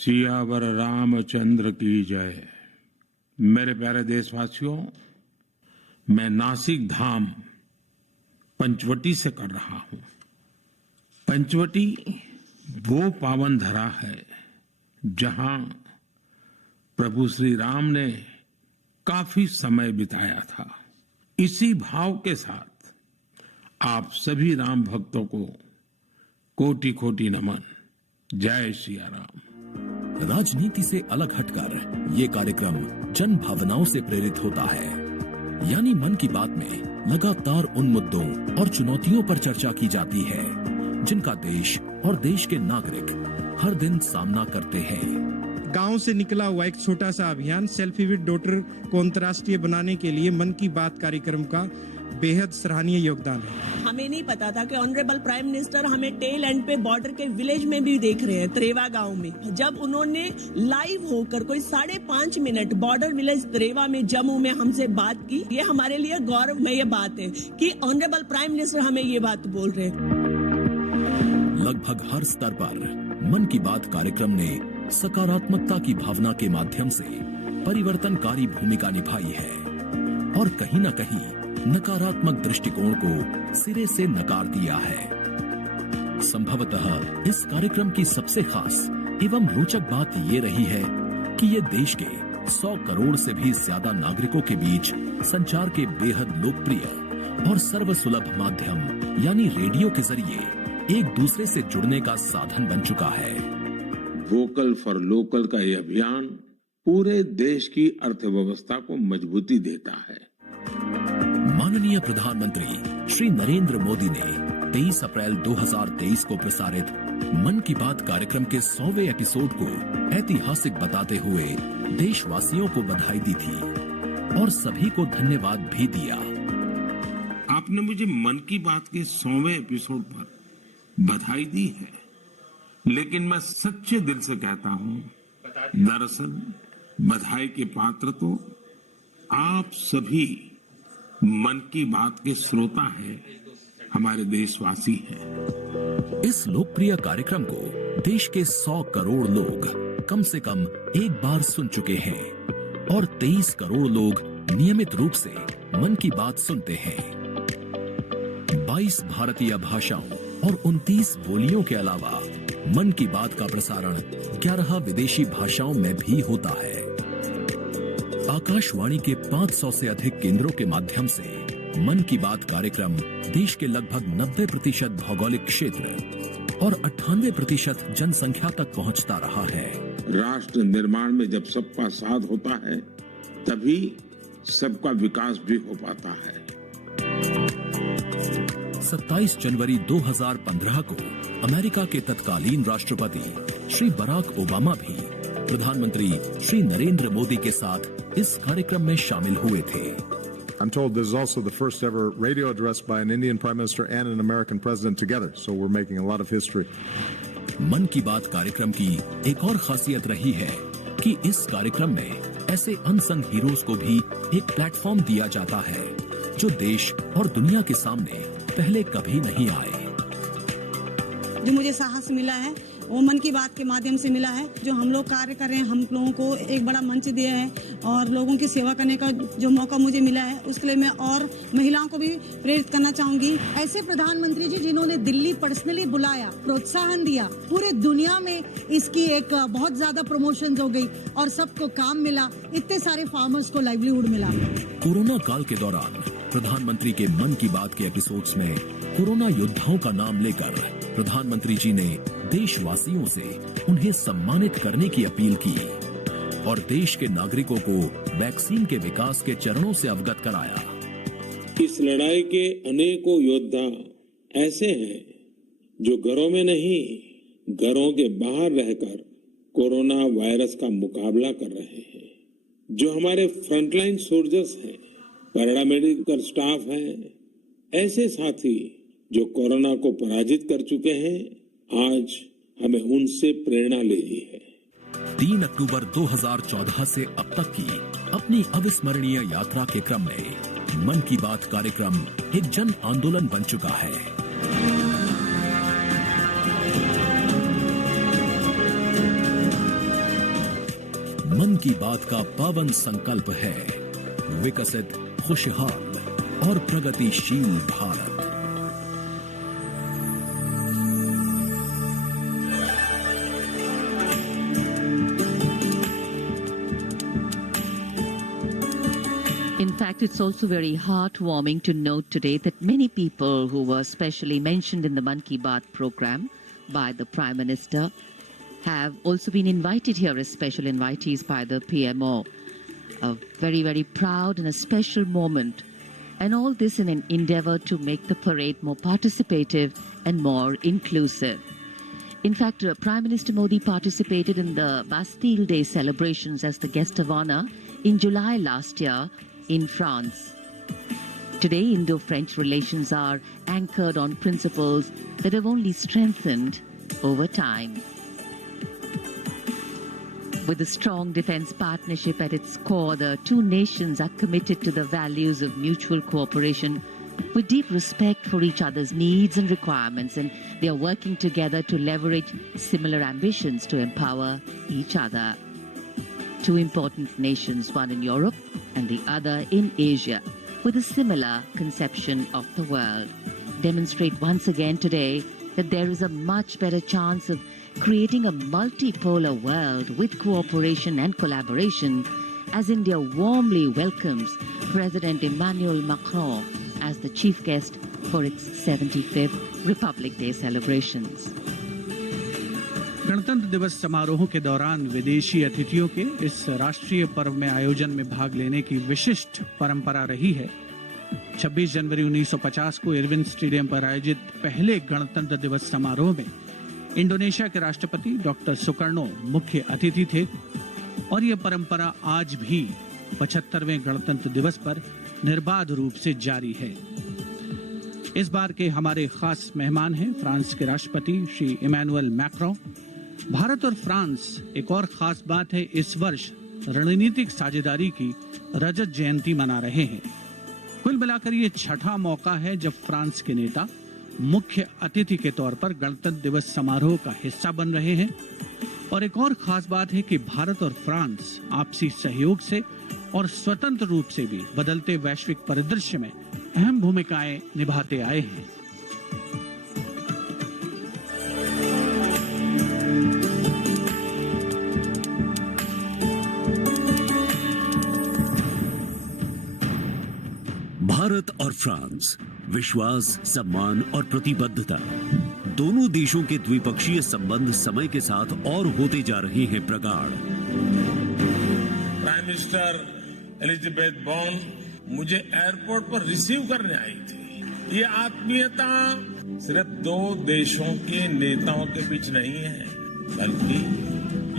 सियावर रामचंद्र की जय। मेरे प्यारे देशवासियों, मैं नासिक धाम पंचवटी से कर रहा हूं। पंचवटी वो पावन धरा है जहां प्रभु श्री राम ने काफी समय बिताया था। इसी भाव के साथ आप सभी राम भक्तों को कोटि कोटि नमन। जय सिया राम। राजनीति से अलग हटकर ये कार्यक्रम जन भावनाओं से प्रेरित होता है, यानी मन की बात में लगातार उन मुद्दों और चुनौतियों पर चर्चा की जाती है जिनका देश और देश के नागरिक हर दिन सामना करते हैं। गांव से निकला हुआ एक छोटा सा अभियान सेल्फी विद डॉटर को अंतर्राष्ट्रीय बनाने के लिए मन की बात कार्यक्रम का बेहद सराहनीय योगदान है। हमें नहीं पता था कि ऑनरेबल प्राइम मिनिस्टर हमें टेल एंड पे बॉर्डर के विलेज में भी देख रहे हैं, त्रेवा गांव में। जब उन्होंने लाइव होकर कोई 5.5 मिनट बॉर्डर विलेज त्रेवा में जम्मू में हमसे बात की, ये हमारे लिए गौरवमय बात है कि ऑनरेबल प्राइम मिनिस्टर हमें ये बात बोल रहे हैं। लगभग हर स्तर पर मन की बात कार्यक्रम ने सकारात्मकता की भावना के माध्यम से परिवर्तनकारी भूमिका निभाई है और कहीं न कहीं नकारात्मक दृष्टिकोण को सिरे से नकार दिया है। संभवतः इस कार्यक्रम की सबसे खास एवं रोचक बात ये रही है कि ये देश के 100 करोड़ से भी ज्यादा नागरिकों के बीच संचार के बेहद लोकप्रिय और सर्वसुलभ माध्यम यानी रेडियो के जरिए एक दूसरे से जुड़ने का साधन बन चुका है। वोकल फॉर लोकल का ये अभियान पूरे देश की अर्थव्यवस्था को मजबूती देता है। माननीय प्रधानमंत्री श्री नरेंद्र मोदी ने 23 अप्रैल 2023 को प्रसारित मन की बात कार्यक्रम के 100वें एपिसोड को ऐतिहासिक बताते हुए देशवासियों को बधाई दी थी और सभी को धन्यवाद भी दिया। आपने मुझे मन की बात के 100वें एपिसोड पर बधाई दी है, लेकिन मैं सच्चे दिल से कहता हूं, दरअसल बधाई के पात्र तो आप सभी मन की बात के श्रोता हैं, हमारे देशवासी हैं। इस लोकप्रिय कार्यक्रम को देश के 100 करोड़ लोग कम से कम एक बार सुन चुके हैं और 23 करोड़ लोग नियमित रूप से मन की बात सुनते हैं। 22 भारतीय भाषाओं और 29 बोलियों के अलावा मन की बात का प्रसारण 11 विदेशी भाषाओं में भी होता है। आकाशवाणी के 500 से अधिक केंद्रों के माध्यम से मन की बात कार्यक्रम देश के लगभग 90% भौगोलिक क्षेत्र और 98% जनसंख्या तक पहुंचता रहा है। राष्ट्र निर्माण में जब सबका साथ होता है, तभी सबका विकास भी हो पाता है। 27 जनवरी 2015 को अमेरिका के तत्कालीन राष्ट्रपति श्री बराक ओबामा भी प्रधानमंत्री श्री नरेंद्र मोदी के साथ इस कार्यक्रम में शामिल हुए थे। I'm told this is also the first ever radio address by an Indian Prime Minister and an American President together, so we're making a lot of history. मन की बात कार्यक्रम की एक और खासियत रही है कि इस कार्यक्रम में ऐसे अनसंग हीरोज को भी एक प्लेटफॉर्म दिया जाता है जो देश और दुनिया के सामने पहले कभी नहीं आए। जो मुझे साहस मिला है वो मन की बात के माध्यम से मिला है। जो हम लोग कार्य कर रहे हैं, हम लोगों को एक बड़ा मंच दिया है और लोगों की सेवा करने का जो मौका मुझे मिला है, उसके लिए मैं और महिलाओं को भी प्रेरित करना चाहूंगी। ऐसे प्रधानमंत्री जी जिन्होंने दिल्ली पर्सनली बुलाया, प्रोत्साहन दिया, पूरे दुनिया में इसकी एक बहुत ज्यादा प्रमोशन हो गई और सबको काम मिला, इतने सारे फार्मर्स को लाइवलीहुड मिला। कोरोना काल के दौरान प्रधानमंत्री के मन की बात के एपिसोड्स में कोरोना योद्धाओं का नाम लेकर प्रधानमंत्री जी ने देशवासियों से उन्हें सम्मानित करने की अपील की और देश के नागरिकों को वैक्सीन के विकास के चरणों से अवगत कराया। इस लड़ाई के अनेकों योद्धा ऐसे हैं जो घरों में नहीं, घरों के बाहर रहकर कोरोना वायरस का मुकाबला कर रहे हैं। जो हमारे फ्रंटलाइन सोल्जर्स हैं, पैरामेडिकल स्टाफ हैं, ऐसे साथी जो कोरोना को पराजित कर चुके हैं, आज हमें उनसे प्रेरणा लेनी है। 3 अक्टूबर 2014 से अब तक की अपनी अविस्मरणीय यात्रा के क्रम में मन की बात कार्यक्रम एक जन आंदोलन बन चुका है। की बात का पावन संकल्प है विकसित, खुशहाल और प्रगतिशील Bharat. In fact, it's also very heartwarming to note today that many people who were specially mentioned in the Man Ki Baat program by the Prime Minister have also been invited here as special invitees by the PMO. A very, very proud and a special moment. And all this in an endeavor to make the parade more participative and more inclusive. In fact, Prime Minister Modi participated in the Bastille Day celebrations as the guest of honor in July last year in France. Today, Indo-French relations are anchored on principles that have only strengthened over time. With a strong defense partnership at its core, the two nations are committed to the values of mutual cooperation with deep respect for each other's needs and requirements, and they are working together to leverage similar ambitions to empower each other. Two important nations, one in Europe and the other in Asia, with a similar conception of the world, demonstrate once again today that there is a much better chance of creating a multipolar world with cooperation and collaboration as India warmly welcomes President Emmanuel Macron as the chief guest for its 75th Republic Day celebrations. गणतंत्र दिवस समारोह के दौरान विदेशी अतिथियों के इस राष्ट्रीय पर्व में आयोजन में भाग लेने की विशिष्ट परंपरा रही है। 26 जनवरी 1950 को इरविन स्टेडियम पर आयोजित पहले गणतंत्र दिवस समारोह में इंडोनेशिया के राष्ट्रपति डॉक्टर सुकर्णो मुख्य अतिथि थे और यह परंपरा आज भी 75वें गणतंत्र दिवस पर निर्बाध रूप से जारी है। इस बार के हमारे खास मेहमान हैं फ्रांस के राष्ट्रपति श्री इमैनुअल मैक्रों। भारत और फ्रांस, एक और खास बात है, इस वर्ष रणनीतिक साझेदारी की रजत जयंती मना रहे हैं। कुल मिलाकर ये छठा मौका है जब फ्रांस के नेता मुख्य अतिथि के तौर पर गणतंत्र दिवस समारोह का हिस्सा बन रहे हैं। और एक और खास बात है कि भारत और फ्रांस आपसी सहयोग से और स्वतंत्र रूप से भी बदलते वैश्विक परिदृश्य में अहम भूमिकाएं निभाते आए हैं। भारत और फ्रांस, विश्वास, सम्मान और प्रतिबद्धता, दोनों देशों के द्विपक्षीय संबंध समय के साथ और होते जा रहे हैं प्रगाढ़। प्राइम मिनिस्टर एलिजाबेथ बॉर्न मुझे एयरपोर्ट पर रिसीव करने आई थी। ये आत्मीयता सिर्फ दो देशों के नेताओं के बीच नहीं है, बल्कि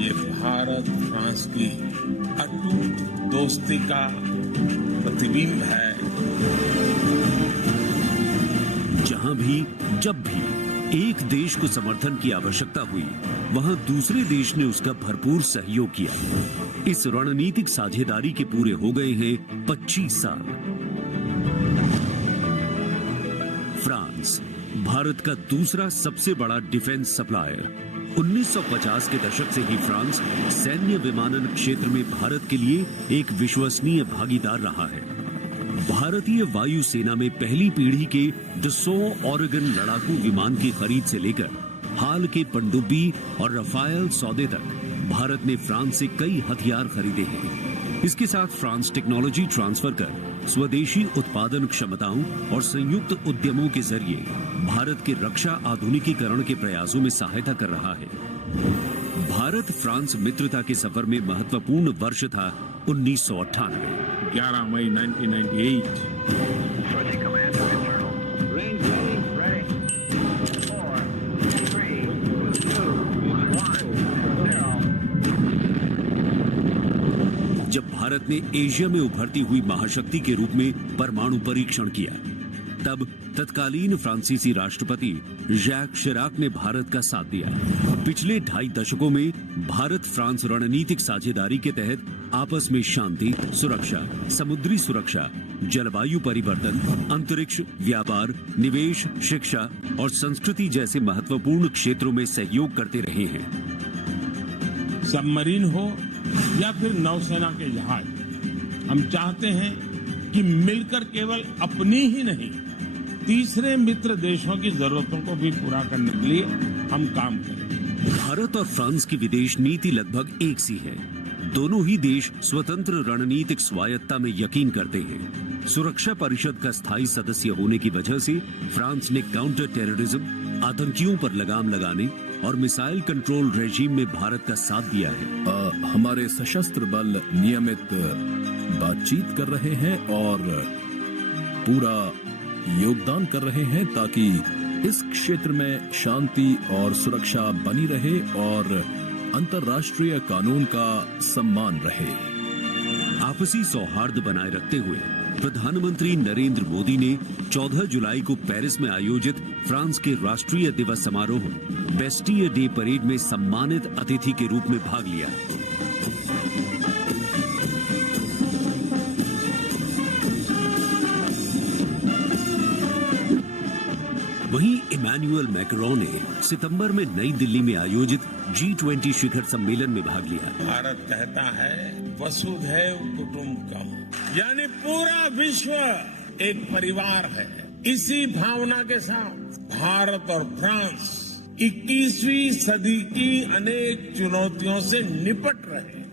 ये भारत फ्रांस की अटूट दोस्ती का प्रतिबिंब है। जहां भी, जब भी एक देश को समर्थन की आवश्यकता हुई, वहां दूसरे देश ने उसका भरपूर सहयोग किया। इस रणनीतिक साझेदारी के पूरे हो गए हैं 25 साल। फ्रांस, भारत का दूसरा सबसे बड़ा डिफेंस सप्लायर। 1950 के दशक से ही फ्रांस सैन्य विमानन क्षेत्र में भारत के लिए एक विश्वसनीय भागीदार रहा है। भारतीय वायुसेना में पहली पीढ़ी के डसॉ ओरेगन लड़ाकू विमान की खरीद से लेकर हाल के पनडुब्बी और रफायल सौदे तक भारत ने फ्रांस से कई हथियार खरीदे हैं। इसके साथ फ्रांस टेक्नोलॉजी ट्रांसफर कर स्वदेशी उत्पादन क्षमताओं और संयुक्त उद्यमों के जरिए भारत के रक्षा आधुनिकीकरण के प्रयासों में सहायता कर रहा है। भारत फ्रांस मित्रता के सफर में महत्वपूर्ण वर्ष था 1998। 11 मई 1998। जब भारत ने एशिया में उभरती हुई महाशक्ति के रूप में परमाणु परीक्षण किया, तब तत्कालीन फ्रांसीसी राष्ट्रपति जैक शिराक ने भारत का साथ दिया। पिछले 2.5 दशकों में भारत फ्रांस रणनीतिक साझेदारी के तहत आपस में शांति, सुरक्षा, समुद्री सुरक्षा, जलवायु परिवर्तन, अंतरिक्ष, व्यापार, निवेश, शिक्षा और संस्कृति जैसे महत्वपूर्ण क्षेत्रों में सहयोग करते रहे हैं। सबमरीन हो, या फिर नौसेना के जहाज, हम चाहते हैं कि मिलकर केवल अपनी ही नहीं, तीसरे मित्र देशों की जरूरतों को भी पूरा करने के लिए हम काम करें। भारत और फ्रांस की विदेश नीति लगभग एक सी है। दोनों ही देश स्वतंत्र रणनीतिक स्वायत्ता में यकीन करते हैं। सुरक्षा परिषद का स्थायी सदस्य होने की वजह से फ्रांस ने काउंटर टेररिज्म, आतंकियों पर लगाम लगाने और मिसाइल कंट्रोल रेजीम में भारत का साथ दिया है। हमारे सशस्त्र बल नियमित बातचीत कर रहे हैं और पूरा योगदान कर रहे हैं ताकि इस क्षेत्र में शांति और सुरक्षा बनी रहे और अंतर्राष्ट्रीय कानून का सम्मान रहे। आपसी सौहार्द बनाए रखते हुए प्रधानमंत्री नरेंद्र मोदी ने 14 जुलाई को पेरिस में आयोजित फ्रांस के राष्ट्रीय दिवस समारोह बेस्टियर डे परेड में सम्मानित अतिथि के रूप में भाग लिया। वहीं इमैनुअल मैक्रोन ने सितंबर में नई दिल्ली में आयोजित G20 शिखर सम्मेलन में भाग लिया। भारत कहता है वसुधैव कुटुंबकम, यानी पूरा विश्व एक परिवार है। इसी भावना के साथ भारत और फ्रांस 21वीं सदी की अनेक चुनौतियों से निपट रहे हैं।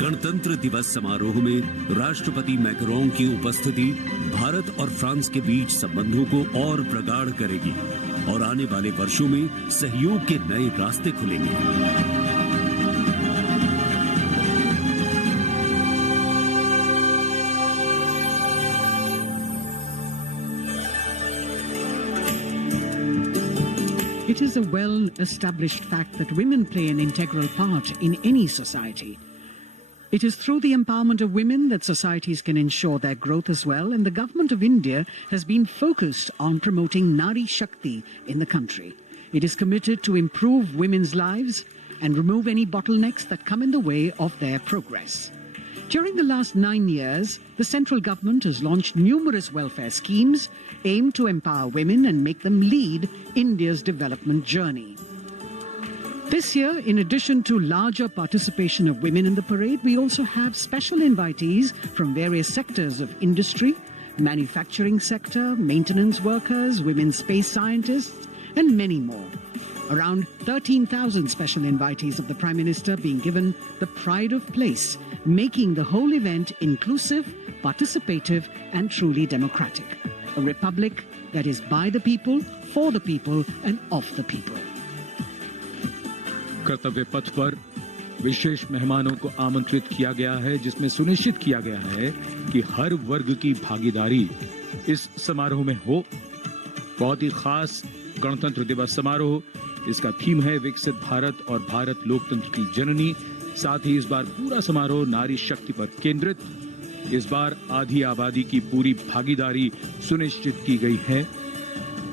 गणतंत्र दिवस समारोह में राष्ट्रपति मैक्रोन की उपस्थिति भारत और फ्रांस के बीच संबंधों को और प्रगाढ़ करेगी और आने वाले वर्षों में सहयोग के नए रास्ते खुलेंगे। It is a well-established fact that women play an integral part in any society. It is through the empowerment of women that societies can ensure their growth as well, and the government of India has been focused on promoting Nari Shakti in the country. It is committed to improve women's lives and remove any bottlenecks that come in the way of their progress. During the last 9 years, the central government has launched numerous welfare schemes aimed to empower women and make them lead India's development journey. This year, in addition to larger participation of women in the parade, we also have special invitees from various sectors of industry, manufacturing sector, maintenance workers, women space scientists, and many more. Around 13,000 special invitees of the Prime Minister being given the pride of place, making the whole event inclusive, participative, and truly democratic. A republic that is by the people, for the people, and of the people. कर्तव्य पथ पर विशेष मेहमानों को आमंत्रित किया गया है, जिसमें सुनिश्चित किया गया है कि हर वर्ग की भागीदारी इस समारोह में हो। बहुत ही खास गणतंत्र दिवस समारोह, इसका थीम है विकसित भारत और भारत लोकतंत्र की जननी। साथ ही इस बार पूरा समारोह नारी शक्ति पर केंद्रित। इस बार आधी आबादी की पूरी भागीदारी सुनिश्चित की गई है।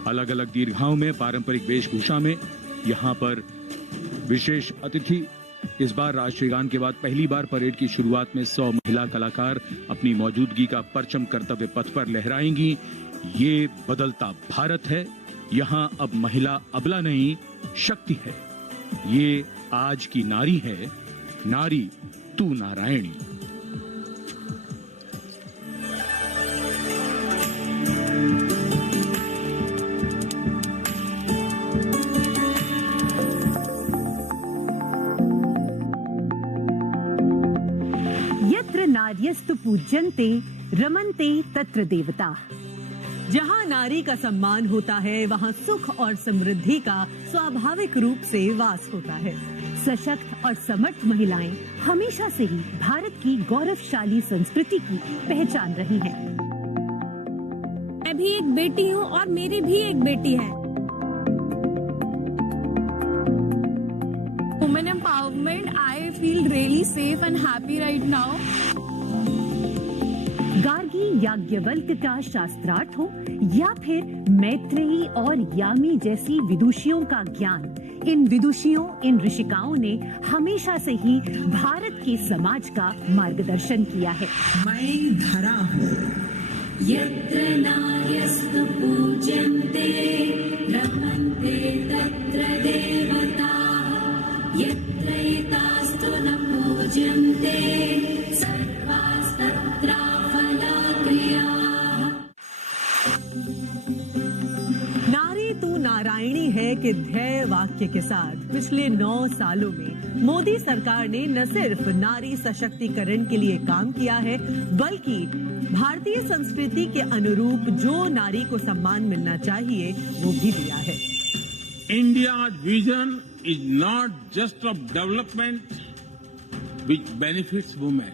अलग अलग दीर्घाओं में पारंपरिक वेशभूषा में यहाँ पर विशेष अतिथि। इस बार राष्ट्रीय गान के बाद पहली बार परेड की शुरुआत में 100 महिला कलाकार अपनी मौजूदगी का परचम कर्तव्य पथ पर लहराएंगी। ये बदलता भारत है, यहाँ अब महिला अबला नहीं, शक्ति है। ये आज की नारी है, नारी तू नारायणी। यत्र नार्यस्तु पूज्यन्ते रमन्ते तत्र देवता। जहाँ नारी का सम्मान होता है, वहाँ सुख और समृद्धि का स्वाभाविक रूप से वास होता है। सशक्त और समर्थ महिलाएं हमेशा से ही भारत की गौरवशाली संस्कृति की पहचान रही हैं। मैं भी एक बेटी हूँ और मेरी भी एक बेटी है। Women empowerment, I feel really safe and happy right now. Gargi Yajnavalkya का शास्त्रार्थ हो या फिर मैत्रेयी और यामी जैसी विदुषियों का ज्ञान, इन विदुषियों, इन ऋषिकाओं ने हमेशा से ही भारत के समाज का मार्गदर्शन किया है। मैं धरा हूँ। यत्र नार्यस्तु पूज्यन्ते रमन्ते तत्र देवता। नारायणी है कि ध्येय वाक्य के साथ पिछले 9 सालों में मोदी सरकार ने न सिर्फ नारी सशक्तिकरण के लिए काम किया है, बल्कि भारतीय संस्कृति के अनुरूप जो नारी को सम्मान मिलना चाहिए वो भी दिया है। India's vision is not just of development which benefits women.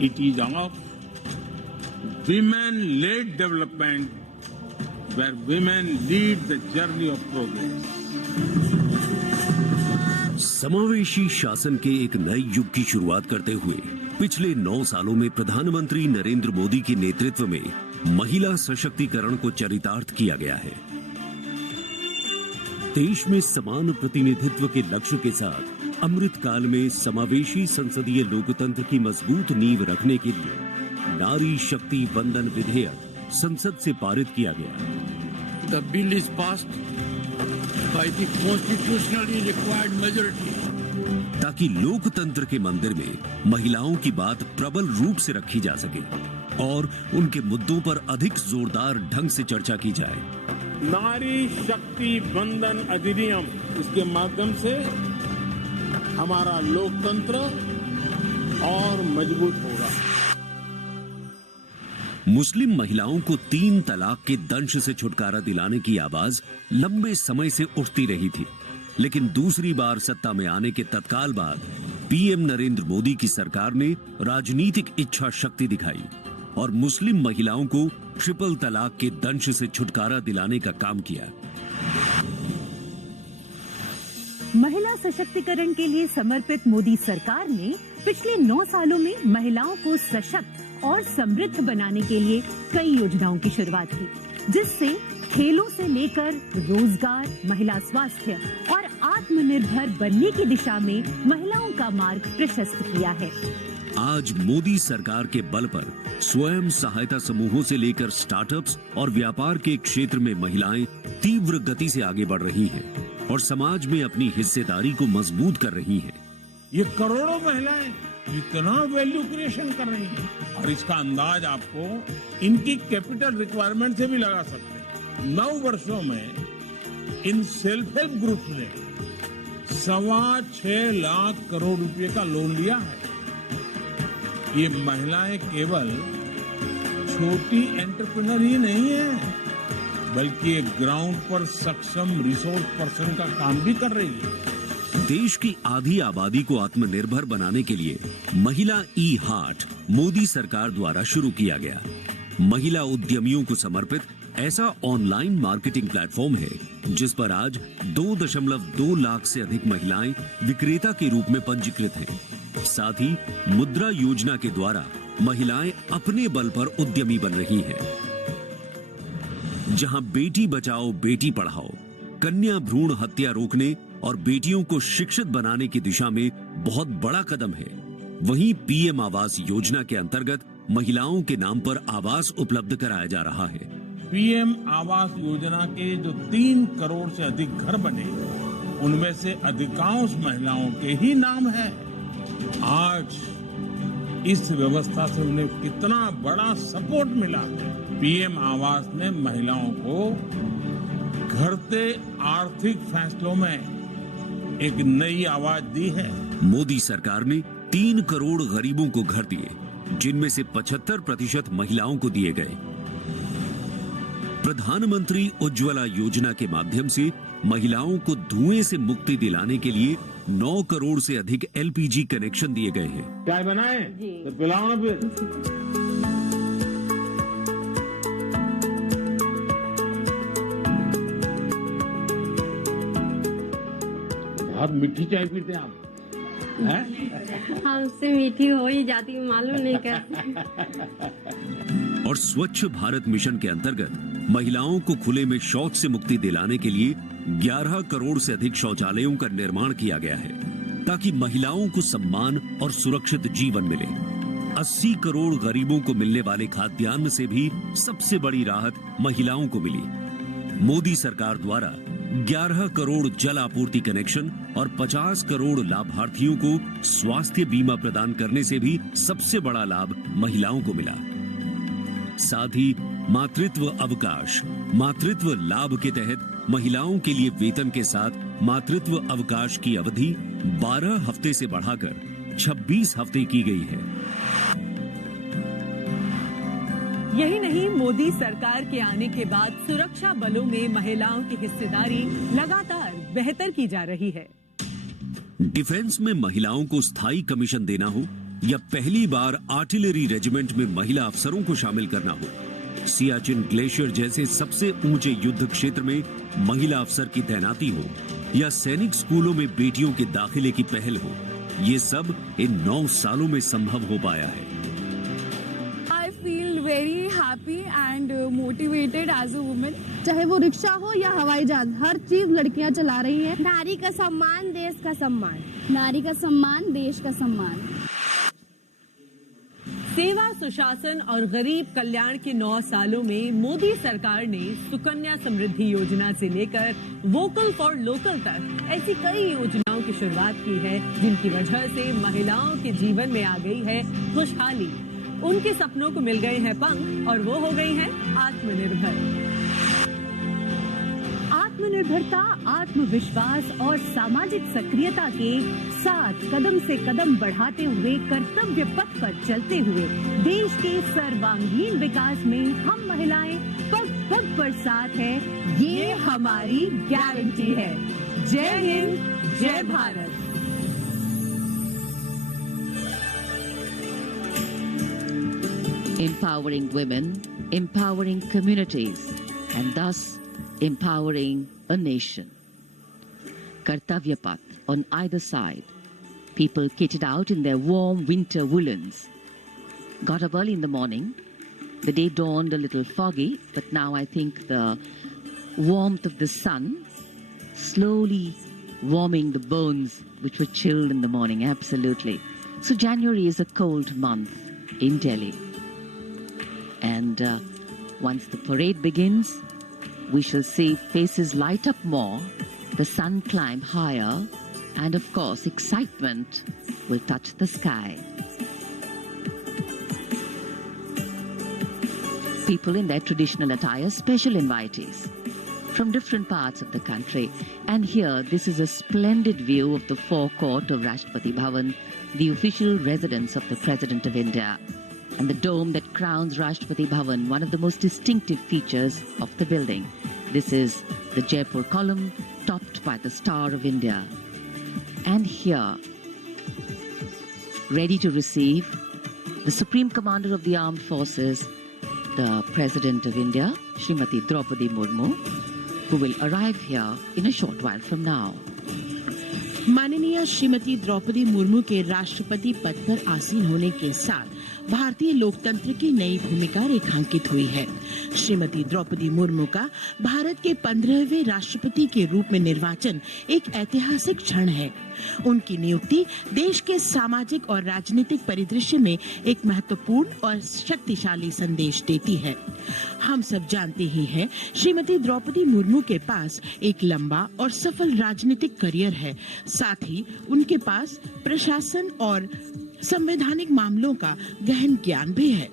It is of women-led development where women lead the journey of progress. समावेशी शासन के एक नए युग की शुरुआत करते हुए पिछले 9 सालों में प्रधानमंत्री नरेंद्र मोदी के नेतृत्व में महिला सशक्तिकरण को चरितार्थ किया गया है। देश में समान प्रतिनिधित्व के लक्ष्य के साथ अमृतकाल में समावेशी संसदीय लोकतंत्र की मजबूत नींव रखने के लिए नारी शक्ति वंदन विधेयक संसद से पारित किया गया। The bill is passed by the constitutionally required majority. ताकि लोकतंत्र के मंदिर में महिलाओं की बात प्रबल रूप से रखी जा सके और उनके मुद्दों पर अधिक जोरदार ढंग से चर्चा की जाए। नारी शक्ति वंदन अधिनियम, इसके माध्यम से हमारा लोकतंत्र और मजबूत होगा। मुस्लिम महिलाओं को 3 तलाक के दंश से छुटकारा दिलाने की आवाज लंबे समय से उठती रही थी, लेकिन दूसरी बार सत्ता में आने के तत्काल बाद पीएम नरेंद्र मोदी की सरकार ने राजनीतिक इच्छा शक्ति दिखाई और मुस्लिम महिलाओं को ट्रिपल तलाक के दंश से छुटकारा दिलाने का काम किया। महिला सशक्तिकरण के लिए समर्पित मोदी सरकार ने पिछले 9 सालों में महिलाओं को सशक्त और समृद्ध बनाने के लिए कई योजनाओं की शुरुआत की, जिससे खेलों से लेकर रोजगार, महिला स्वास्थ्य और आत्मनिर्भर बनने की दिशा में महिलाओं का मार्ग प्रशस्त किया है। आज मोदी सरकार के बल पर स्वयं सहायता समूहों से लेकर स्टार्टअप्स और व्यापार के क्षेत्र में महिलाएं तीव्र गति से आगे बढ़ रही हैं और समाज में अपनी हिस्सेदारी को मजबूत कर रही हैं। ये करोड़ों महिलाएं इतना वैल्यू क्रिएशन कर रही हैं और इसका अंदाज आपको इनकी कैपिटल रिक्वायरमेंट से भी लगा सकते हैं। 9 वर्षों में इन सेल्फ हेल्प ग्रुप ने 6.25 लाख करोड़ रुपए का लोन लिया है। ये महिलाएं केवल छोटी एंटरप्रेन्योर ही नहीं है, बल्कि एक ग्राउंड पर सक्षम रिसोर्स पर्सन का काम भी कर रही है। देश की आधी आबादी को आत्मनिर्भर बनाने के लिए महिला ई हाट मोदी सरकार द्वारा शुरू किया गया। महिला उद्यमियों को समर्पित ऐसा ऑनलाइन मार्केटिंग प्लेटफॉर्म है जिस पर आज 2.2 लाख से अधिक महिलाएं विक्रेता के रूप में पंजीकृत हैं। साथ ही मुद्रा योजना के द्वारा महिलाएं अपने बल पर उद्यमी बन रही हैं। जहां बेटी बचाओ बेटी पढ़ाओ, कन्या भ्रूण हत्या रोकने और बेटियों को शिक्षित बनाने की दिशा में बहुत बड़ा कदम है, वहीं पीएम आवास योजना के अंतर्गत महिलाओं के नाम पर आवास उपलब्ध कराया जा रहा है। पीएम आवास योजना के जो 3 करोड़ से अधिक घर बने, उनमें से अधिकांश महिलाओं के ही नाम है। आज इस व्यवस्था से उन्हें कितना बड़ा सपोर्ट मिला है। पीएम आवास ने महिलाओं को घटते आर्थिक फैसलों में एक नई आवाज दी है। मोदी सरकार ने 3 करोड़ गरीबों को घर दिए, जिनमें से 75% महिलाओं को दिए गए। प्रधानमंत्री उज्ज्वला योजना के माध्यम से महिलाओं को धुएं से मुक्ति दिलाने के लिए 9 करोड़ से अधिक एलपीजी कनेक्शन दिए गए हैं। चाय बनाए तो पिलाओ ना फिर। बहुत मीठी चाय पीते हैं आप? हमसे मीठी हो ही जाती है, मालूम नहीं कैसे। और स्वच्छ भारत मिशन के अंतर्गत महिलाओं को खुले में शौच से मुक्ति दिलाने के लिए 11 करोड़ से अधिक शौचालयों का निर्माण किया गया है, ताकि महिलाओं को सम्मान और सुरक्षित जीवन मिले। 80 करोड़ गरीबों को मिलने वाले खाद्यान्न से भी सबसे बड़ी राहत महिलाओं को मिली। मोदी सरकार द्वारा 11 करोड़ जल आपूर्ति कनेक्शन और 50 करोड़ लाभार्थियों को स्वास्थ्य बीमा प्रदान करने से भी सबसे बड़ा लाभ महिलाओं को मिला। साथ ही मातृत्व अवकाश, मातृत्व लाभ के तहत महिलाओं के लिए वेतन के साथ मातृत्व अवकाश की अवधि 12 हफ्ते से बढ़ाकर 26 हफ्ते की गई है। यही नहीं, मोदी सरकार के आने के बाद सुरक्षा बलों में महिलाओं की हिस्सेदारी लगातार बेहतर की जा रही है। डिफेंस में महिलाओं को स्थायी कमीशन देना हो या पहली बार आर्टिलरी रेजिमेंट में महिला अफसरों को शामिल करना हो, सियाचिन ग्लेशियर जैसे सबसे ऊंचे युद्ध क्षेत्र में महिला अफसर की तैनाती हो या सैनिक स्कूलों में बेटियों के दाखिले की पहल हो, ये सब इन 9 सालों में संभव हो पाया है। I feel very happy and motivated as a woman. चाहे वो रिक्शा हो या हवाई जहाज, हर चीज लड़कियां चला रही हैं। नारी का सम्मान देश का सम्मान। नारी का सम्मान देश का सम्मान। सेवा, सुशासन और गरीब कल्याण के 9 सालों में मोदी सरकार ने सुकन्या समृद्धि योजना से लेकर वोकल फॉर लोकल तक ऐसी कई योजनाओं की शुरुआत की है, जिनकी वजह से महिलाओं के जीवन में आ गई है खुशहाली। उनके सपनों को मिल गए हैं पंख और वो हो गई हैं आत्मनिर्भर। आत्मनिर्भरता, आत्मविश्वास और सामाजिक सक्रियता के साथ कदम से कदम बढ़ाते हुए कर्तव्य पथ पर चलते हुए देश के सर्वांगीण विकास में हम महिलाएं पग पग पर साथ हैं, ये हमारी गारंटी है। जय हिंद, जय Bharat. Empowering women, empowering communities, and thus empowering a nation. Kartavya path on either side. People kitted out in their warm winter woolens. Got up early in the morning. The day dawned a little foggy, but now I think the warmth of the sun slowly warming the bones which were chilled in the morning. Absolutely. So January is a cold month in Delhi. And once the parade begins, we shall see faces light up more, the sun climb higher, and of course, excitement will touch the sky. People in their traditional attire, special invitees from different parts of the country. And here, this is a splendid view of the forecourt of Rashtrapati Bhavan, the official residence of the President of India. And the dome that crowns Rashtrapati Bhavan, one of the most distinctive features of the building. This is the Jaipur column, topped by the Star of India. And here, ready to receive the Supreme Commander of the Armed Forces, the President of India, Srimati Draupadi Murmu, who will arrive here in a short while from now. माननीय श्रीमती द्रौपदी मुर्मू के राष्ट्रपति पद पर आसीन होने के साथ भारतीय लोकतंत्र की नई भूमिका रेखांकित हुई है। श्रीमती द्रौपदी मुर्मू का भारत के 15वें राष्ट्रपति के रूप में निर्वाचन एक ऐतिहासिक क्षण है। उनकी नियुक्ति देश के सामाजिक और राजनीतिक परिदृश्य में एक महत्वपूर्ण और शक्तिशाली संदेश देती है। हम सब जानते ही हैं, श्रीमती द्रौपदी मुर्मू के पास एक लंबा और सफल राजनीतिक करियर है। साथ ही उनके पास प्रशासन और संवैधानिक मामलों का गहन ज्ञान भी है।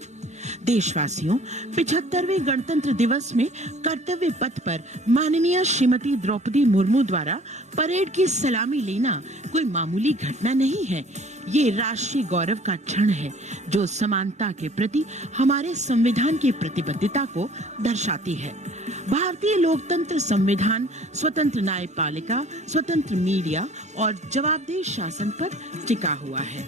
देशवासियों, 75वें गणतंत्र दिवस में कर्तव्य पथ पर माननीय श्रीमती द्रौपदी मुर्मू द्वारा परेड की सलामी लेना कोई मामूली घटना नहीं है। ये राष्ट्रीय गौरव का क्षण है, जो समानता के प्रति हमारे संविधान की प्रतिबद्धता को दर्शाती है। भारतीय लोकतंत्र संविधान स्वतंत्र न्यायपालिका, स्वतंत्र मीडिया और जवाबदेह शासन पर टिका हुआ है।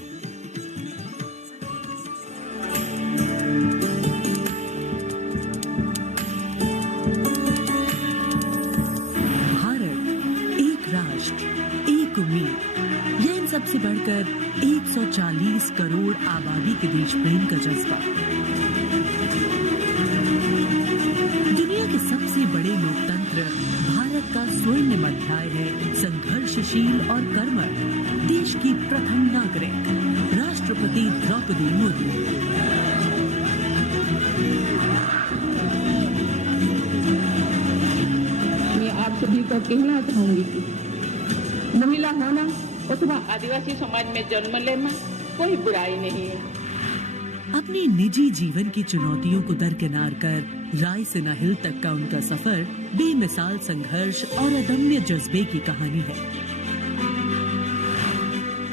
सबसे बढ़कर 140 करोड़ आबादी के देश प्रेम का जज्बा। दुनिया के सबसे बड़े लोकतंत्र भारत का स्वर्णिम अध्याय है, संघर्षशील और कर्मठ देश की प्रथम नागरिक राष्ट्रपति द्रौपदी मुर्मू। मैं आप सभी को कहना चाहूंगी कि महिला होना अथवा आदिवासी समाज में जन्म लेना कोई बुराई नहीं है। अपने निजी जीवन की चुनौतियों को दरकिनार कर रायसीना हिल तक का उनका सफर बेमिसाल संघर्ष और अदम्य जज्बे की कहानी है।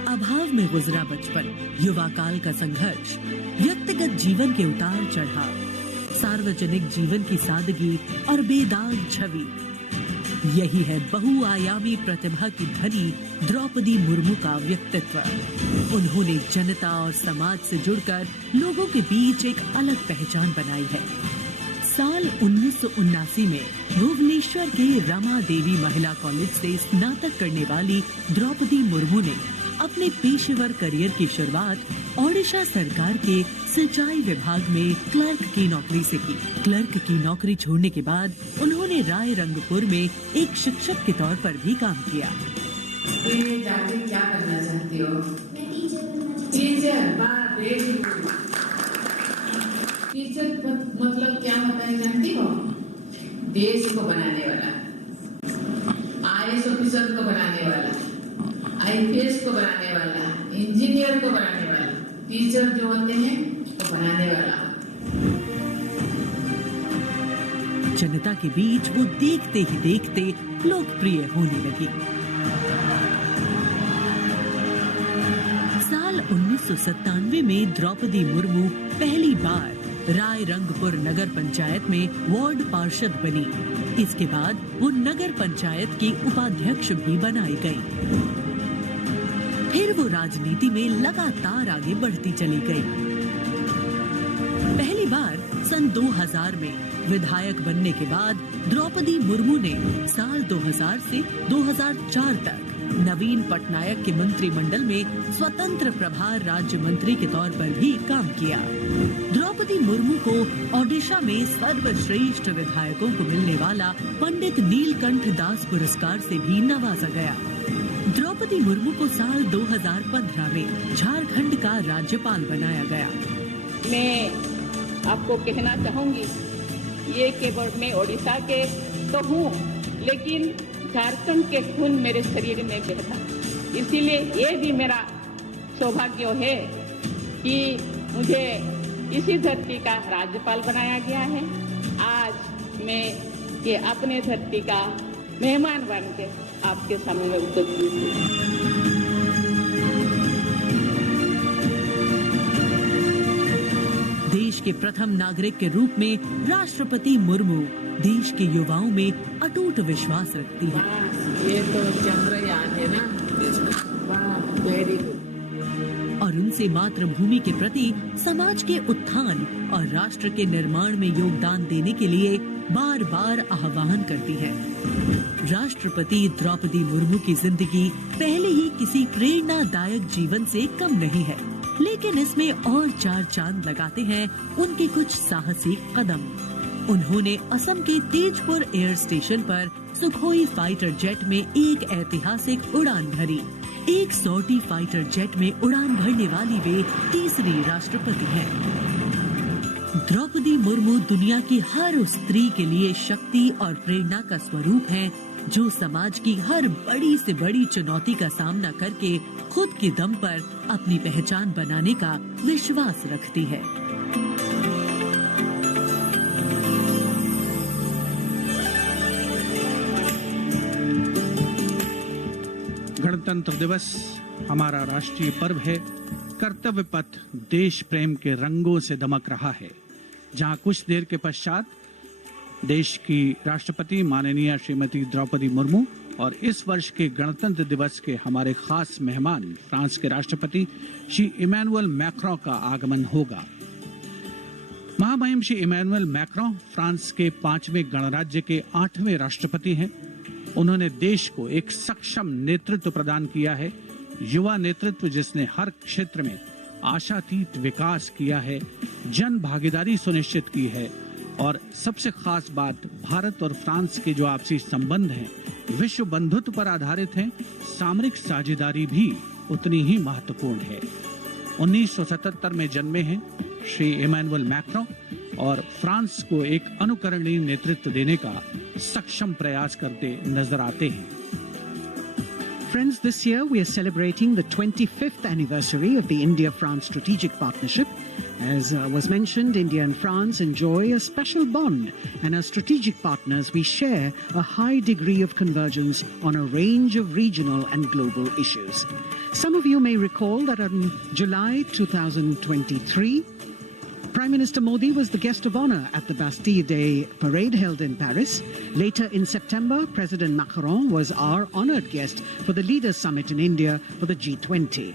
अभाव में गुजरा बचपन, युवा काल का संघर्ष, व्यक्तिगत जीवन के उतार चढ़ाव, सार्वजनिक जीवन की सादगी और बेदाग छवि, यही है बहुआयामी प्रतिभा की धनी द्रौपदी मुर्मू का व्यक्तित्व। उन्होंने जनता और समाज से जुड़कर लोगों के बीच एक अलग पहचान बनाई है। साल 1979 में भुवनेश्वर के रमा देवी महिला कॉलेज से स्नातक करने वाली द्रौपदी मुर्मू ने अपने पेशेवर करियर की शुरुआत ओडिशा सरकार के सिंचाई विभाग में क्लर्क की नौकरी से की। क्लर्क की नौकरी छोड़ने के बाद उन्होंने रायरंगपुर में एक शिक्षक के तौर पर भी काम किया। जाके क्या करना चाहती हो? टीचर। टीचर मतलब क्या होता है जानती हो? देश को बनाने वाला, IAS ऑफिसर को बनाने वाला, IPS को बनाने वाला, इंजीनियर को बनाने वाला। टीचर जो होते हैं तो बनाने वाला। जनता के बीच वो देखते ही देखते लोकप्रिय होने लगी। साल 1997 में द्रौपदी मुर्मू पहली बार रायरंगपुर नगर पंचायत में वार्ड पार्षद बनी। इसके बाद वो नगर पंचायत की उपाध्यक्ष भी बनाई गई। फिर वो राजनीति में लगातार आगे बढ़ती चली गई। पहली बार सन 2000 में विधायक बनने के बाद द्रौपदी मुर्मू ने साल 2000 से 2004 तक नवीन पटनायक के मंत्रिमंडल में स्वतंत्र प्रभार राज्य मंत्री के तौर पर भी काम किया। द्रौपदी मुर्मू को ओडिशा में सर्वश्रेष्ठ विधायकों को मिलने वाला पंडित नीलकंठ दास पुरस्कार से भी नवाजा गया। द्रौपदी मुर्मू को साल 2015 में झारखंड का राज्यपाल बनाया गया। मैं आपको कहना चाहूंगी, ये केवल मैं ओडिशा के तो हूँ, लेकिन झारखंड के खून मेरे शरीर में बहता, इसीलिए ये भी मेरा सौभाग्य है कि मुझे इसी धरती का राज्यपाल बनाया गया है। आज मैं ये अपने धरती का मेहमान बन के आपके सामने उपस्थित हूँ। देश के प्रथम नागरिक के रूप में राष्ट्रपति मुर्मू देश के युवाओं में अटूट विश्वास रखती है। ये तो चंद्रयान है ना, वेरी गुड। और उनसे मातृभूमि के प्रति समाज के उत्थान और राष्ट्र के निर्माण में योगदान देने के लिए बार बार आह्वान करती है। राष्ट्रपति द्रौपदी मुर्मू की जिंदगी पहले ही किसी प्रेरणादायक जीवन से कम नहीं है, लेकिन इसमें और चार चांद लगाते हैं उनके कुछ साहसी कदम। उन्होंने असम के तेजपुर एयर स्टेशन पर सुखोई फाइटर जेट में एक ऐतिहासिक उड़ान भरी। एक सॉर्टी फाइटर जेट में उड़ान भरने वाली वे तीसरी राष्ट्रपति हैं। द्रौपदी मुर्मू दुनिया की हर उस स्त्री के लिए शक्ति और प्रेरणा का स्वरूप हैं, जो समाज की हर बड़ी से बड़ी चुनौती का सामना करके खुद के दम पर अपनी पहचान बनाने का विश्वास रखती है। गणतंत्र दिवस हमारा राष्ट्रीय पर्व है। कर्तव्य पथ देश प्रेम के रंगों से दमक रहा है, जहां कुछ देर के पश्चात देश की राष्ट्रपति माननीय श्रीमती द्रौपदी मुर्मू और इस वर्ष के गणतंत्र दिवस के हमारे खास मेहमान फ्रांस के राष्ट्रपति श्री इमैनुअल मैक्रों का आगमन होगा। महामहिम श्री इमैनुअल मैक्रों फ्रांस के 5वें गणराज्य के 8वें राष्ट्रपति हैं। उन्होंने देश को एक सक्षम नेतृत्व प्रदान किया है, युवा नेतृत्व जिसने हर क्षेत्र में आशातीत विकास किया है, जन भागीदारी सुनिश्चित की है और सबसे खास बात, भारत और फ्रांस के जो आपसी संबंध हैं विश्व बंधुत्व पर आधारित हैं। सामरिक साझेदारी भी उतनी ही महत्वपूर्ण है। 1977 में जन्मे हैं श्री इमैनुअल मैक्रों और फ्रांस को एक अनुकरणीय नेतृत्व देने का सक्षम प्रयास करते नजर आते हैं। Friends, this year we are celebrating the 25th anniversary of the India-France strategic partnership. As was mentioned, India and France enjoy a special bond, and as strategic partners we share a high degree of convergence on a range of regional and global issues. Some of you may recall that in July 2023, Prime Minister Modi was the guest of honor at the Bastille Day parade held in Paris. Later in September, President Macron was our honored guest for the Leaders Summit in India for the G20.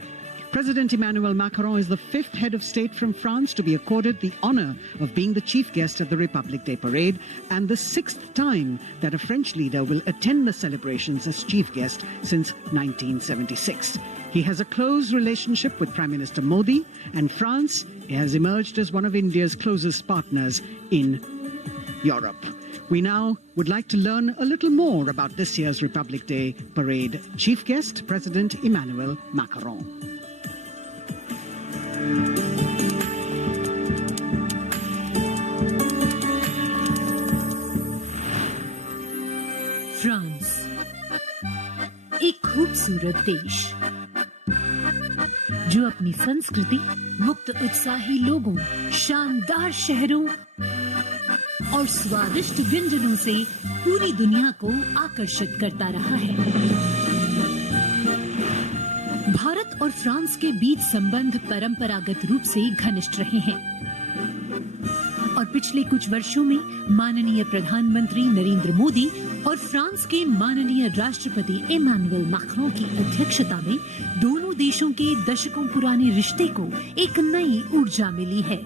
President Emmanuel Macron is the fifth head of state from France to be accorded the honor of being the chief guest at the Republic Day parade, and the sixth time that a French leader will attend the celebrations as chief guest since 1976. He has a close relationship with Prime Minister Modi, and France has emerged as one of India's closest partners in Europe. We now would like to learn a little more about this year's Republic Day parade. Chief guest, President Emmanuel Macron. France, एक खूबसूरत देश जो अपनी संस्कृति, मुक्त उत्साही लोगों, शानदार शहरों और स्वादिष्ट व्यंजनों से पूरी दुनिया को आकर्षित करता रहा है। भारत और फ्रांस के बीच संबंध परंपरागत रूप से घनिष्ठ रहे हैं और पिछले कुछ वर्षों में माननीय प्रधानमंत्री नरेंद्र मोदी और फ्रांस के माननीय राष्ट्रपति इमैनुअल मैक्रों की अध्यक्षता में दोनों देशों के दशकों पुराने रिश्ते को एक नई ऊर्जा मिली है।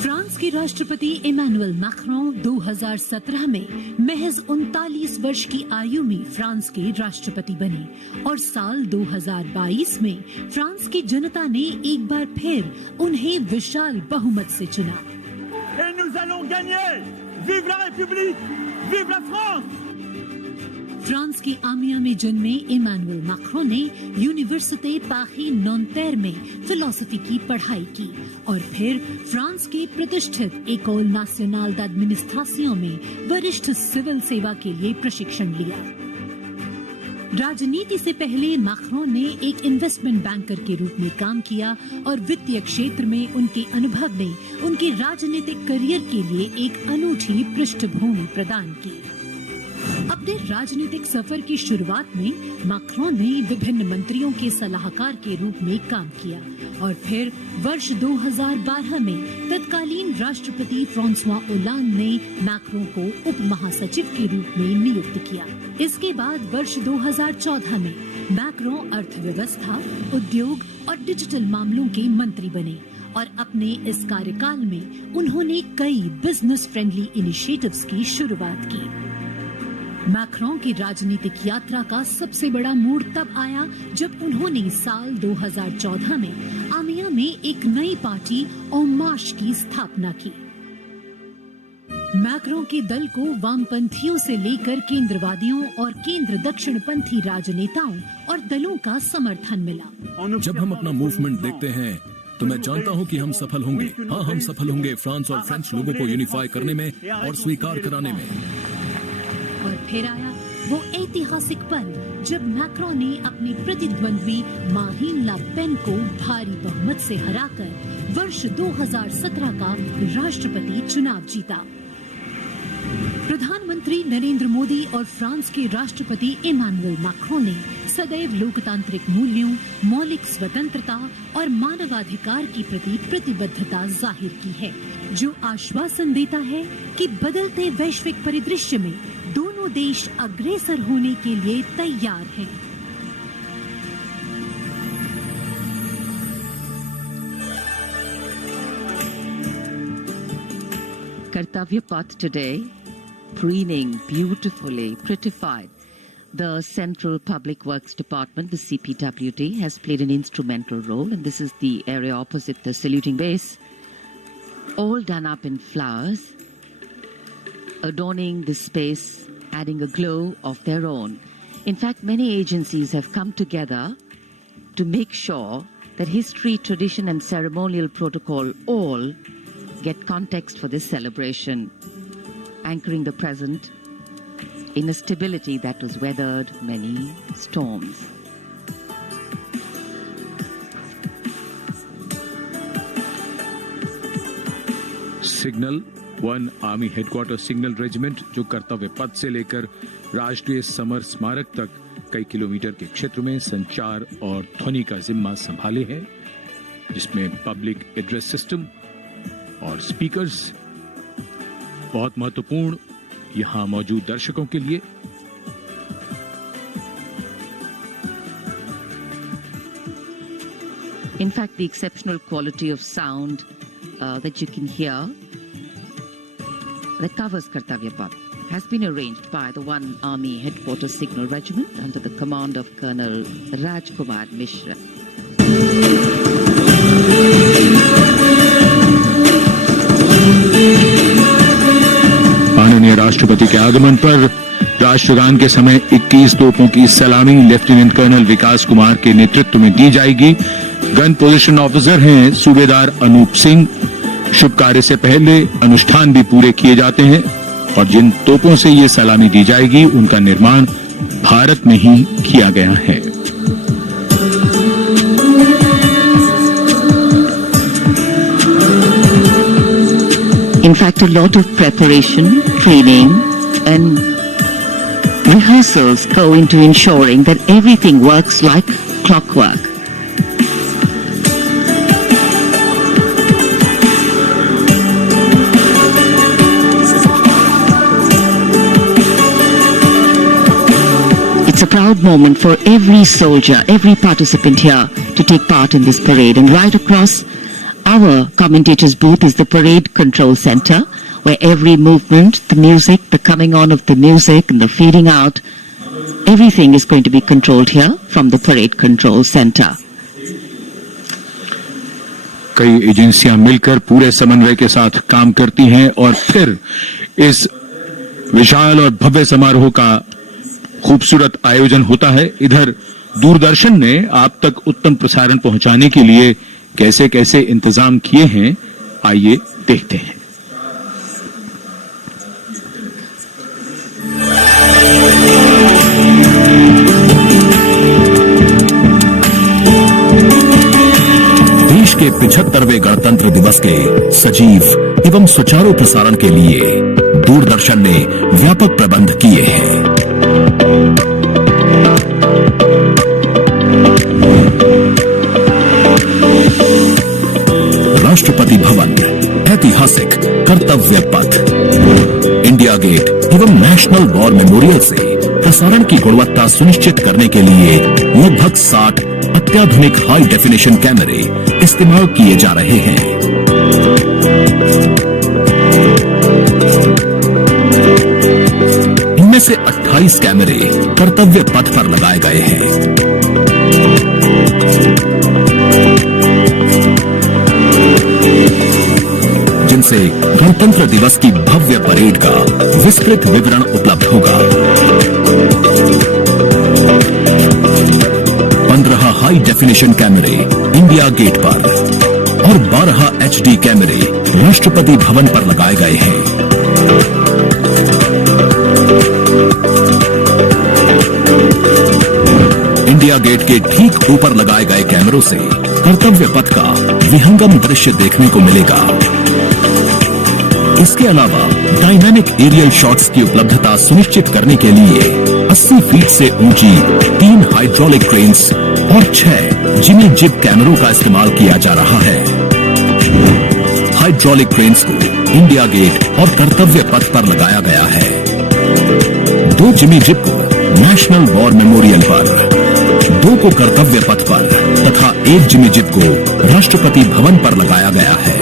फ्रांस के राष्ट्रपति इमैनुअल मैक्रों 2017 में महज 39 वर्ष की आयु में फ्रांस के राष्ट्रपति बने और साल 2022 में फ्रांस की जनता ने एक बार फिर उन्हें विशाल बहुमत से चुना। Et nous allons gagner! Vive la République! Vive la France! France के आमिया में जन्मे इमैनुअल मैक्रों ने यूनिवर्सिटी पारी नॉन्टेर में फिलॉसफी की पढ़ाई की और फिर फ्रांस के प्रतिष्ठित एकोल नाशनल d'administration में वरिष्ठ सिविल सेवा के लिए प्रशिक्षण लिया। राजनीति से पहले मैक्रों ने एक इन्वेस्टमेंट बैंकर के रूप में काम किया और वित्तीय क्षेत्र में उनके अनुभव ने उनके राजनीतिक करियर के लिए एक अनूठी पृष्ठभूमि प्रदान की। अपने राजनीतिक सफर की शुरुआत में मैक्रों ने विभिन्न मंत्रियों के सलाहकार के रूप में काम किया और फिर वर्ष 2012 में तत्कालीन राष्ट्रपति फ्रांसवा ओलांद ने मैक्रों को उप महासचिव के रूप में नियुक्त किया। इसके बाद वर्ष 2014 में मैक्रों अर्थव्यवस्था, उद्योग और डिजिटल मामलों के मंत्री बने और अपने इस कार्यकाल में उन्होंने कई बिजनेस फ्रेंडली इनिशिएटिव्स की शुरुआत की। मैक्रों की राजनीतिक यात्रा का सबसे बड़ा मोड़ तब आया जब उन्होंने साल 2014 में आमिया में एक नई पार्टी En Marche की स्थापना की। मैक्रों के दल को वामपंथियों से लेकर केंद्रवादियों और केंद्र दक्षिणपंथी राजनेताओं और दलों का समर्थन मिला। जब हम अपना मूवमेंट देखते हैं तो मैं जानता हूं कि हम सफल होंगे। हाँ, हम सफल होंगे फ्रांस और फ्रेंच लोगों को यूनिफाई करने में और स्वीकार कराने में। और फिर आया वो ऐतिहासिक पल जब मैक्रों ने अपने प्रतिद्वंद्वी मारीन ला पेन को भारी बहुमत से हराकर वर्ष 2017 का राष्ट्रपति चुनाव जीता। प्रधानमंत्री नरेंद्र मोदी और फ्रांस के राष्ट्रपति इमैनुअल मैक्रों ने सदैव लोकतांत्रिक मूल्यों, मौलिक स्वतंत्रता और मानवाधिकार की प्रति प्रतिबद्धता जाहिर की है, जो आश्वासन देता है कि बदलते वैश्विक परिदृश्य में दोनों देश अग्रसर होने के लिए तैयार हैं। Kartavya path today, preening beautifully, prettified. The Central Public Works Department, the CPWD, has played an instrumental role, and this is the area opposite the saluting base, all done up in flowers, adorning this space, adding a glow of their own. In fact, many agencies have come together to make sure that history, tradition and ceremonial protocol all get context for this celebration. Anchoring the present in a stability that has weathered many storms. Signal 1 army headquarter signal regiment जो कर्तव्य पथ से लेकर राष्ट्रीय summer स्मारक तक कई kilometre के क्षेत्र में संचार और ध्वनि का जिम्मा संभाले है, जिसमें पब्लिक एड्रेस सिस्टम और स्पीकर्स बहुत महत्वपूर्ण यहां मौजूद दर्शकों के लिए। In fact, the exceptional quality of sound that you can hear that covers Kartavya Pub has been arranged by the 1 Army Headquarters Signal Regiment under the command of Colonel Rajkumar Mishra. माननीय राष्ट्रपति के आगमन पर राष्ट्रगान के समय 21 तोपों की सलामी लेफ्टिनेंट कर्नल विकास कुमार के नेतृत्व में दी जाएगी। गन पोजीशन ऑफिसर हैं सूबेदार अनूप सिंह। शुभ कार्य से पहले अनुष्ठान भी पूरे किए जाते हैं और जिन तोपों से ये सलामी दी जाएगी उनका निर्माण भारत में ही किया गया है। In fact, a lot of preparation, training and rehearsals go into ensuring that everything works like clockwork. It's a proud moment for every soldier, every participant here to take part in this parade. And right across our commentator's booth is the Parade Control Center, where every movement, the music, the coming on of the music and the fading out, everything is going to be controlled here from the Parade Control Center. कई एजेंसियां मिलकर पूरे समन्वय के साथ काम करती हैं और फिर इस विशाल और भव्य समारोह का खूबसूरत आयोजन होता है। इधर दूरदर्शन ने आप तक उत्तम प्रसारण पहुंचाने के लिए कैसे कैसे इंतजाम किए हैं, आइए देखते हैं। देश के 75वें गणतंत्र दिवस के सजीव एवं सुचारू प्रसारण के लिए दूरदर्शन ने व्यापक प्रबंध किए हैं। राष्ट्रपति भवन, ऐतिहासिक कर्तव्य पथ, इंडिया गेट एवं नेशनल वॉर मेमोरियल से प्रसारण की गुणवत्ता सुनिश्चित करने के लिए लगभग 60 अत्याधुनिक हाई डेफिनेशन कैमरे इस्तेमाल किए जा रहे हैं। इनमें से 28 कैमरे कर्तव्य पथ पर लगाए गए हैं। जिनसे गणतंत्र दिवस की भव्य परेड का विस्तृत विवरण उपलब्ध होगा। 15 हाई डेफिनेशन कैमरे इंडिया गेट पर और 12 HD कैमरे राष्ट्रपति भवन पर लगाए गए हैं। इंडिया गेट के ठीक ऊपर लगाए गए कैमरों से कर्तव्य पथ का विहंगम दृश्य देखने को मिलेगा। इसके अलावा डायनामिक एरियल शॉट्स की उपलब्धता सुनिश्चित करने के लिए 80 फीट से ऊंची 3 हाइड्रोलिक क्रेन्स और 6 जिमी जिब कैमरों का इस्तेमाल किया जा रहा है। हाइड्रोलिक क्रेन्स को इंडिया गेट और कर्तव्य पथ पर लगाया गया है। 2 जिमी जिब को नेशनल वॉर मेमोरियल पर, 2 को कर्तव्य पथ पर तथा 1 जिमी जिब को राष्ट्रपति भवन पर लगाया गया है।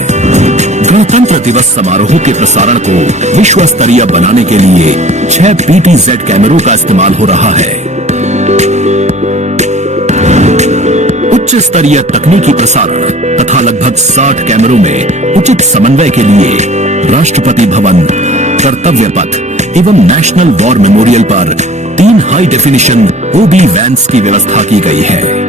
गणतंत्र दिवस समारोह के प्रसारण को विश्व स्तरीय बनाने के लिए 6 PTZ कैमरों का इस्तेमाल हो रहा है। उच्च स्तरीय तकनीकी प्रसारण तथा लगभग 60 कैमरों में उचित समन्वय के लिए राष्ट्रपति भवन, कर्तव्य पथ एवं नेशनल वॉर मेमोरियल पर 3 हाई डेफिनेशन OB वैन्स की व्यवस्था की गई है।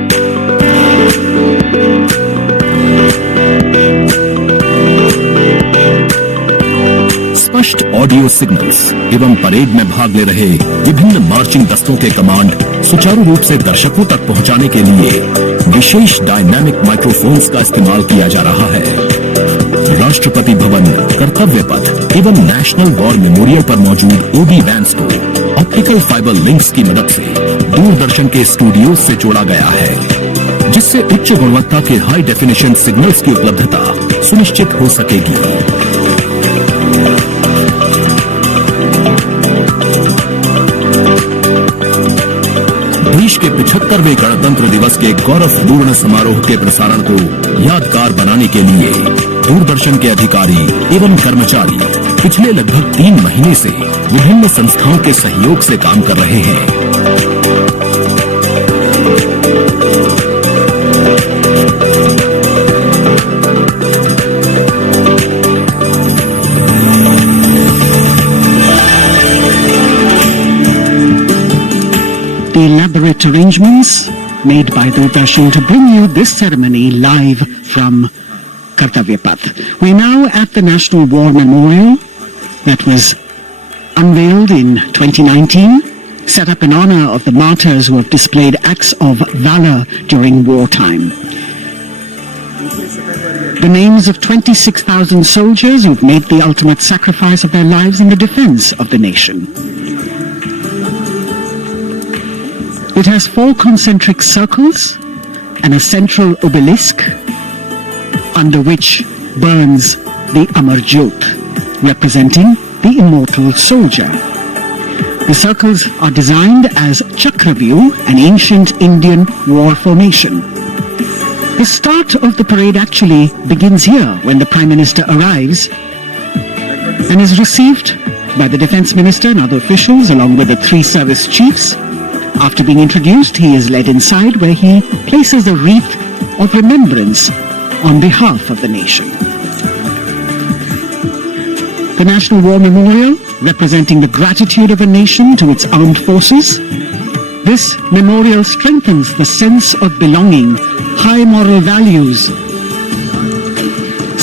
विशिष्ट ऑडियो सिग्नल्स एवं परेड में भाग ले रहे विभिन्न मार्चिंग दस्तों के कमांड सुचारू रूप से दर्शकों तक पहुंचाने के लिए विशेष डायनामिक माइक्रोफोन्स का इस्तेमाल किया जा रहा है। राष्ट्रपति भवन, कर्तव्य पथ एवं नेशनल वॉर मेमोरियल पर मौजूद ओडी वैन्स को ऑप्टिकल फाइबर लिंक्स की मदद से दूरदर्शन के स्टूडियो से जोड़ा गया है, जिससे उच्च गुणवत्ता के हाई डेफिनेशन सिग्नल्स की उपलब्धता सुनिश्चित हो सकेगी। देश के 75वें गणतंत्र दिवस के गौरवपूर्ण समारोह के प्रसारण को यादगार बनाने के लिए दूरदर्शन के अधिकारी एवं कर्मचारी पिछले लगभग 3 महीने से विभिन्न संस्थाओं के सहयोग से काम कर रहे हैं। The elaborate arrangements made by Doordarshan to bring you this ceremony live from Kartavya Path. We're now at the National War Memorial that was unveiled in 2019, set up in honor of the martyrs who have displayed acts of valor during wartime. The names of 26,000 soldiers who've made the ultimate sacrifice of their lives in the defense of the nation. It has 4 concentric circles and a central obelisk under which burns the Amar Jyot, representing the immortal soldier. The circles are designed as Chakravyu, an ancient Indian war formation. The start of the parade actually begins here when the Prime Minister arrives and is received by the Defence Minister and other officials along with the 3 service chiefs. After being introduced, he is led inside where he places a wreath of remembrance on behalf of the nation. The National War Memorial, representing the gratitude of a nation to its armed forces. This memorial strengthens the sense of belonging, high moral values,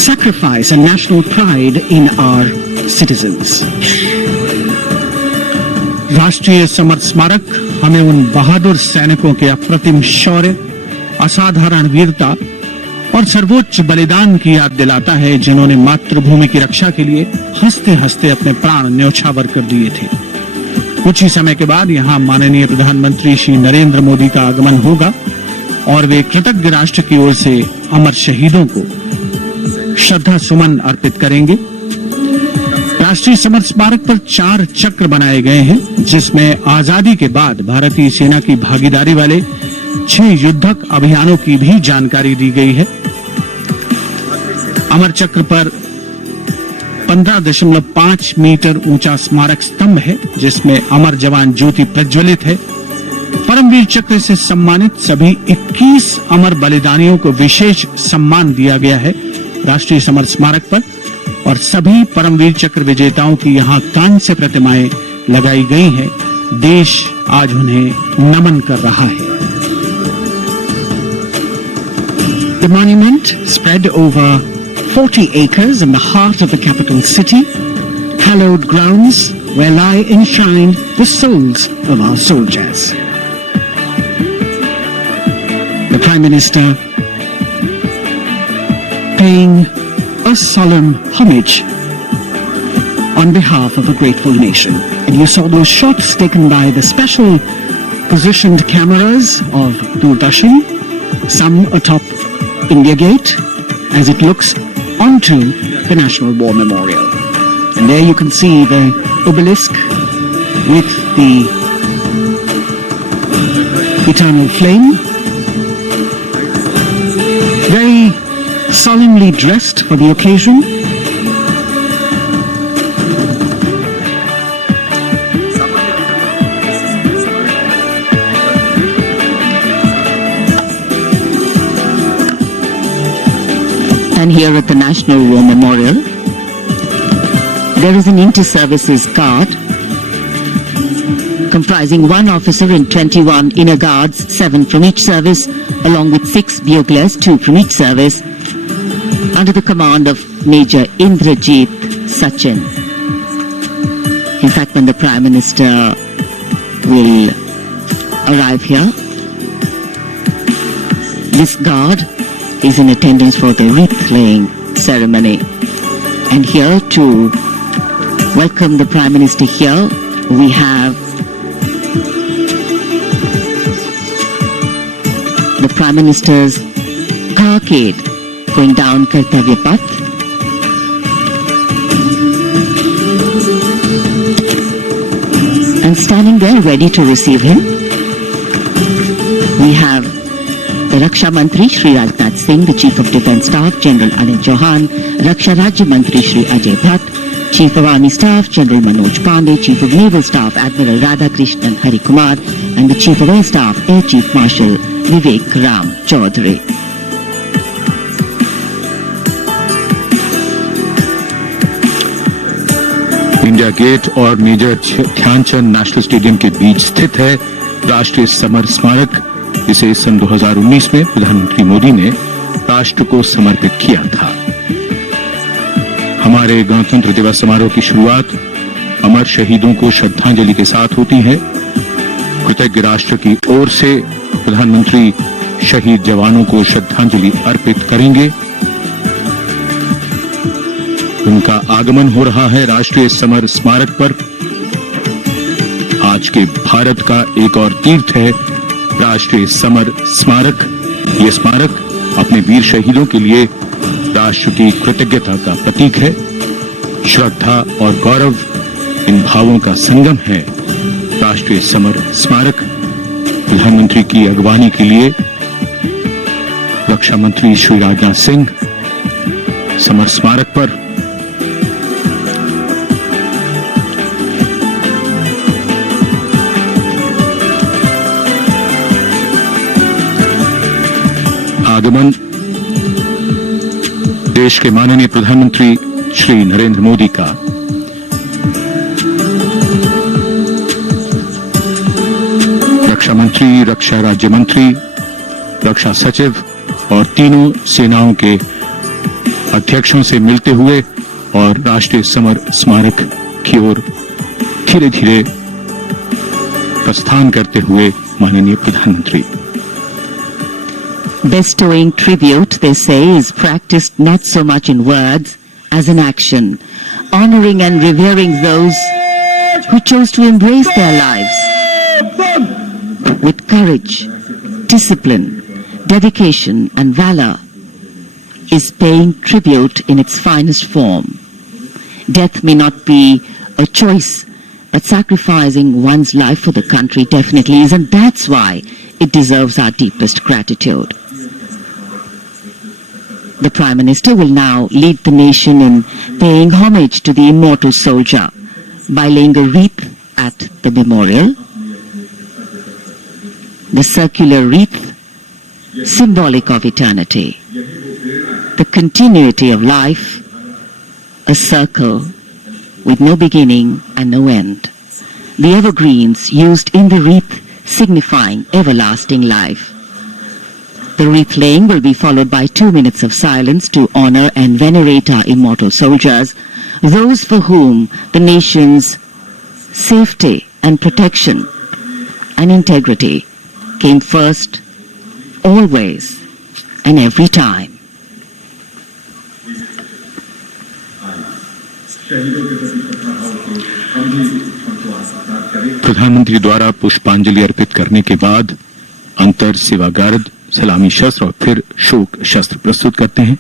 sacrifice and national pride in our citizens. राष्ट्रीय summer स्मारक हमें उन बहादुर सैनिकों के अप्रतिम शौर्य, असाधारण वीरता और सर्वोच्च बलिदान की याद दिलाता है, जिन्होंने मातृभूमि की रक्षा के लिए हंसते हंसते अपने प्राण न्यौछावर कर दिए थे। कुछ ही समय के बाद यहाँ माननीय प्रधानमंत्री श्री नरेंद्र मोदी का आगमन होगा और वे कृतज्ञ राष्ट्र की ओर से अमर शहीदों को श्रद्धा सुमन अर्पित करेंगे। राष्ट्रीय समर स्मारक पर 4 चक्र बनाए गए हैं, जिसमें आजादी के बाद भारतीय सेना की भागीदारी वाले 6 युद्धक अभियानों की भी जानकारी दी गई है। अमर चक्र पर 15.5 मीटर ऊंचा स्मारक स्तंभ है, जिसमें अमर जवान ज्योति प्रज्वलित है। परमवीर चक्र से सम्मानित सभी 21 अमर बलिदानियों को विशेष सम्मान दिया गया है राष्ट्रीय समर स्मारक पर, और सभी परमवीर चक्र विजेताओं की यहाँ कांस्य प्रतिमाएं लगाई गई हैं। देश आज उन्हें नमन कर रहा है। The monument, spread over 40 acres in the heart of the capital city, hallowed grounds where lie enshrined the souls of our soldiers. The Prime Minister paying a solemn homage on behalf of a grateful nation. And you saw those shots taken by the special positioned cameras of Doordarshan, some atop India Gate, as it looks onto the National War Memorial. And there you can see the obelisk with the eternal flame, very solemnly dressed for the occasion. And here at the National War Memorial, there is an inter-services guard comprising 1 officer and 21 inner guards, 7 from each service, along with 6 buglers, 2 from each service, under the command of Major Indrajit Sachin. In fact, when the Prime Minister will arrive here, this guard is in attendance for the wreath-laying ceremony. And here to welcome the Prime Minister here, we have the Prime Minister's carcade going down Kartavya Path. And standing there ready to receive him, we have the Raksha Mantri Shri Rajnath Singh, the Chief of Defence Staff General Anil Chauhan, Raksha Rajya Mantri Shri Ajay Bhatt, Chief of Army Staff General Manoj Pandey, Chief of Naval Staff Admiral Radhakrishnan Hari Kumar, and the Chief of Air Staff Air Chief Marshal Vivek Ram Chaudhary. India Gate और Major Dhyanchand National Stadium के बीच स्थित है राष्ट्रीय summer स्मारक, जिसे सन 2019 में प्रधानमंत्री मोदी ने राष्ट्र को समर्पित किया था। हमारे गणतंत्र दिवस समारोह की शुरुआत अमर शहीदों को श्रद्धांजलि के साथ होती है। कृतज्ञ राष्ट्र की ओर से प्रधानमंत्री शहीद जवानों को श्रद्धांजलि अर्पित करेंगे। उनका आगमन हो रहा है राष्ट्रीय समर स्मारक पर। आज के भारत का एक और तीर्थ है राष्ट्रीय समर स्मारक। ये स्मारक अपने वीर शहीदों के लिए राष्ट्र की कृतज्ञता का प्रतीक है। श्रद्धा और गौरव इन भावों का संगम है। राष्ट्रीय समर स्मारक प्रधानमंत्री की अगवानी के लिए रक्षा मंत्री श्री राजनाथ सिंह समर स्मारक पर आगमन देश के माननीय प्रधानमंत्री श्री नरेंद्र मोदी का रक्षा मंत्री, रक्षा राज्य मंत्री, रक्षा सचिव और तीनों सेनाओं के अध्यक्षों से मिलते हुए और राष्ट्रीय समर स्मारक की ओर धीरे धीरे प्रस्थान करते हुए माननीय प्रधानमंत्री। Bestowing tribute, they say, is practiced not so much in words as in action, honoring and revering those who chose to embrace their lives with courage, discipline, dedication and valor is paying tribute in its finest form. Death may not be a choice, but sacrificing one's life for the country definitely is, and that's why it deserves our deepest gratitude. The Prime Minister will now lead the nation in paying homage to the immortal soldier by laying a wreath at the memorial. The circular wreath, symbolic of eternity, the continuity of life, a circle with no beginning and no end. The evergreens used in the wreath signifying everlasting life. The wreath laying will be followed by 2 minutes of silence to honor and venerate our immortal soldiers, those for whom the nation's safety and protection and integrity came first, always and every time. प्रधानमंत्री द्वारा पुष्पांजलि अर्पित करने के बाद अंतर सेवा guard सलामी शस्त्र और फिर शोक शस्त्र प्रस्तुत करते हैं।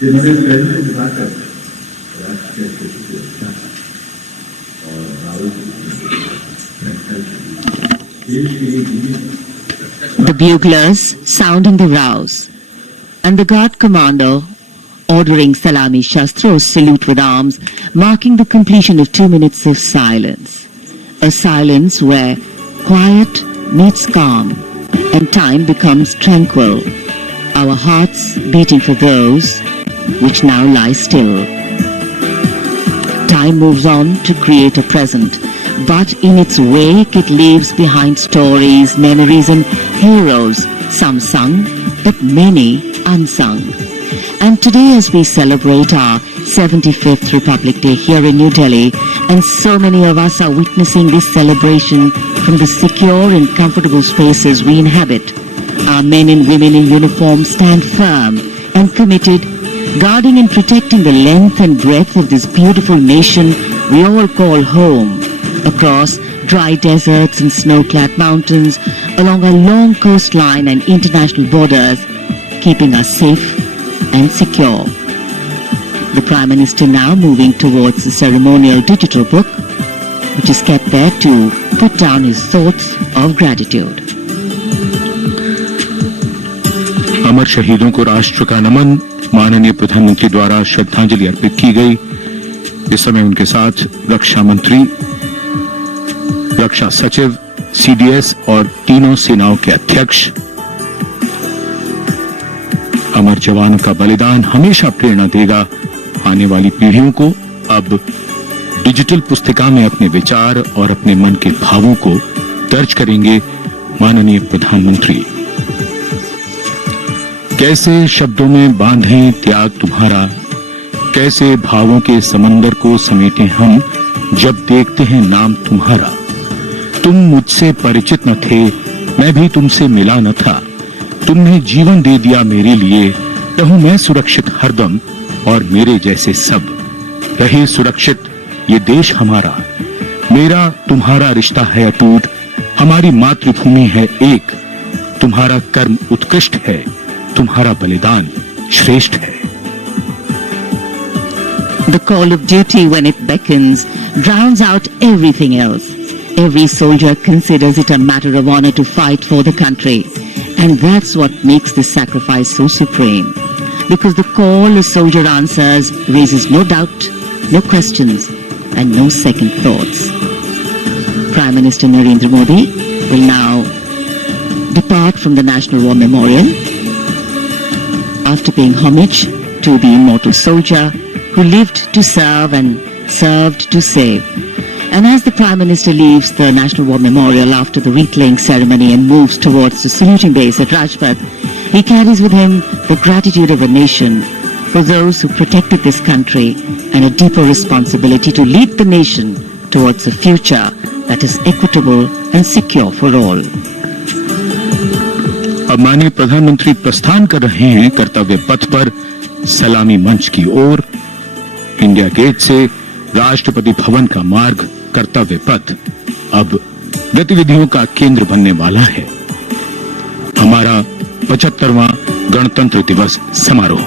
जिन्होंने प्रेम को बुलाकर राष्ट्र के सुरक्षा और The buglers sounding the rouse, and the guard commander ordering Salami Shastros salute with arms, marking the completion of 2 minutes of silence. A silence where quiet meets calm and time becomes tranquil, our hearts beating for those which now lie still. Time moves on to create a present, but in its wake it leaves behind stories, memories and heroes, some sung, but many unsung. And today, as we celebrate our 75th Republic Day here in New Delhi, and so many of us are witnessing this celebration from the secure and comfortable spaces we inhabit. Our men and women in uniform stand firm and committed, guarding and protecting the length and breadth of this beautiful nation we all call home, across dry deserts and snow-clad mountains, along a long coastline and international borders, keeping us safe and secure. The Prime Minister now moving towards the ceremonial digital book, which is kept there to put down his thoughts of gratitude. अमर शहीदों को राष्ट्र का नमन, माननीय प्रधानमंत्री द्वारा श्रद्धांजलि अर्पित की गई। इस समय उनके साथ रक्षा मंत्री, रक्षा सचिव, सीडीएस और तीनों सेनाओं के अध्यक्ष। अमर जवानों का बलिदान हमेशा प्रेरणा देगा आने वाली पीढ़ियों को। अब डिजिटल पुस्तिका में अपने विचार और अपने मन के भावों को दर्ज करेंगे माननीय प्रधानमंत्री। कैसे शब्दों में बांधें त्याग तुम्हारा, कैसे भावों के समंदर को समेटें हम जब देखते हैं नाम तुम्हारा। तुम मुझसे परिचित न थे, मैं भी तुमसे मिला न था, तुमने जीवन दे दिया मेरे लिए, रहूं मैं सुरक्षित हरदम और मेरे जैसे सब। रहे सुरक्षित ये देश हमारा, मेरा तुम्हारा रिश्ता है अटूट, हमारी मातृभूमि है एक, तुम्हारा कर्म उत्कृष्ट है, तुम्हारा बलिदान श्रेष्ठ है। The call of duty, when it beckons, drowns out everything else. Every soldier considers it a matter of honor to fight for the country. And that's what makes this sacrifice so supreme. Because the call a soldier answers raises no doubt, no questions, and no second thoughts. Prime Minister Narendra Modi will now depart from the National War Memorial after paying homage to the immortal soldier who lived to serve and served to save. And as the Prime Minister leaves the National War Memorial after the wreath-laying ceremony and moves towards the saluting base at Rajpath, he carries with him the gratitude of a nation for those who protected this country and a deeper responsibility to lead the nation towards a future that is equitable and secure for all. अब माननीय प्रधानमंत्री प्रस्थान कर रहे हैं कर्तव्य पथ पर सलामी मंच की ओर। इंडिया गेट से राष्ट्रपति भवन का मार्ग कर्तव्य पथ अब गतिविधियों का केंद्र बनने वाला है। हमारा 75वां गणतंत्र दिवस समारोह।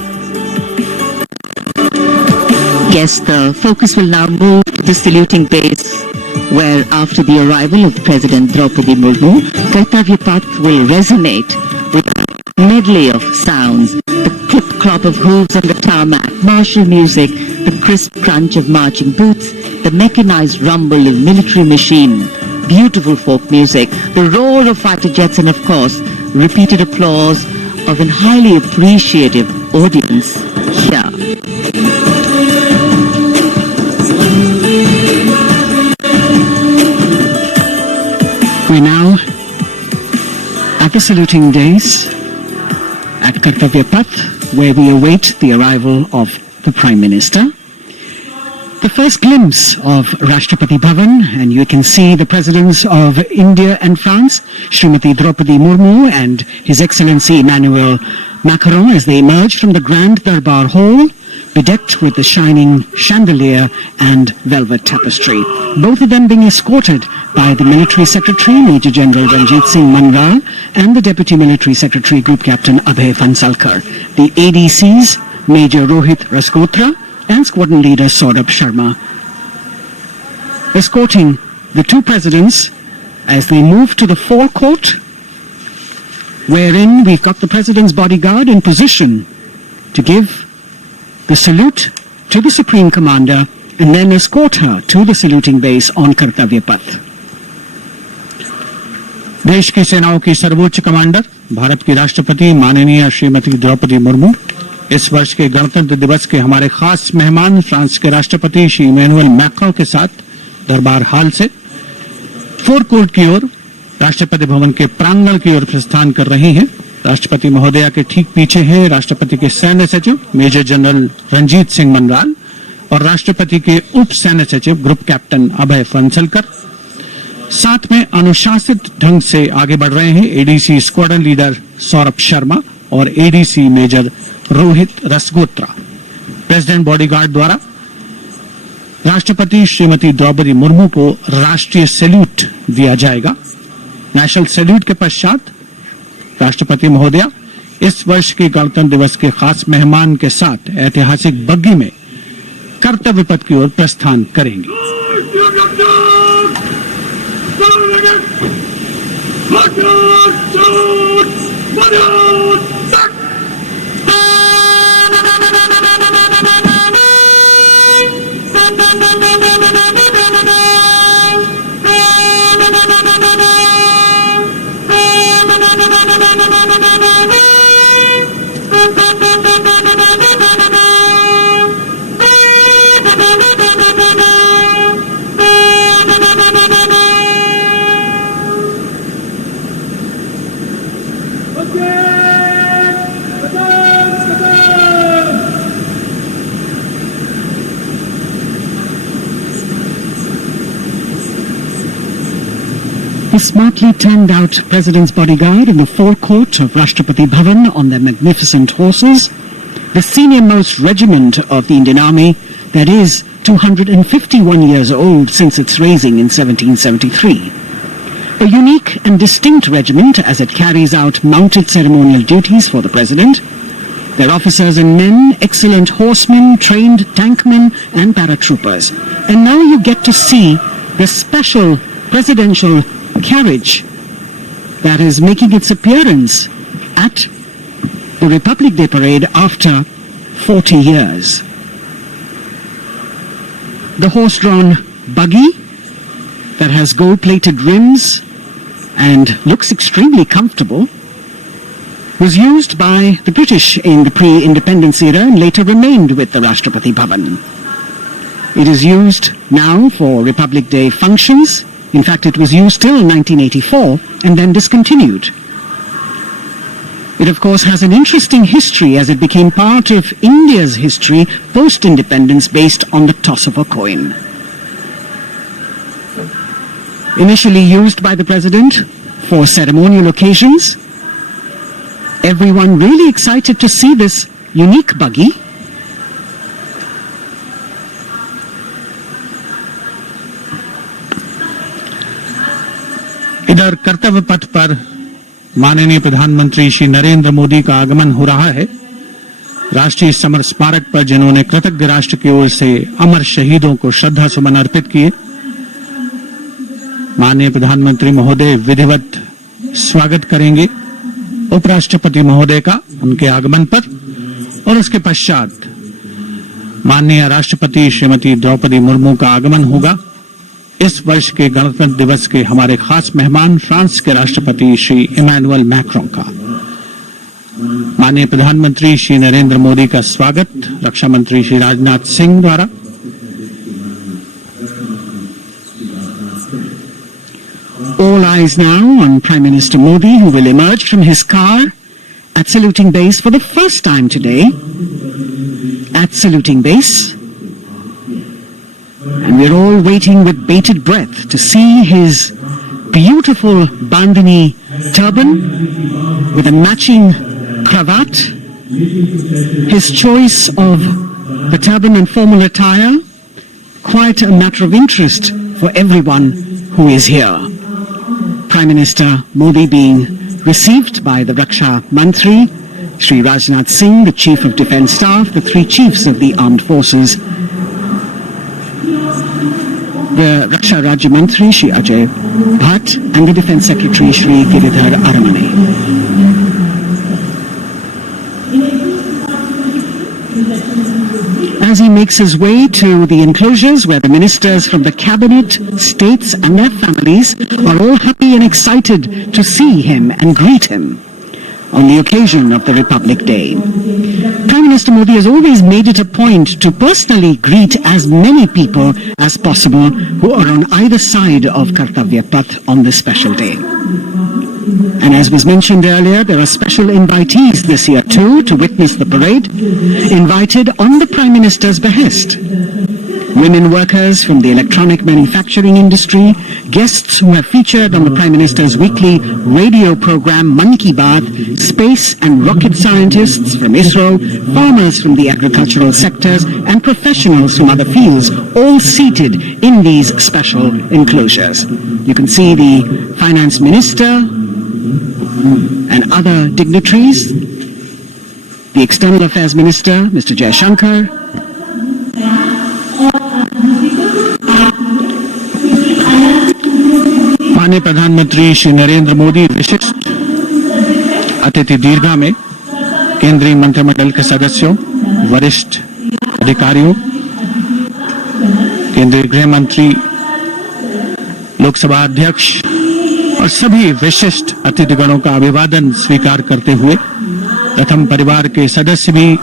Yes, the focus will now move to the saluting base, where after the arrival of President Draupadi Murmu, Kartavya Path will resonate with a medley of sounds, the clip-clop of hooves on the tarmac, martial music, the crisp crunch of marching boots, the mechanized rumble of military machine, beautiful folk music, the roar of fighter jets, and of course, repeated applause of an highly appreciative audience here. We're now at the saluting days at Kartavya Path, where we await the arrival of the Prime Minister. The first glimpse of Rashtrapati Bhavan, and you can see the presidents of India and France, Srimati Draupadi Murmu and His Excellency Emmanuel Macron, as they emerge from the Grand Darbar Hall, bedecked with the shining chandelier and velvet tapestry. Both of them being escorted by the Military Secretary, Major General Ranjit Singh Manwal, and the Deputy Military Secretary, Group Captain Abhay Fansalkar. The ADCs, Major Rohit Raskotra and Squadron Leader Saurabh Sharma, escorting the two presidents as they move to the forecourt, wherein we've got the President's bodyguard in position to give the salute to the Supreme Commander and then escort her to the saluting base on Kartavya Path. देश की सेनाओं की सर्वोच्च commander Bharat की राष्ट्रपति माननीय श्रीमती द्रौपदी मुर्मू इस वर्ष के गणतंत्र दिवस के हमारे खास मेहमान फ्रांस के राष्ट्रपति श्री इमैनुअल मैक्रों के साथ दरबार हाल से फोर कोर्ट की ओर राष्ट्रपति भवन के प्रांगण की ओर प्रस्थान कर रही हैं। राष्ट्रपति महोदया के ठीक पीछे हैं राष्ट्रपति के सैन्य सचिव मेजर जनरल रंजीत सिंह मनवाल और राष्ट्रपति के उप सैन्य सचिव ग्रुप कैप्टन अभय फंसलकर साथ में अनुशासित ढंग से आगे बढ़ रहे हैं ADC squadron leader Saurabh Sharma और ADC major Rohit Rasgotra. President bodyguard द्वारा राष्ट्रपति श्रीमती द्रौपदी मुर्मू को राष्ट्रीय सैल्यूट दिया जाएगा। नेशनल सैल्यूट के पश्चात राष्ट्रपति महोदया इस वर्ष के गणतंत्र दिवस के खास मेहमान के साथ ऐतिहासिक बग्गी में कर्तव्य पथ की ओर प्रस्थान करेंगे। The smartly turned out President's bodyguard in the forecourt of Rashtrapati Bhavan on their magnificent horses, the senior-most regiment of the Indian Army that is 251 years old since its raising in 1773. A unique and distinct regiment as it carries out mounted ceremonial duties for the President. Their officers and men, excellent horsemen, trained tankmen and paratroopers. And now you get to see the special presidential carriage that is making its appearance at the Republic Day Parade after 40 years. The horse-drawn buggy that has gold-plated rims and looks extremely comfortable was used by the British in the pre-independence era and later remained with the Rashtrapati Bhavan. It is used now for Republic Day functions. In fact, it was used till 1984 and then discontinued. It, of course, has an interesting history as it became part of India's history post-independence based on the toss of a coin. Initially used by the President for ceremonial occasions, everyone really excited to see this unique buggy. इधर कर्तव्य पथ पर माननीय प्रधानमंत्री श्री नरेंद्र मोदी का आगमन हो रहा है। राष्ट्रीय समर स्मारक पर जिन्होंने कृतज्ञ राष्ट्र की ओर से अमर शहीदों को श्रद्धा सुमन अर्पित किए, माननीय प्रधानमंत्री महोदय विधिवत स्वागत करेंगे उपराष्ट्रपति महोदय का उनके आगमन पर और उसके पश्चात माननीय राष्ट्रपति श्रीमती द्रौपदी मुर्मू का आगमन होगा। इस वर्ष के गणतंत्र दिवस के हमारे खास मेहमान फ्रांस के राष्ट्रपति श्री इमैनुअल मैक्रों का माननीय प्रधानमंत्री श्री नरेंद्र मोदी का स्वागत रक्षा मंत्री श्री राजनाथ सिंह द्वारा। All eyes now on Prime Minister Modi, who will emerge from his car at saluting base for the first time today. At saluting base. And we're all waiting with bated breath to see his beautiful bandhani turban with a matching cravat. His choice of the turban and formal attire, quite a matter of interest for everyone who is here. Prime Minister Modi being received by the Raksha Mantri, Shri Rajnath Singh, the Chief of Defence Staff, the three chiefs of the armed forces, the Raksha Rajya Mantri, Shri Ajay Bhatt, and the Defence Secretary, Shri Giridhar Aramane. As he makes his way to the enclosures where the ministers from the cabinet, states and their families are all happy and excited to see him and greet him on the occasion of the Republic Day. Prime Minister Modi has always made it a point to personally greet as many people as possible who are on either side of Kartavya Path on this special day. And as was mentioned earlier, there are special invitees this year too to witness the parade, invited on the Prime Minister's behest. women workers from the electronic manufacturing industry, guests who have featured on the Prime Minister's weekly radio program Mann Ki Baat, space and rocket scientists from ISRO, farmers from the agricultural sectors, and professionals from other fields, all seated in these special enclosures. You can see the Finance Minister and other dignitaries, the External Affairs Minister, Mr. Jaishankar, माननीय प्रधानमंत्री श्री नरेंद्र मोदी विशिष्ट अतिथि दीर्घा में केंद्रीय मंत्रिमंडल के सदस्यों, वरिष्ठ अधिकारियों, केंद्रीय गृह मंत्री, लोकसभा अध्यक्ष और सभी विशिष्ट अतिथिगणों का अभिवादन स्वीकार करते हुए प्रथम परिवार के सदस्य भी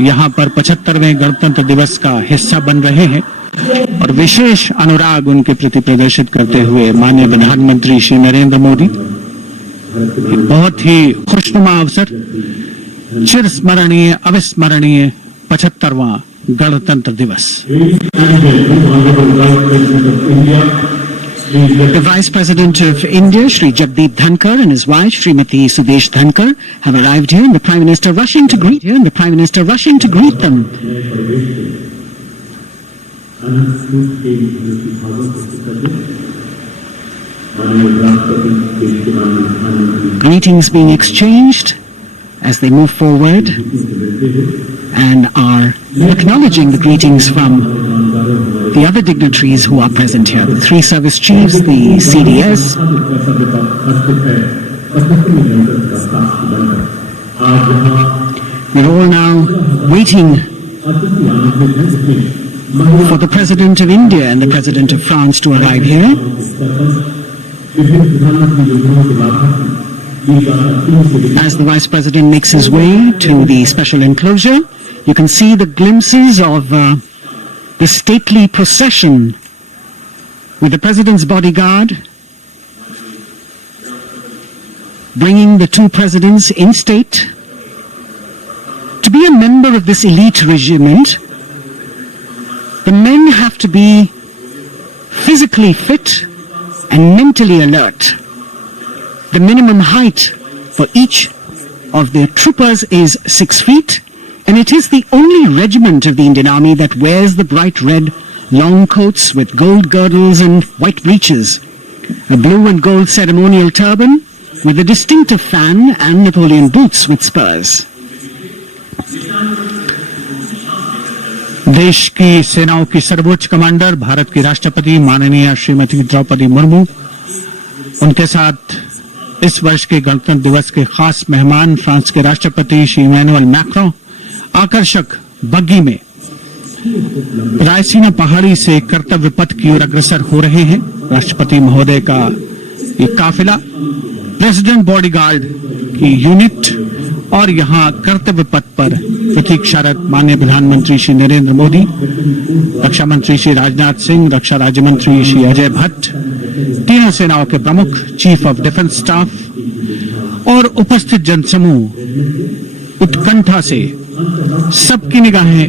यहां पर 75वें गणतंत्र दिवस का हिस्सा बन रहे हैं और विशेष अनुराग उनके प्रति प्रदर्शित करते हुए माननीय प्रधानमंत्री श्री नरेंद्र मोदी, बहुत ही खुशनुमा अवसर, चिरस्मरणीय अविस्मरणीय 75वां गणतंत्र दिवस। The Vice President of India, Shri Jagdeep Dhankar, and his wife, Srimati Sudesh Dhankar, have arrived here, and the Prime Minister rushing to greet them. Greetings being exchanged as they move forward and are acknowledging the greetings from the other dignitaries who are present here, the three service chiefs, the CDS. We're all now waiting for the President of India and the President of France to arrive here. As the Vice President makes his way to the special enclosure, you can see the glimpses of the stately procession with the President's bodyguard bringing the two presidents in state. To be a member of this elite regiment, the men have to be physically fit and mentally alert. The minimum height for each of the troopers is 6 feet, and it is the only regiment of the Indian Army that wears the bright red long coats with gold girdles and white breeches, a blue and gold ceremonial turban with a distinctive fan and Napoleon boots with spurs. देश की सेनाओं की सर्वोच्च commander Bharat की राष्ट्रपति माननीय श्रीमती द्रौपदी मुर्मू, उनके साथ इस वर्ष के गणतंत्र दिवस के खास मेहमान फ्रांस के राष्ट्रपति श्री इमैनुअल मैक्रों आकर्षक बग्गी में रायसीना पहाड़ी से कर्तव्य पथ की ओर अग्रसर हो रहे हैं। राष्ट्रपति महोदय का ये काफिला प्रेसिडेंट बॉडीगार्ड की यूनिट और यहाँ कर्तव्य पथ पर प्रतीक्षारत माननीय प्रधानमंत्री श्री नरेंद्र मोदी, रक्षा मंत्री श्री राजनाथ सिंह, रक्षा राज्य मंत्री श्री अजय भट्ट, तीनों सेनाओं के प्रमुख, चीफ ऑफ डिफेंस स्टाफ और उपस्थित जनसमूह उत्कंठा से सबकी निगाहें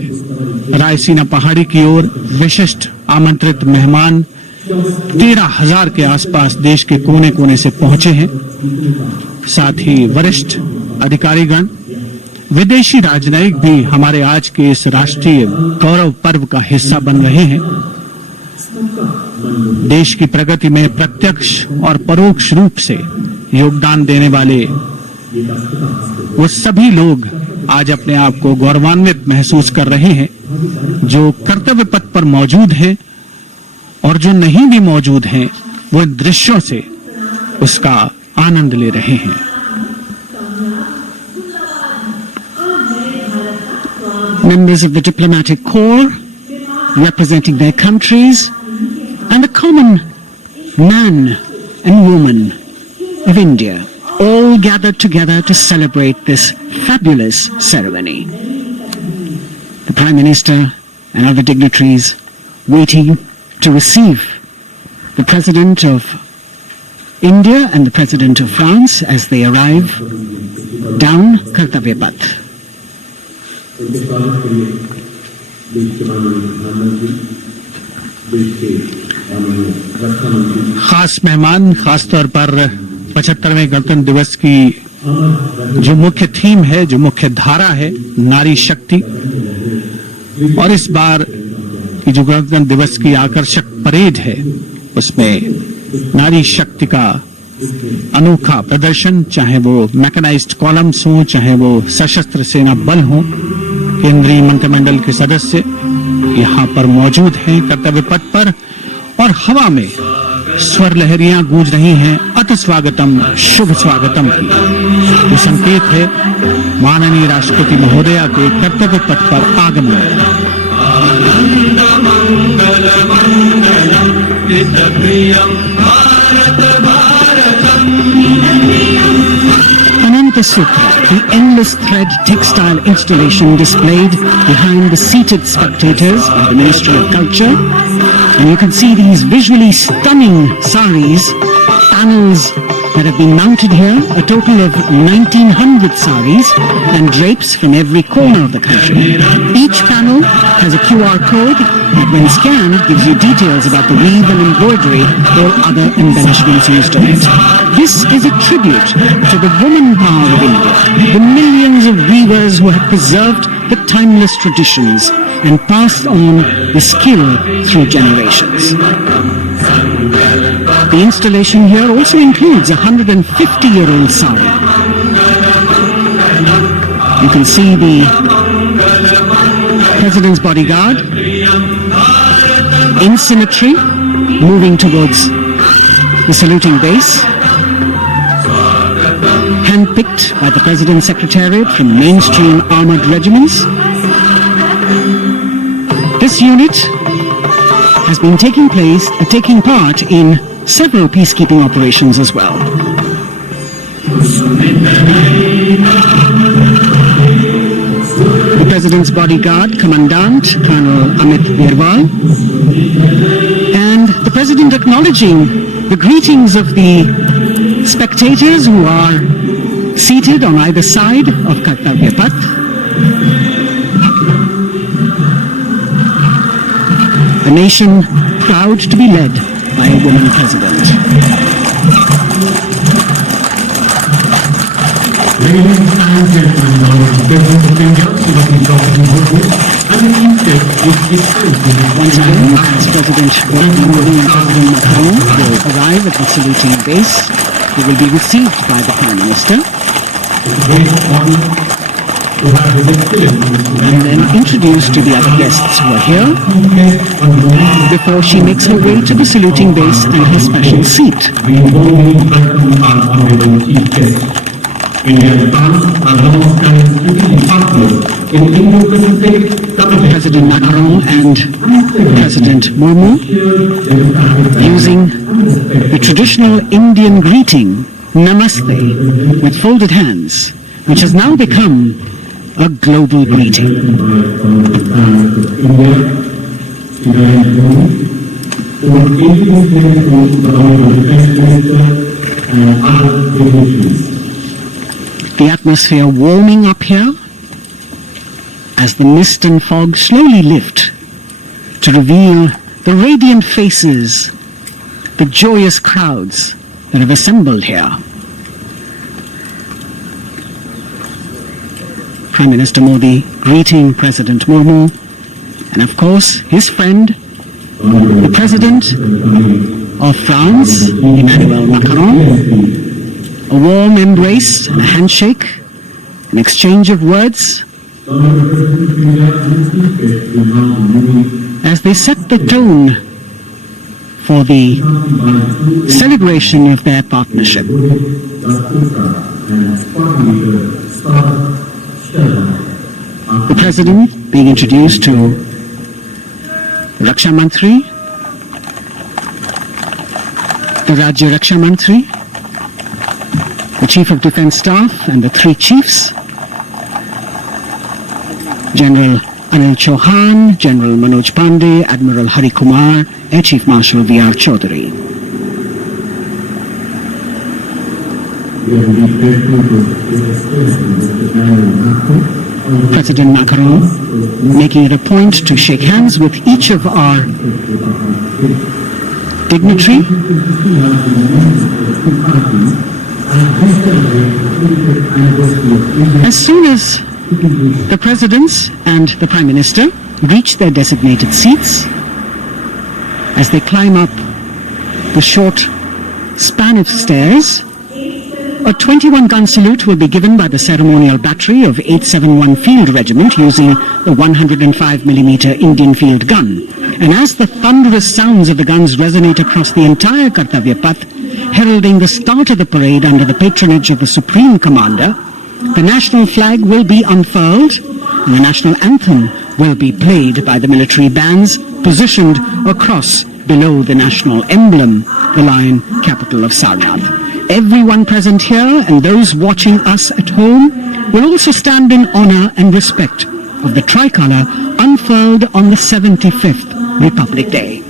रायसीना पहाड़ी की ओर। विशिष्ट आमंत्रित मेहमान 13,000 के आसपास देश के कोने कोने से पहुंचे हैं। साथ ही वरिष्ठ अधिकारीगण, विदेशी राजनयिक भी हमारे आज के इस राष्ट्रीय गौरव पर्व का हिस्सा बन रहे हैं। देश की प्रगति में प्रत्यक्ष और परोक्ष रूप से योगदान देने वाले वो सभी लोग आज अपने आप को गौरवान्वित महसूस कर रहे हैं, जो कर्तव्य पथ पर मौजूद हैं और जो नहीं भी मौजूद हैं, वो इन दृश्यों से उसका आनंद ले रहे हैं। Members of the diplomatic corps representing their countries and the common man and woman of India all gathered together to celebrate this fabulous ceremony. The Prime Minister and other dignitaries waiting to receive the President of India and the President of France as they arrive down Kartavya Path. खास मेहमान, खासतौर पर 75वें गणतंत्र दिवस की जो मुख्य theme है, जो मुख्य धारा है, नारी शक्ति, और इस बार की जो गणतंत्र दिवस की आकर्षक परेड है उसमें नारी शक्ति का अनोखा प्रदर्शन, चाहे वो मैकेनाइज्ड कॉलम्स हो, चाहे वो सशस्त्र सेना बल हो, केंद्रीय मंत्रिमंडल के सदस्य यहाँ पर मौजूद हैं कर्तव्य पथ पर, और हवा में स्वर लहरियां गूंज रही हैं अति स्वागतम, शुभ स्वागतम की। ये संकेत है माननीय राष्ट्रपति महोदया के कर्तव्य पथ पर आगमन। Ananta Sutra, the endless thread textile installation displayed behind the seated spectators by the Ministry of Culture. And you can see these visually stunning saris, panels that have been mounted here, a total of 1900 saris and drapes from every corner of the country. Each panel has a QR code that when scanned gives you details about the weave and embroidery or other embellishments used on it. This is a tribute to the woman power of India, the millions of weavers who have preserved the timeless traditions and passed on the skill through generations. The installation here also includes a 150-year-old sari. You can see the President's bodyguard in symmetry moving towards the saluting base, handpicked by the President's Secretariat from mainstream armored regiments. This unit has been taking part in several peacekeeping operations as well. The President's bodyguard, Commandant Colonel Amit Birwal, and the President acknowledging the greetings of the spectators who are seated on either side of Kartavya Path. A nation proud to be led by a woman president. Ladies and gentlemen, President of India, Srimati Draupadi Murmu, and the Chief Once again, as President Murmu and President Macron will arrive at the saluting base, they will be received by the Prime Minister. It's a great honor to have His Excellency and then introduced to the other guests who are here before she makes her way to the saluting base and her special seat. We warmly welcome our honorable Chief Guest. India and France are long-standing strategic partners in Indo-Pacific communication. President Macron and President Murmu using the traditional Indian greeting, Namaste, with folded hands, which has now become a global greeting. The atmosphere warming up here as the mist and fog slowly lift to reveal the radiant faces, the joyous crowds that have assembled here. Prime Minister Modi greeting President Murmu and of course his friend, the President of France, Emmanuel Macron. A warm embrace and a handshake, an exchange of words as they set the tone for the celebration of their partnership. The President being introduced to Raksha Mantri, the Rajya Raksha Mantri, the Chief of Defence Staff and the three chiefs, General Anil Chauhan, General Manoj Pandey, Admiral Hari Kumar, Air Chief Marshal V.R. Chaudhary. We are very grateful to His Excellency Mr. Emmanuel Macron President Macron making it a point to shake hands with each of our dignitary. As soon as the presidents and the Prime Minister reach their designated seats, as they climb up the short span of stairs, a 21-gun salute will be given by the ceremonial battery of 871 Field Regiment using the 105mm Indian field gun. And as the thunderous sounds of the guns resonate across the entire Kartavya Path, heralding the start of the parade under the patronage of the Supreme Commander, the national flag will be unfurled and the national anthem will be played by the military bands positioned across below the national emblem, the lion capital of Sarnath. Everyone present here and those watching us at home will also stand in honor and respect of the tricolour unfurled on the 75th Republic Day.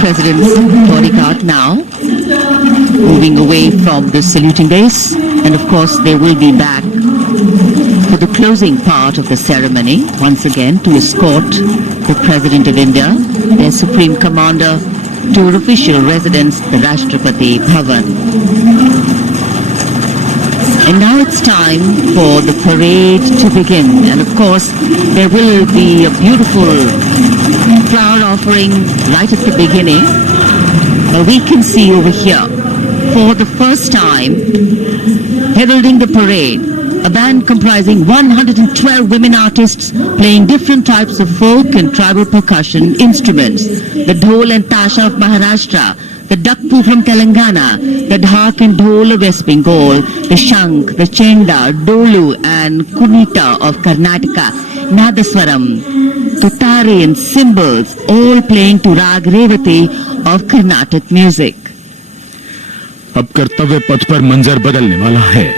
President's bodyguard now moving away from the saluting base, and of course they will be back for the closing part of the ceremony once again to escort the President of India, their Supreme Commander, to her official residence, the Rashtrapati Bhavan. And now it's time for the parade to begin, and of course there will be a beautiful flower offering right at the beginning. We can see over here, for the first time, heralding the parade, a band comprising 112 women artists playing different types of folk and tribal percussion instruments. The dhol and tasha of Maharashtra, the dakpu from Telangana, the dhak and dhol of West Bengal, the shank, the chenda, dolu and kunita of Karnataka, nadaswaram, tutare and cymbals, all playing to Rag Revati of Carnatic music. अब कर्तव्य पथ पर मंजर बदलने वाला है।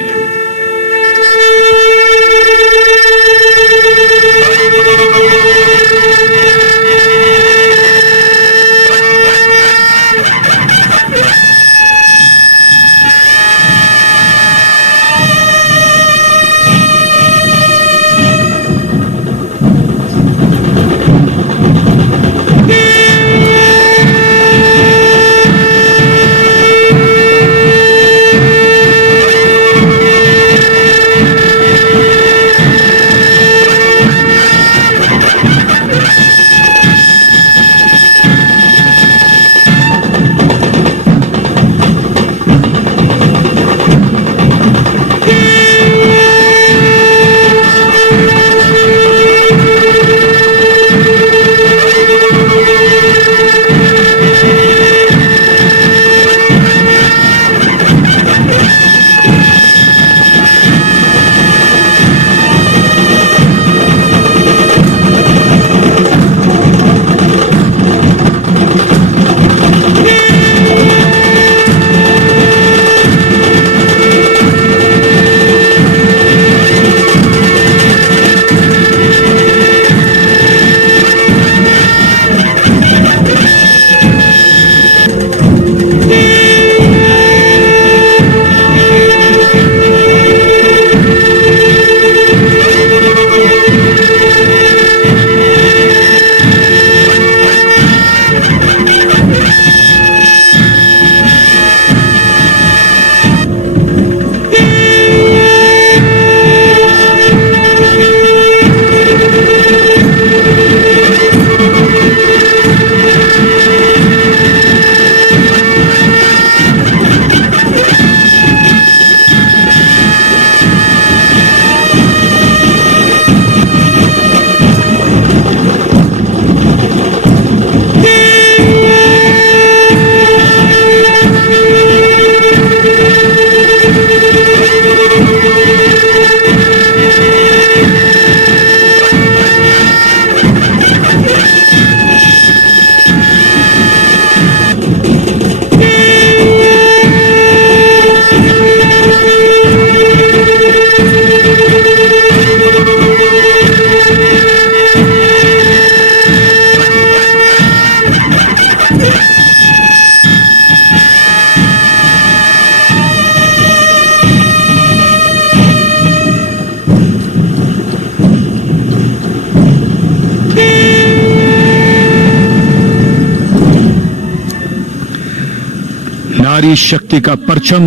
नारी शक्ति का परचम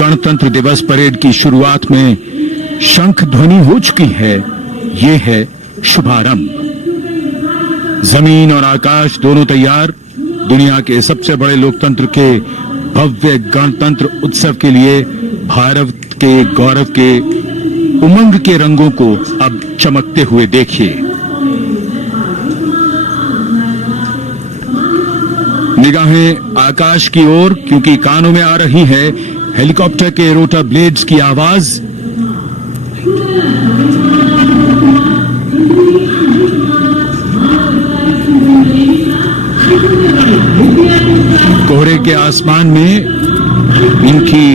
गणतंत्र दिवस परेड की शुरुआत में शंख ध्वनि हो चुकी है। ये है शुभारंभ। जमीन और आकाश दोनों तैयार। दुनिया के सबसे बड़े लोकतंत्र के भव्य गणतंत्र उत्सव के लिए भारत के गौरव के उमंग के रंगों को अब चमकते हुए देखिए। निगाहें आकाश की ओर, क्योंकि कानों में आ रही है हेलीकॉप्टर के रोटर ब्लेड्स की आवाज। कोहरे के आसमान में इनकी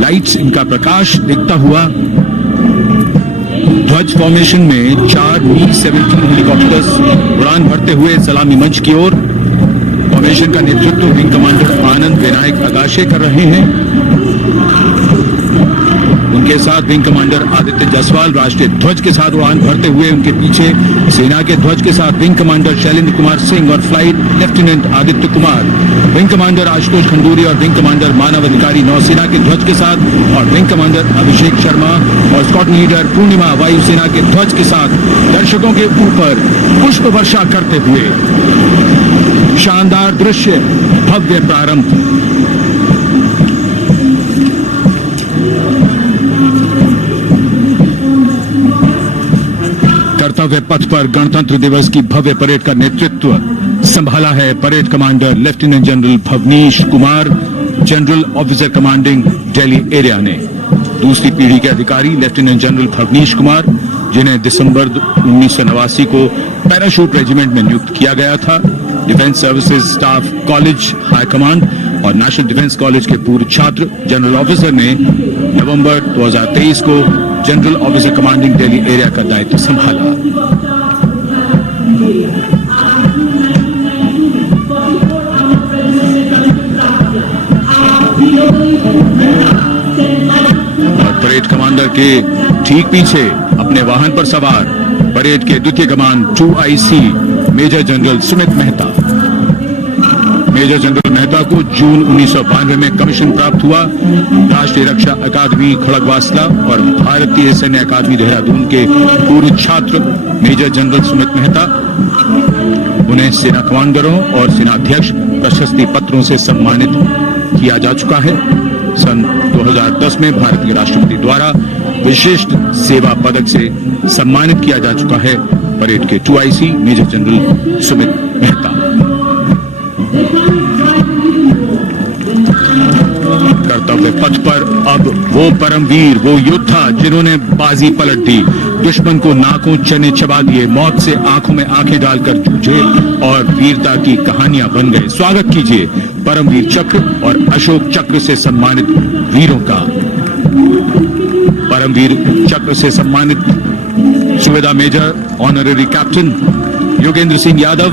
लाइट्स, इनका प्रकाश दिखता हुआ ध्वज फॉर्मेशन में 4 Mi-17 हेलीकॉप्टर्स उड़ान भरते हुए सलामी मंच की ओर। फॉर्मेशन का नेतृत्व विंग कमांडर आनंद विनायक अगाशे कर रहे हैं। उनके साथ विंग कमांडर आदित्य जायसवाल राष्ट्रीय ध्वज के साथ उड़ान भरते हुए, उनके पीछे सेना के ध्वज के साथ विंग कमांडर शैलेंद्र कुमार सिंह और flight lieutenant Aditya Kumar, wing commander Ashutosh Khanduri और विंग कमांडर मानव अधिकारी नौसेना के ध्वज के साथ, और विंग कमांडर अभिषेक शर्मा और स्क्वाड लीडर पूर्णिमा वायुसेना के ध्वज के साथ दर्शकों के ऊपर पुष्प वर्षा करते हुए। शानदार दृश्य, भव्य प्रारंभ। कर्तव्य पथ पर गणतंत्र दिवस की भव्य परेड का नेतृत्व संभाला है parade commander lieutenant general Bhavnish Kumar, general officer commanding Delhi area ने। दूसरी पीढ़ी के अधिकारी लेफ्टिनेंट जनरल भवनीश कुमार, जिन्हें दिसंबर 1989 को पैराशूट रेजिमेंट में नियुक्त किया गया था। Defence services staff college high command और नेशनल डिफेंस कॉलेज के पूर्व छात्र जनरल ऑफिसर ने नवंबर 2023 को general officer commanding Delhi area का दायित्व संभाला। और परेड कमांडर के ठीक पीछे अपने वाहन पर सवार परेड के द्वितीय कमान 2IC major general Sumit Mehta. Major general Mehta को जून 1992 में कमीशन प्राप्त हुआ। राष्ट्रीय रक्षा अकादमी खड़गवासला और भारतीय सैन्य अकादमी देहरादून के पूर्व छात्र मेजर जनरल सुमित मेहता। उन्हें सेना कमांडरों और सेनाध्यक्ष प्रशस्ति पत्रों से सम्मानित किया जा चुका है। सन 2010 में भारत के राष्ट्रपति द्वारा विशिष्ट सेवा पदक से सम्मानित किया जा चुका है परेड के 2IC major general Sumit Mehta. कर्तव्य पथ पर अब वो परमवीर, वो योद्धा जिन्होंने बाजी पलट दी, दुश्मन को नाकों चने चबा दिए, मौत से आंखों में आंखें डालकर जूझे और वीरता की कहानियां बन गए। स्वागत कीजिए परमवीर चक्र और अशोक चक्र से सम्मानित वीरों का। परमवीर चक्र से सम्मानित सुबेदार major honorary captain Yogendra Singh Yadav,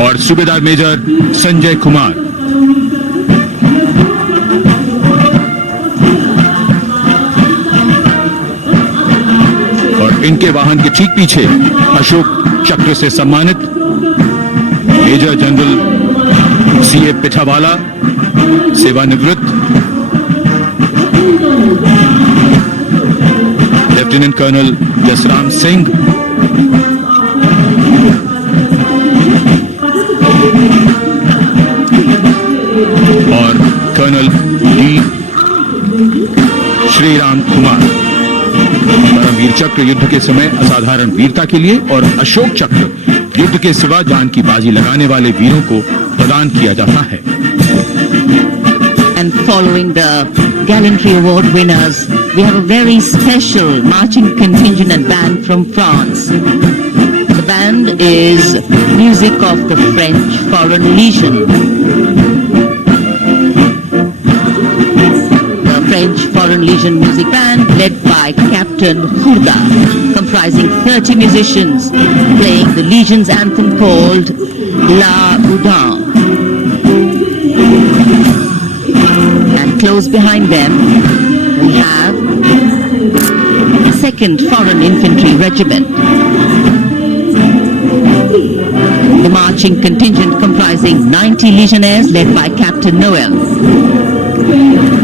और सूबेदार मेजर संजय कुमार। और इनके वाहन के ठीक पीछे अशोक चक्र से सम्मानित मेजर जनरल CA पिठावाला, सेवानिवृत्त, लेफ्टिनेंट कर्नल जसराम सिंह, और कर्नल D श्रीराम कुमार। परमवीर चक्र युद्ध के समय असाधारण वीरता के लिए और अशोक चक्र युद्ध के सिवा जान की बाजी लगाने वाले वीरों को प्रदान किया जाता है। And following the gallantry award winners, we have a very special marching contingent and band from France. The band is music of the French Foreign Legion. The French Foreign Legion music band led by Captain Hurda, comprising 30 musicians playing the Legion's anthem called La Boudin. And close behind them we have the 2nd Foreign Infantry Regiment. The marching contingent comprising 90 legionnaires led by Captain Noel.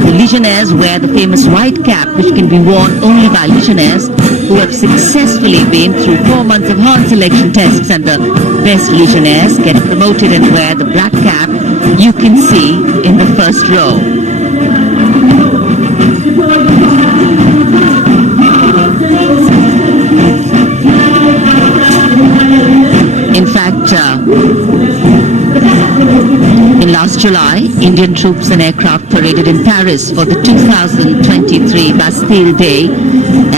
The legionnaires wear the famous white cap, which can be worn only by legionnaires who have successfully been through 4 months of horn selection tests, and the best legionnaires get promoted and wear the black cap you can see in the first row. In fact, in last July, Indian troops and aircraft paraded in Paris for the 2023 Bastille Day,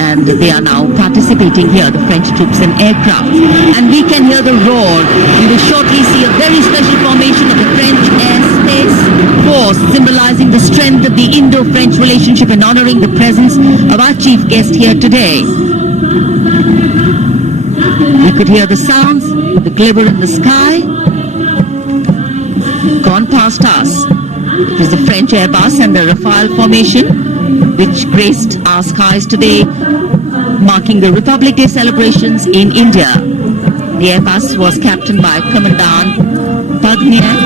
and they are now participating here, the French troops and aircraft. And we can hear the roar. We will shortly see a very special formation of the French Air Space Force, symbolizing the strength of the Indo-French relationship and honoring the presence of our chief guest here today. We could hear the sounds, the glimmer in the sky. Gone past us. It was the French Airbus and the Rafale formation which graced our skies today, marking the Republic Day celebrations in India. The Airbus was captained by Commandant Pagniak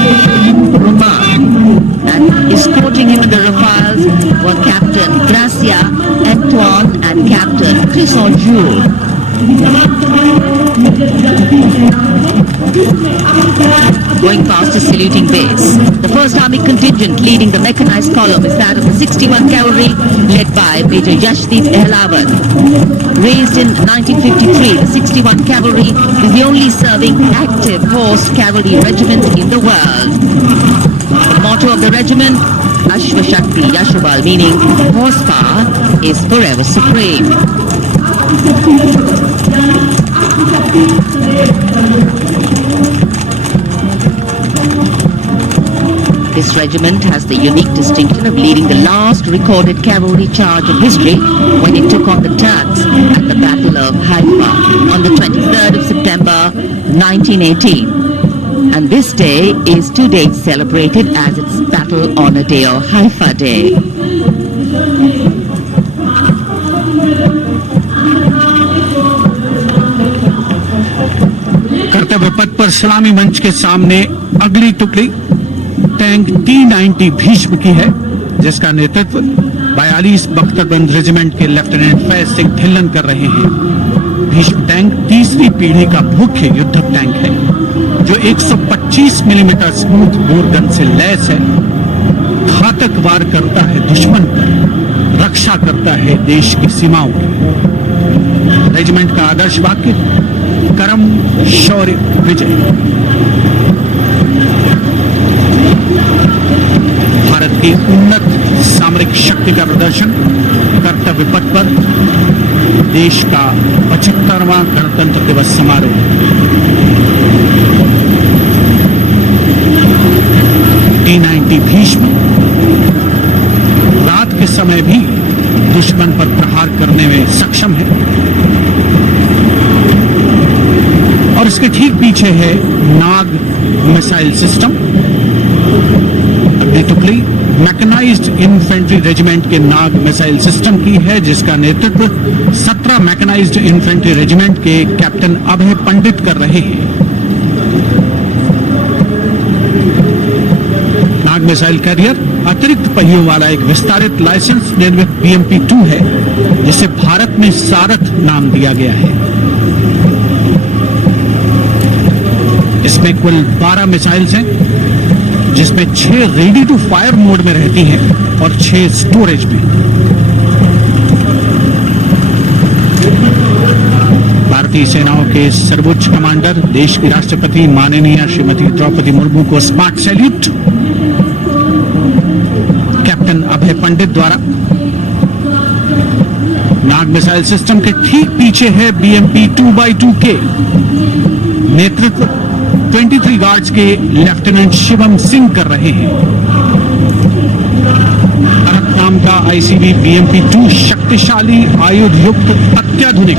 Roman, and escorting him in the Rafales were Captain Gracia Antoine and Captain Crisson Jules. Going past a saluting base. The 1st Army contingent leading the mechanized column is that of the 61 Cavalry, led by Major Yashdeep Ehlawat. Raised in 1953, the 61 Cavalry is the only serving active horse cavalry regiment in the world. The motto of the regiment, Ashva Shakti Yashobal, meaning horsepower is forever supreme. This regiment has the unique distinction of leading the last recorded cavalry charge of history when it took on the Turks at the Battle of Haifa on the 23rd of September 1918. And this day is to date celebrated as its Battle Honor Day or Haifa Day. कर्तव्य पथ पर सलामी मंच के सामने अगली टुकड़ी tank T-90 Bhishma की है, जिसका नेतृत्व 42 बख्तरबंद रेजिमेंट के लेफ्टिनेंट फैज सिंह ढिल्लन कर रहे हैं। भीष्म टैंक तीसरी पीढ़ी का मुख्य युद्धक टैंक है, जो 125 मिलीमीटर स्मूथ बोर गन से लैस है, घातक वार करता है दुश्मन पर, रक्षा करता है देश की सीमाओं की। रेजिमेंट का आदर्श वाक्य कर्म शौर्य विजय। भारत की उन्नत सामरिक शक्ति का प्रदर्शन कर्तव्य पथ पर देश का 75वां गणतंत्र दिवस समारोह। T-90 भीष्म रात के समय भी दुश्मन पर प्रहार करने में सक्षम है, और इसके ठीक पीछे है नाग मिसाइल सिस्टम। अगली टुकड़ी मैकेनाइज्ड इन्फेंट्री रेजिमेंट के नाग मिसाइल सिस्टम की है, जिसका नेतृत्व 17 मैकेनाइज्ड इन्फेंट्री रेजिमेंट के कैप्टन अभय पंडित कर रहे हैं। नाग मिसाइल कैरियर अतिरिक्त पहियों वाला एक विस्तारित लाइसेंस निर्मित BMP-2 है, जिसे भारत में सारथ नाम दिया गया है। इसमें कुल 12 मिसाइल्स हैं, जिसमें 6 रेडी टू फायर मोड में रहती हैं और 6 स्टोरेज में। भारतीय सेनाओं के सर्वोच्च कमांडर देश की राष्ट्रपति माननीय श्रीमती द्रौपदी मुर्मू को स्मार्ट सैल्यूट कैप्टन अभय पंडित द्वारा। नाग मिसाइल सिस्टम के ठीक पीछे है BMP-2x2 के नेतृत्व 23 गार्ड्स के लेफ्टिनेंट शिवम सिंह कर रहे हैं। अरब नाम का ICB BMP-2 शक्तिशाली आयुध युक्त अत्याधुनिक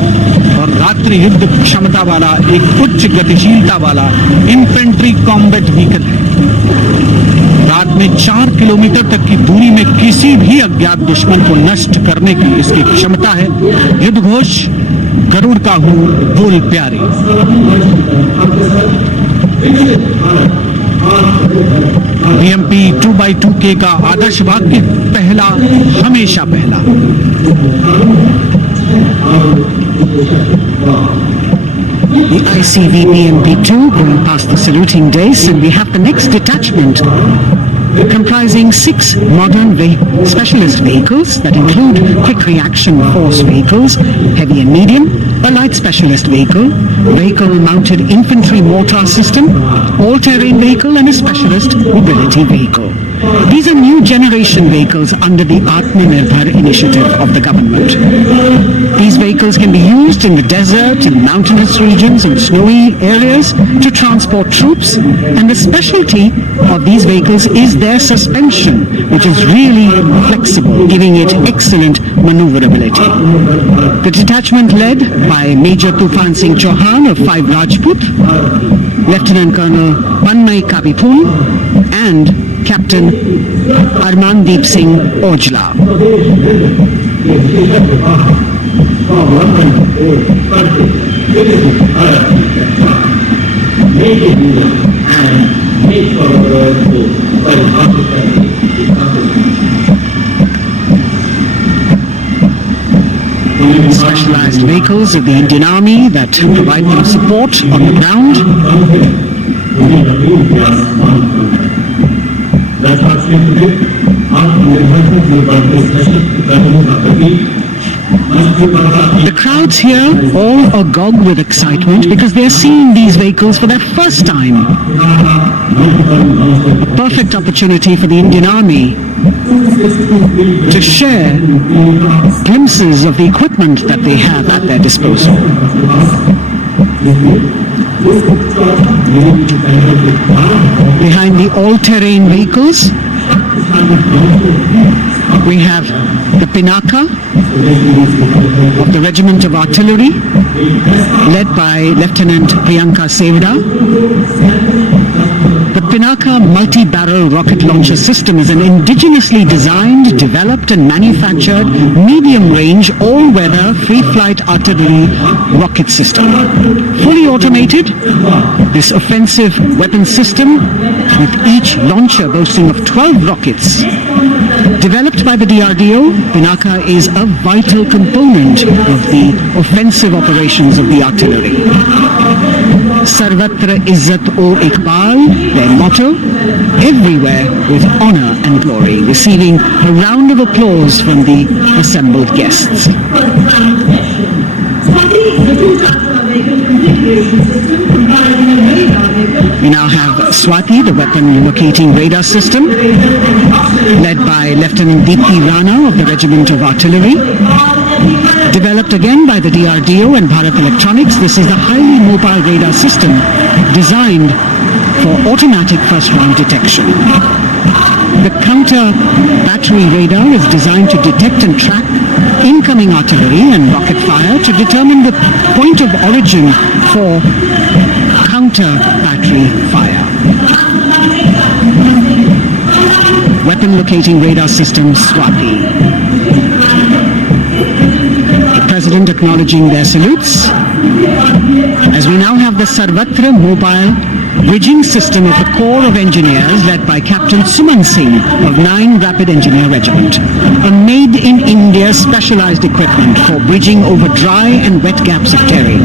और रात्रि युद्ध क्षमता वाला एक उच्च गतिशीलता वाला इन्फेंट्री कॉम्बैट व्हीकल है। रात में 4 किलोमीटर तक की दूरी में किसी भी अज्ञात दुश्मन को नष्ट करने की इसकी क्षमता है। युद्ध घोष गरुड़ का हूँ बोल प्यारे। बीएमपी 2x2K का आदर्श वाक्य पहला हमेशा पहला। The ICV BMP-2 going past the saluting days, and we have the next detachment comprising 6 modern specialist vehicles that include quick reaction force vehicles, heavy and medium, a light specialist vehicle, vehicle-mounted infantry mortar system, all-terrain vehicle and a specialist mobility vehicle. These are new generation vehicles under the Atmanirbhar initiative of the government. These vehicles can be used in the desert and mountainous regions and snowy areas to transport troops, and the specialty of these vehicles is their suspension, which is really flexible, giving it excellent maneuverability. The detachment led by Major Tufan Singh Chauhan of 5 Rajput, Lieutenant Colonel Panmay Kabipun and Captain Armandeep Singh Ojla. Specialized vehicles of the Indian Army that provide them support on the ground. The crowds here all agog with excitement because they are seeing these vehicles for their first time. A perfect opportunity for the Indian Army to share glimpses of the equipment that they have at their disposal. Behind the all-terrain vehicles, we have the Pinaka of the Regiment of Artillery, led by Lieutenant Priyanka Sevda. The Pinaka multi-barrel rocket launcher system is an indigenously designed, developed and manufactured medium-range, all-weather, free-flight artillery rocket system. Fully automated, this offensive weapon system, with each launcher boasting of 12 rockets, developed by the DRDO, Pinaka is a vital component of the offensive operations of the artillery. Sarvatra Izzat o Iqbal, their motto, everywhere with honor and glory, receiving a round of applause from the assembled guests. We now have Swati, the weapon locating radar system, led by Lieutenant Deepthi Rana of the Regiment of Artillery. Developed again by the DRDO and Bharat Electronics, this is the highly mobile radar system designed for automatic first-round detection. The counter-battery radar is designed to detect and track incoming artillery and rocket fire to determine the point of origin for counter-battery fire. Weapon locating radar system Swati. The President acknowledging their salutes, as we now have the Sarvatra mobile bridging system of the Corps of Engineers led by Captain Suman Singh of 9 Rapid Engineer Regiment, a made-in-India specialized equipment for bridging over dry and wet gaps of terrain.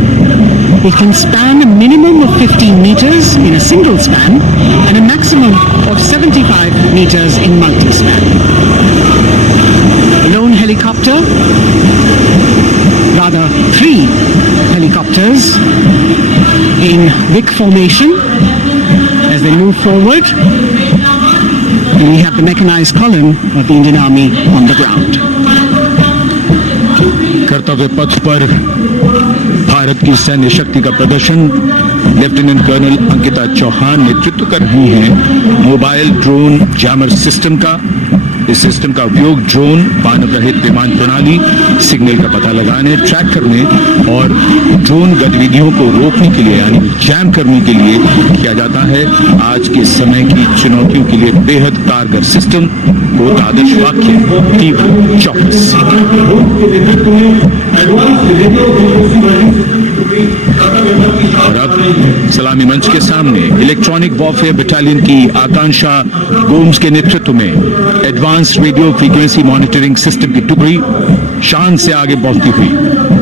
It can span a minimum of 15 meters in a single span and a maximum of 75 meters in multi-span. Lone helicopter, rather 3 helicopters in wick formation as they move forward, and we have the mechanized column of the Indian Army on the ground. कर्तव्य पथ पर भारत की सैन्य शक्ति का प्रदर्शन lieutenant colonel Ankita Chauhan नेतृत्व कर रही हैं मोबाइल ड्रोन जैमर सिस्टम का, इस सिस्टम का उपयोग ड्रोन, मानव रहित विमान प्रणाली, सिग्नल का पता लगाने, ट्रैक करने और ड्रोन गतिविधियों को रोकने के लिए यानी जैम करने के लिए किया जाता है। आज के समय की चुनौतियों के लिए बेहद कारगर सिस्टम, बहुत आदर्श वाक्य, तीव्र चौकस। और अब सलामी मंच के सामने इलेक्ट्रॉनिक वॉरफेयर बटालियन की आकांक्षा गोम्स के नेतृत्व में advance radio frequency monitoring system की टुकड़ी शान से आगे बढ़ती हुई।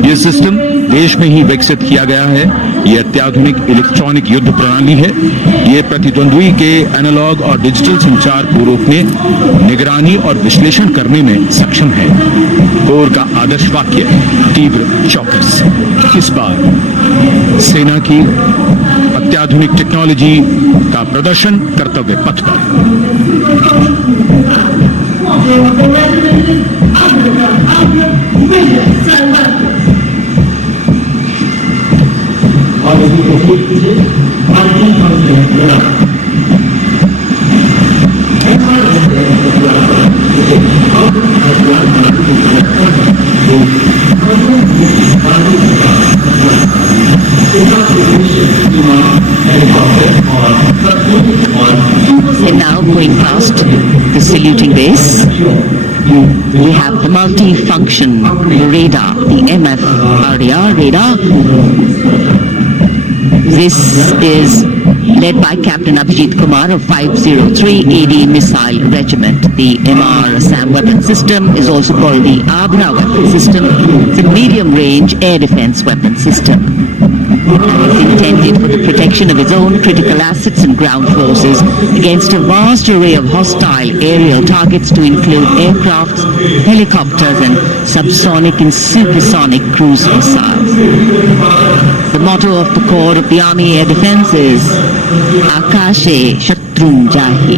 यह सिस्टम देश में ही विकसित किया गया है। यह अत्याधुनिक इलेक्ट्रॉनिक युद्ध प्रणाली है। यह प्रतिद्वंद्वी के एनालॉग और डिजिटल संचार को रोकने, निगरानी और विश्लेषण करने में सक्षम है। कोर का आदर्श वाक्य, तीव्र चौकस। इस बार सेना की अत्याधुनिक टेक्नोलॉजी का प्रदर्शन कर्तव्य पथ पर। And now going past the saluting base, we have the multi-function radar, the MF-RDR radar. This is led by Captain Abhijit Kumar of 503 AD Missile Regiment. The MR SAM weapon system is also called the Abra weapon system. It's a medium-range air defense weapon system. It's intended for the protection of its own critical assets and ground forces against a vast array of hostile aerial targets to include aircrafts, helicopters and subsonic and supersonic cruise missiles. The motto of the Corps of the Army Air Defense is Akashe Shatrum Jahi.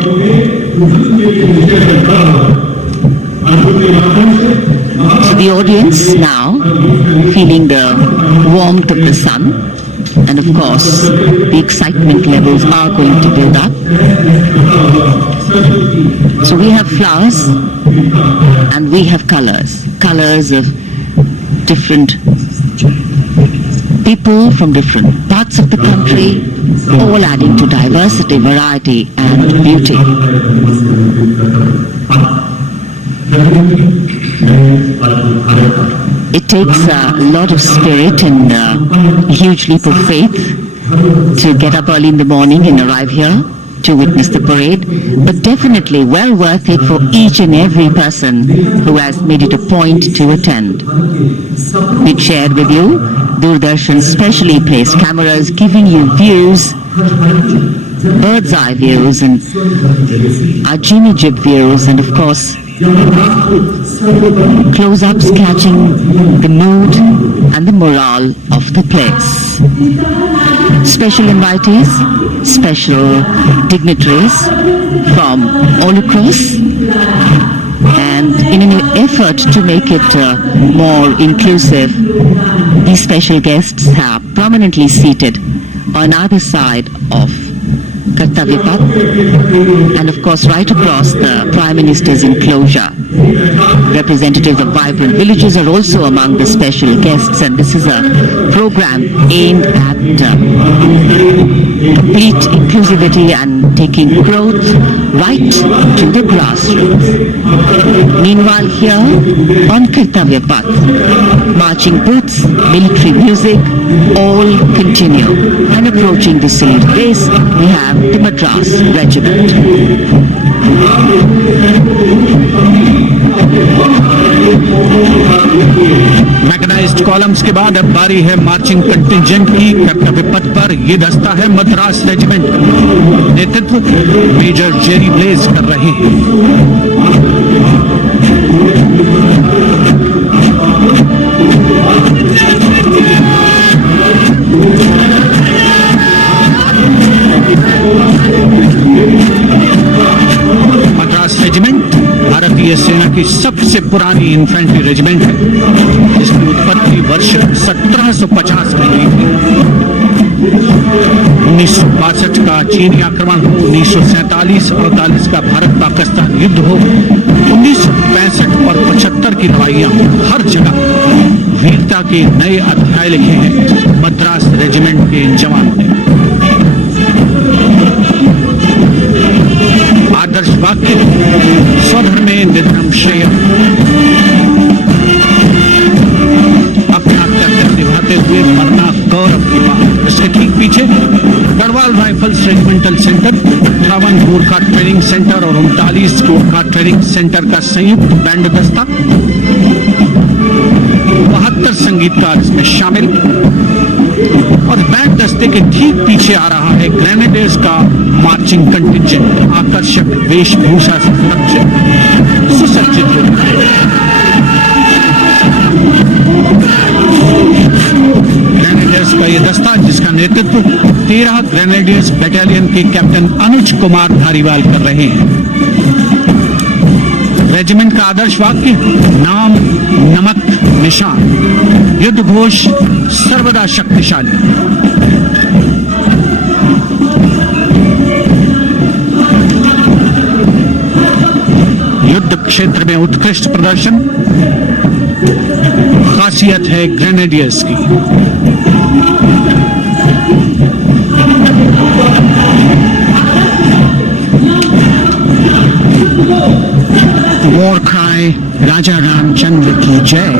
So the audience now feeling the warmth of the sun, and of course the excitement levels are going to build up. So we have flowers and we have colors of different people from different parts of the country, all adding to diversity, variety and beauty. It takes a lot of spirit and a huge leap of faith to get up early in the morning and arrive here to witness the parade, but definitely well worth it for each and every person who has made it a point to attend. We've shared with you Doordarshan's specially placed cameras giving you views, bird's eye views and our Jimmy Jib views, and of course close-ups catching the mood and the morale of the place. Special invitees, special dignitaries from all across, and in an effort to make it more inclusive, these special guests are prominently seated on either side of Kartavya Path, and of course right across the Prime Minister's enclosure. Representatives of vibrant villages are also among the special guests, and this is a program aimed at complete inclusivity and taking growth right to the grassroots. Meanwhile here on Kartavya Path, marching booths, military music, all continue. And approaching the salute base, we have the Madras Regiment. Mechanised columns के बाद अब बारी है marching contingent की। कर्तव्य पथ पर ये दस्ता है मद्रास रेजिमेंट, नेतृत्व मेजर जेरी ब्लेज कर रहे हैं। मद्रास रेजिमेंट भारतीय सेना की सबसे पुरानी इन्फेंट्री रेजिमेंट है, जिसकी उत्पत्ति वर्ष 1750 में हुई थी। 1962 का चीनी आक्रमण हो, 1947-48 का भारत पाकिस्तान युद्ध हो, 1965 और 75 की लड़ाइयां हो, हर जगह वीरता के नए अध्याय लिखे हैं मद्रास रेजिमेंट के जवानों ने। आदर्श वाक्य स्वधर्मे निधनम श्रेयः, अपना कर्तव्य निभाते हुए मरना गौरव की बात। इसके ठीक पीछे Garhwal rifles regimental centre, 58 Gorkha training centre और 39 गोरखा ट्रेनिंग सेंटर का संयुक्त बैंड दस्ता, 72 संगीतकार इसमें शामिल। और बैंड दस्ते के ठीक पीछे आ रहा है ग्रेनेडियर्स का मार्चिंग कंटिंजेंट, आकर्षक वेशभूषा से सुसज्जित होता है। ग्रेनेडियर्स का ये दस्ता, जिसका नेतृत्व 13 ग्रेनेडियर्स बटालियन के कैप्टन अनुज कुमार धारीवाल कर रहे हैं। रेजिमेंट का आदर्श वाक्य नाम नमक निशान, युद्ध घोष सर्वदा शक्तिशाली। युद्ध क्षेत्र में उत्कृष्ट प्रदर्शन खासियत है ग्रेनेडियर्स की। War cry Raja Ramchandra ki jai,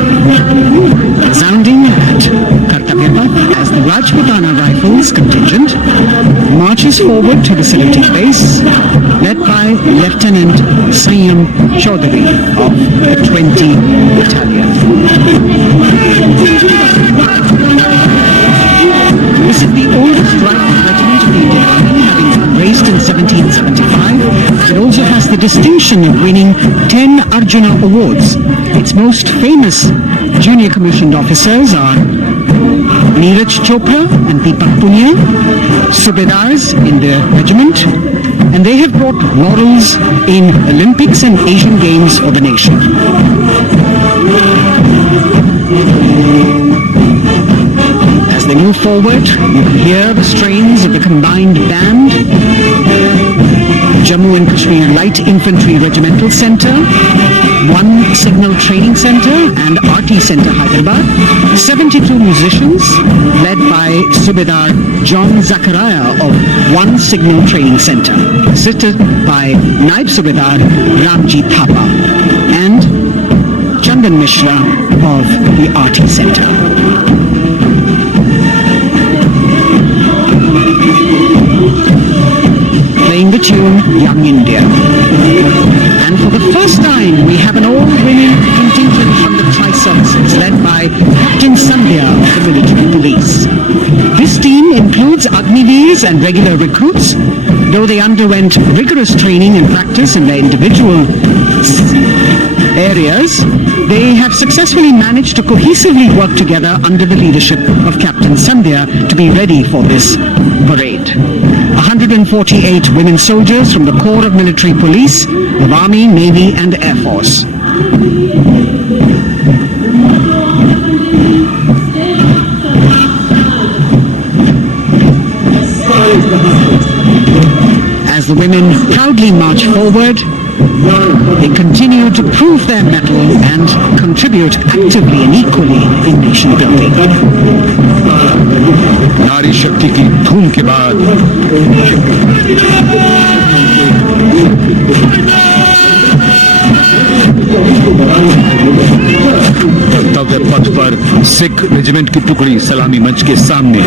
resounding at Kartavya as the Rajputana Rifles contingent marches forward to the saluting base, led by Lieutenant Sanyam Chaudhary of the 20 Battalion. This is the oldest rifle regiment of the Indian Army, having been raised in 1775. It also has the distinction of winning 10 Arjuna Awards. Its most famous junior commissioned officers are Neeraj Chopra and Deepak Punia, Subedars in the regiment, and they have brought laurels in Olympics and Asian Games for the nation. As they move forward, you can hear the strains of the combined band. Jammu and Kashmir Light Infantry Regimental Centre, 1 Signal Training Centre and RT Centre Hyderabad, 72 musicians led by Subedar John Zachariah of 1 Signal Training Centre, assisted by Naib Subedar Ramji Thapa and Chandan Mishra of the RT Centre. Playing the tune Young India. And for the first time we have an all-women contingent from the Tri-Services led by Captain Sandhya of the military police. This team includes Agniveers and regular recruits. Though they underwent rigorous training and practice in their individual areas, they have successfully managed to cohesively work together under the leadership of Captain Sandhya to be ready for this parade. 148 women soldiers from the Corps of Military Police, of Army, Navy and Air Force. As the women proudly march forward, they continue to prove their mettle and contribute actively and equally in nation building. नारी शक्ति की धूम के बाद कर्तव्य पथ पर Sikh regiment की टुकड़ी सलामी मंच के सामने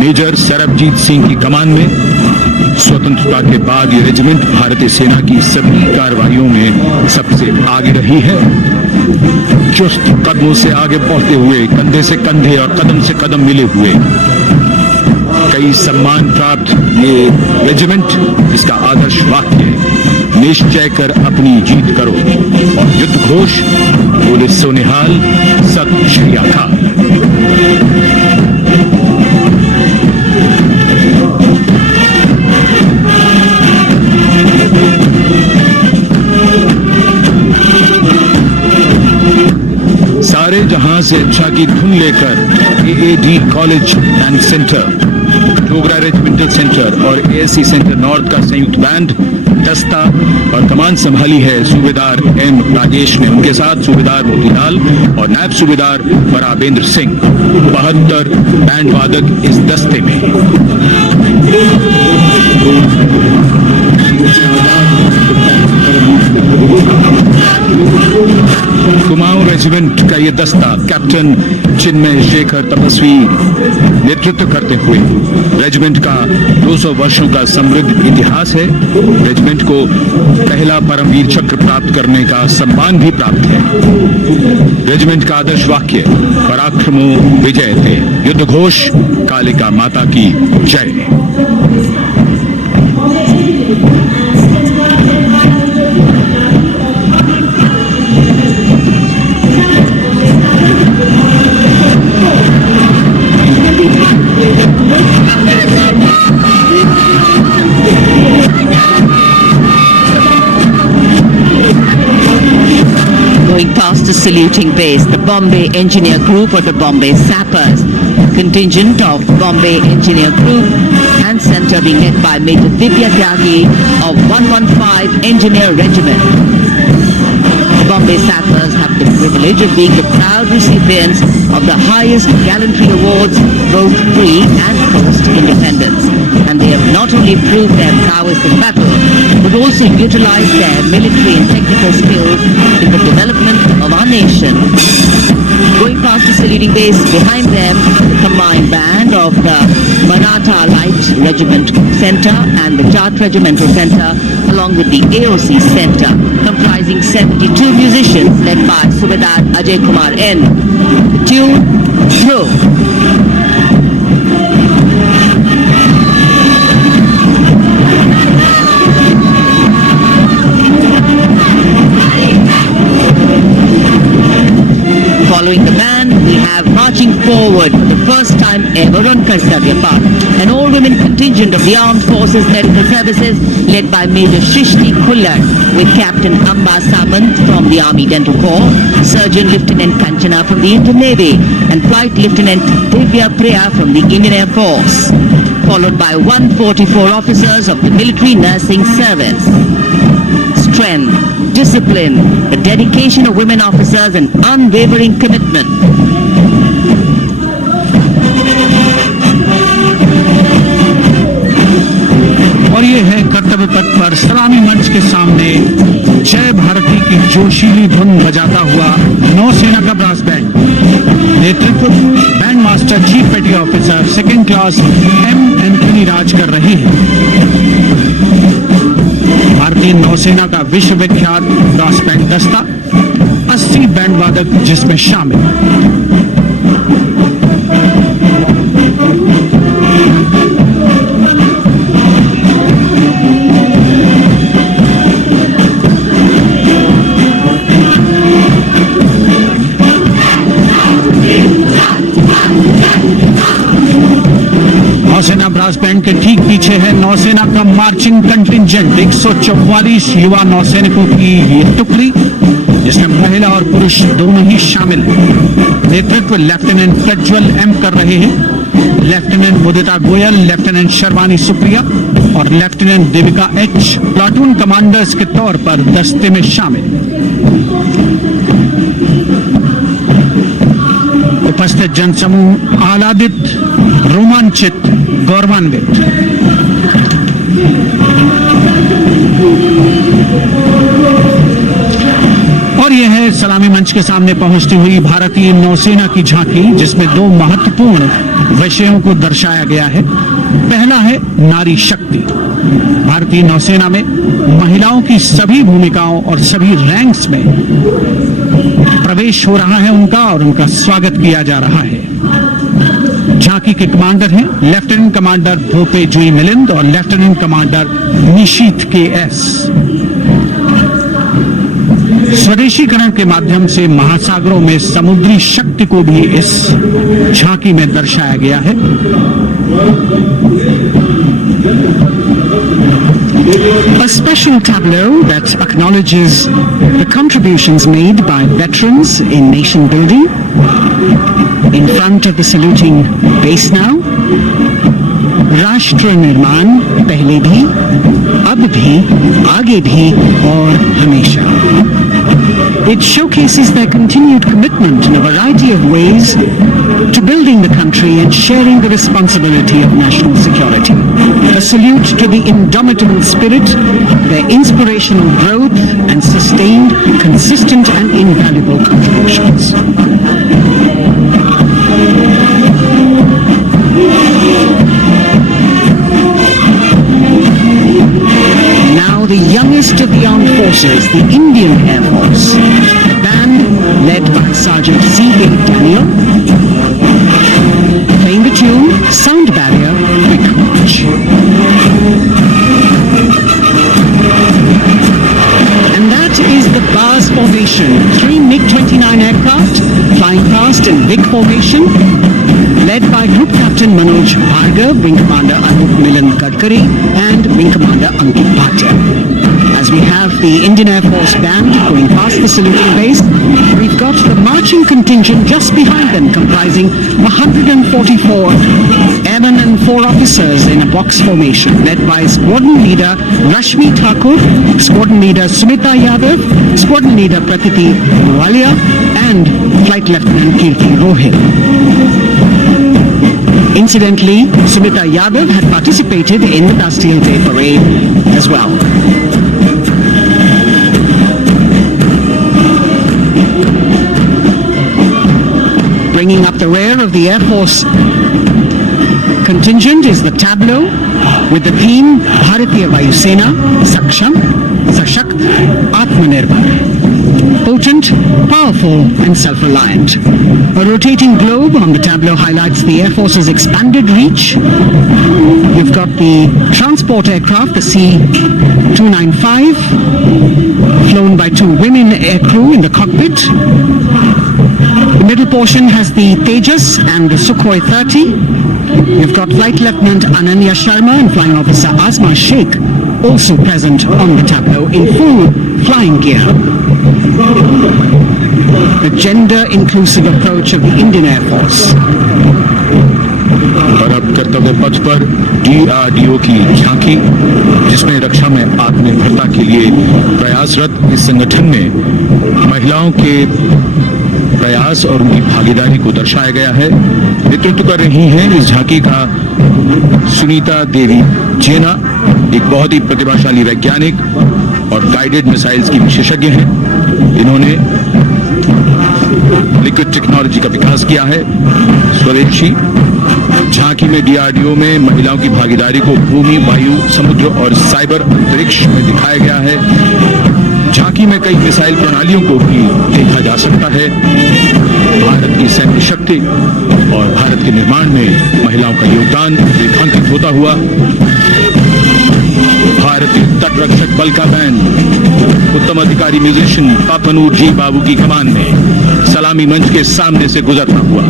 मेजर सरबजीत सिंह की कमान में। स्वतंत्रता के बाद ये रेजिमेंट भारतीय सेना की सभी कार्रवाइयों में सबसे आगे रही है। चुस्त कदमों से आगे बढ़ते हुए, कंधे से कंधे और कदम से कदम मिले हुए, कई सम्मान प्राप्त ये रेजिमेंट, जिसका आदर्श वाक्य निश्चय कर अपनी जीत करो और युद्ध घोष बोले सोनिहाल सत श्री अकाल। सारे जहां से अच्छा की धुन लेकर AAD college and centre Dogra regimental centre और एएससी सेंटर नॉर्थ का संयुक्त बैंड, दस्ता और कमान संभाली है सूबेदार एम राजेश ने। उनके साथ सूबेदार मोतीलाल और नायब सूबेदार बराबेंद्र सिंह। 72 बैंड वादक इस दस्ते में। कुमाऊं रेजिमेंट का ये दस्ता कैप्टन चिन्मय शेखर तपस्वी नेतृत्व करते हुए, रेजिमेंट का 200 वर्षों का समृद्ध इतिहास है। रेजिमेंट को पहला परमवीर चक्र प्राप्त करने का सम्मान भी प्राप्त है। रेजिमेंट का आदर्श वाक्य पराक्रमो विजयते, युद्ध घोष कालिका माता की जय। Going past the saluting base, the Bombay Engineer Group or the Bombay Sappers, contingent of Bombay Engineer Group and Centre being led by Major Divya Tyagi of 115 Engineer Regiment. The Bombay Sappers have the privilege of being the proud recipients of the highest gallantry awards, both pre and post independence. And they have not only proved their prowess in battle, but also utilized their military and technical skills in the development of our nation. Going past the saluting base, behind them, the combined band of the Maratha Light Regiment Centre and the Jat Regimental Centre, along with the AOC Centre, comprising 72 musicians led by Subedar Ajay Kumar N. The tune, Throw. Following the band, we have marching forward for the first time ever on Kartavya Park, an all-women contingent of the Armed Forces Medical Services led by Major Shrishti Khullar with Captain Amba Samant from the Army Dental Corps, Surgeon Lieutenant Kanchana from the Indian Navy and Flight Lieutenant Divya Priya from the Indian Air Force, followed by 144 officers of the Military Nursing Service. Strength, discipline, the dedication of women officers and unwavering commitment. और ये है कर्तव्य पथ पर सलामी मंच के सामने जय भारती की जोशीली धुन बजाता हुआ नौसेना का ब्रास बैंड। नेतृत्व band master chief petty officer second class M Anthony Raj कर रहे हैं। भारतीय नौसेना का विश्व विख्यात ब्रास बैंड दस्ता, 80 बैंड वादक जिसमें शामिल। नौसेना ब्रास बैंड के ठीक पीछे है नौसेना का मार्चिंग कंटिंजेंट, 144 युवा नौसैनिकों की ये टुकड़ी, जिसमें महिला और पुरुष दोनों ही शामिल हैं। नेतृत्व लेफ्टिनेंट प्रज्वल एम कर रहे हैं। लेफ्टिनेंट मुदिता गोयल, लेफ्टिनेंट शर्वानी सुप्रिया और lieutenant Devika H platoon commanders के तौर पर दस्ते में शामिल। उपस्थित जनसमूह आह्लादित, रोमांचित, गौरवान्वित। और यह है सलामी मंच के सामने पहुंचती हुई भारतीय नौसेना की झांकी, जिसमें 2 महत्वपूर्ण विषयों को दर्शाया गया है। पहला है नारी शक्ति। भारतीय नौसेना में महिलाओं की सभी भूमिकाओं और सभी रैंक्स में प्रवेश हो रहा है उनका, और उनका स्वागत किया जा रहा है। झांकी के कमांडर हैं लेफ्टिनेंट कमांडर भोपे जुई मिलिंद और लेफ्टिनेंट कमांडर निशीथ के एस। स्वदेशीकरण के माध्यम से महासागरों में समुद्री शक्ति को भी इस झांकी में दर्शाया गया है। A special tableau that acknowledges the contributions made by veterans in nation building in front of the saluting base now. राष्ट्र निर्माण पहले भी, अब भी, आगे भी और हमेशा. It showcases their continued commitment in a variety of ways to building the country and sharing the responsibility of national security. A salute to the indomitable spirit, their inspirational growth and sustained, consistent and invaluable contributions. Now the youngest of the armed forces, the Indian Air Force, the band led by Sergeant C.A. Daniel, playing the tune Sound Barrier Quick March. And that is the Bars formation. 3 MiG-29 aircraft flying past in big formation, led by Group Captain Manoj Bhargav, Wing Commander Anup Milan Gadkari and Wing Commander Ankit Bhatia. As we have the Indian Air Force band going past the saluting base, we've got the marching contingent just behind them, comprising 144 airmen and 4 officers in a box formation, led by Squadron Leader Rashmi Thakur, Squadron Leader Sumita Yadav, Squadron Leader Pratiti Walia and Flight Lieutenant Kirti Rohil. Incidentally, Sumita Yadav had participated in the Bastille Day parade as well. Bringing up the rear of the Air Force contingent is the tableau with the theme Bharatiya Vayu Sena Saksham, Sashakt, Atmanirbhar. Potent, powerful and self-reliant. A rotating globe on the tableau highlights the Air Force's expanded reach. You've got the transport aircraft, the C-295, flown by 2 women aircrew in the cockpit. The middle portion has the Tejas and the Sukhoi 30. You've got Flight Lieutenant Ananya Sharma and Flying Officer Asma Sheikh also present on the tableau in full flying gear. The gender-inclusive approach of the Indian Air Force. और अब कर्तव्य पथ पर DRDO की झांकी, जिसमें रक्षा में आत्मनिर्भरता के लिए प्रयासरत इस संगठन में महिलाओं के प्रयास और उनकी भागीदारी को दर्शाया गया है. नेतृत्व कर रही हैं इस झांकी का सुनीता देवी जेना, एक बहुत ही प्रतिभाशाली वैज्ञानिक और गाइडेड मिसाइल्स की विशेषज्ञ हैं. इन्होंने लिक्विड टेक्नोलॉजी का विकास किया है, स्वदेशी. झांकी में DRDO में महिलाओं की भागीदारी को भूमि, वायु, समुद्र और साइबर अंतरिक्ष में दिखाया गया है. झांकी में कई मिसाइल प्रणालियों को भी देखा जा सकता है. भारत की सैन्य शक्ति और भारत के निर्माण में महिलाओं का योगदान रेखांकित होता हुआ भारतीय तटरक्षक बल का बैंड उत्तम अधिकारी म्यूजिशियन पापनूर जी बाबू की कमान में सलामी मंच के सामने से गुजरता हुआ.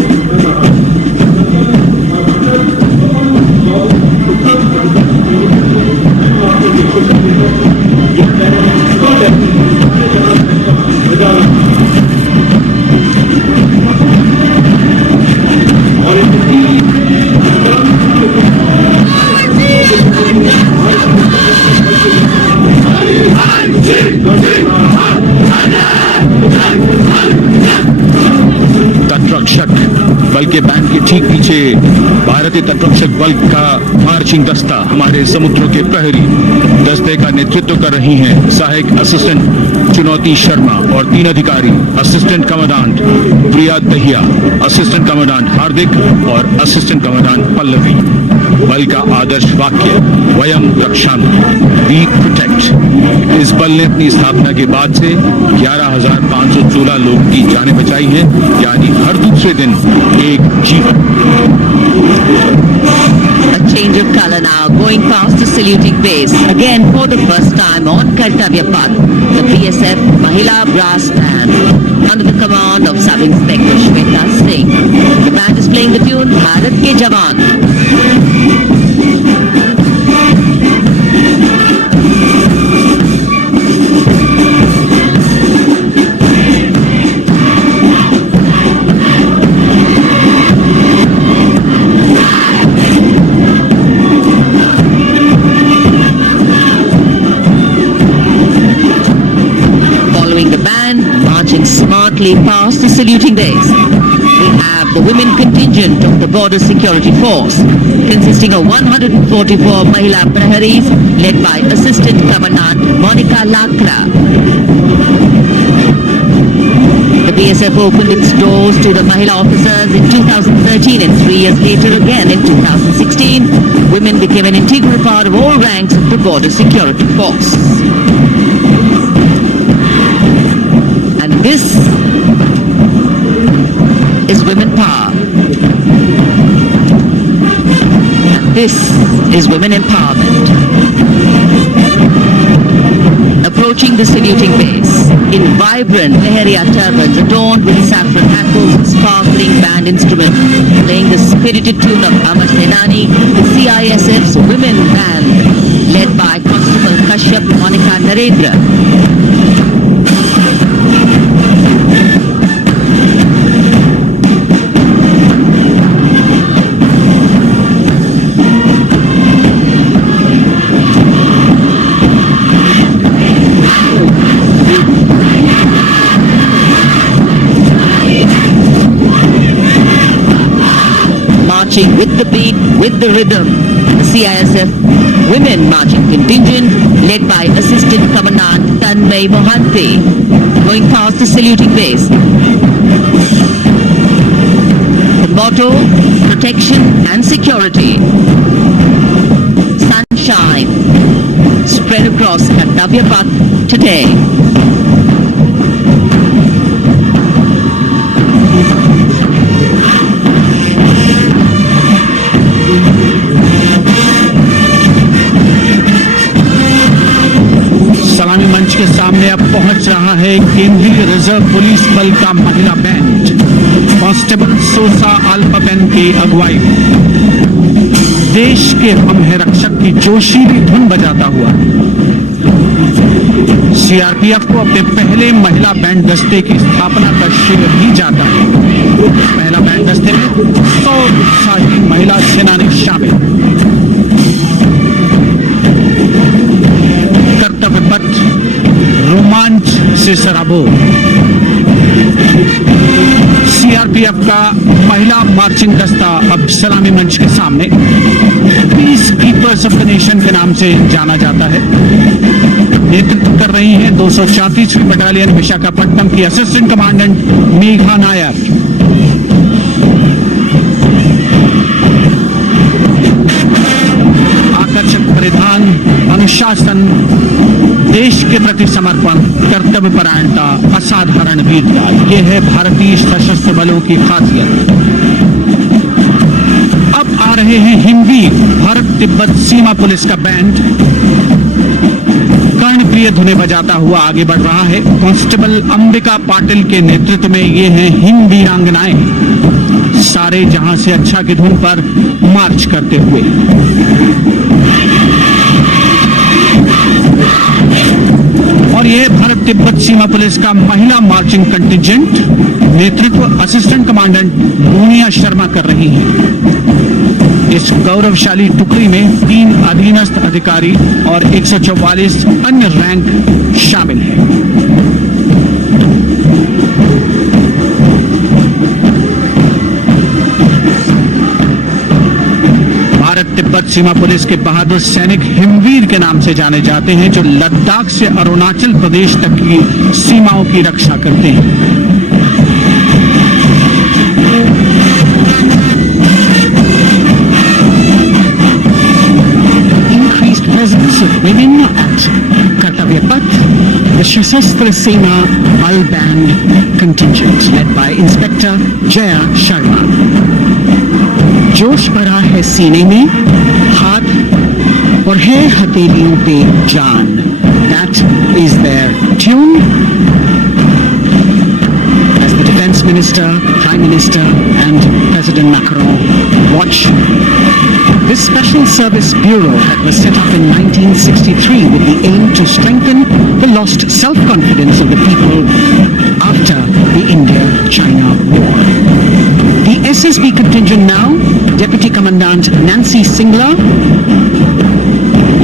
तटरक्षक बल के बैंड के ठीक पीछे भारतीय तटरक्षक बल का मार्चिंग दस्ता हमारे समुद्रों के प्रहरी दस्ते का नेतृत्व कर रही हैं सहायक असिस्टेंट चुनौती शर्मा और 3 अधिकारी, असिस्टेंट कमांडेंट प्रिया दहिया, असिस्टेंट कमांडेंट हार्दिक और असिस्टेंट कमांडेंट पल्लवी. बल का आदर्श वाक्य वयम रक्षामि, वी प्रोटेक्ट. इस बल ने अपनी स्थापना के बाद से 11,516 लोगों की जानें बचाई हैं, यानी हर दूसरे दिन एक जीवन. A change of color now, going past the saluting base. Again, for the first time on Kartavya Path, the BSF Mahila Brass Band, under the command of Sub-Inspector Shweta Singh. The band is playing the tune Bharat Ke Jawan. shortly past the saluting base. We have the women contingent of the Border Security Force, consisting of 144 Mahila Praharis, led by Assistant Commandant Monica Lakra. The BSF opened its doors to the Mahila officers in 2013 and 3 years later again in 2016. Women became an integral part of all ranks of the Border Security Force. And this is women power. And this is women empowerment. Approaching the saluting base in vibrant Leheria turbans adorned with saffron hackles and sparkling band instruments, playing the spirited tune of Amar Senani, the CISF's women band, led by Constable Kashyap Monica Narendra. Marching with the beat, with the rhythm, the CISF Women Marching Contingent, led by Assistant Commandant Tanmay Mohanty, going past the saluting base. The motto, protection and security. Sunshine, spread across Kartavya Path today. सलामी मंच के सामने अब पहुंच रहा है केंद्रीय reserve police बल का महिला बैंड कांस्टेबल सोसा अल्पापेन की अगुवाई में देश के हम है रक्षक की जोशीली धुन बजाता हुआ सीआरपीएफ को अपने पहले महिला बैंड दस्ते की स्थापना का श्रेय भी जाता है। महिला बैंड दस्ते में 100 उत्साही महिला सेनानी शामिल। कर्तव्य पथ रोमांच से सराबोर। सीआरपीएफ का महिला मार्चिंग दस्ता अब सलामी मंच के सामने peace keepers of the nation के नाम से जाना जाता है। नेतृत्व कर रही हैं 234वीं बटालियन विशाखापट्टनम की असिस्टेंट कमांडेंट मेघा नायर। आकर्षक परिधान, अनुशासन, देश के प्रति समर्पण, कर्तव्य परायणता, असाधारण वीरता, ये है भारतीय सशस्त्र बलों की खासियत। अब आ रहे हैं हिंदी भारत तिब्बत सीमा पुलिस का बैंड कर्णप्रिय धुनें बजाता हुआ आगे बढ़ रहा है। कांस्टेबल अंबिका पाटिल के नेतृत्व में ये हैं हिंदी वीरांगनाएं, सारे जहां से अच्छा की धुन पर मार्च करते हुए। और ये भारत तिब्बत सीमा पुलिस का महिला मार्चिंग कंटिजेंट, नेतृत्व असिस्टेंट कमांडेंट मोनिया शर्मा कर रही हैं। इस गौरवशाली टुकड़ी में 3 अधीनस्थ अधिकारी और 144 अन्य रैंक शामिल हैं। भारत तिब्बत सीमा पुलिस के बहादुर सैनिक हिमवीर के नाम से जाने जाते हैं, जो लद्दाख से अरुणाचल प्रदेश तक की सीमाओं की रक्षा करते हैं। Presence of women at Kartavya Path, the Shasastra Sena Bal Band contingent led by Inspector Jaya Sharma. जोश भरा है सीने में, हाथ और है हथेलियों पे जान. That is their tune. As the Defense Minister, Prime Minister and President Macron watch this Special Service Bureau that was set up in 1963 with the aim to strengthen the lost self-confidence of the people after the India-China war. The SSB contingent now, Deputy Commandant Nancy Singla,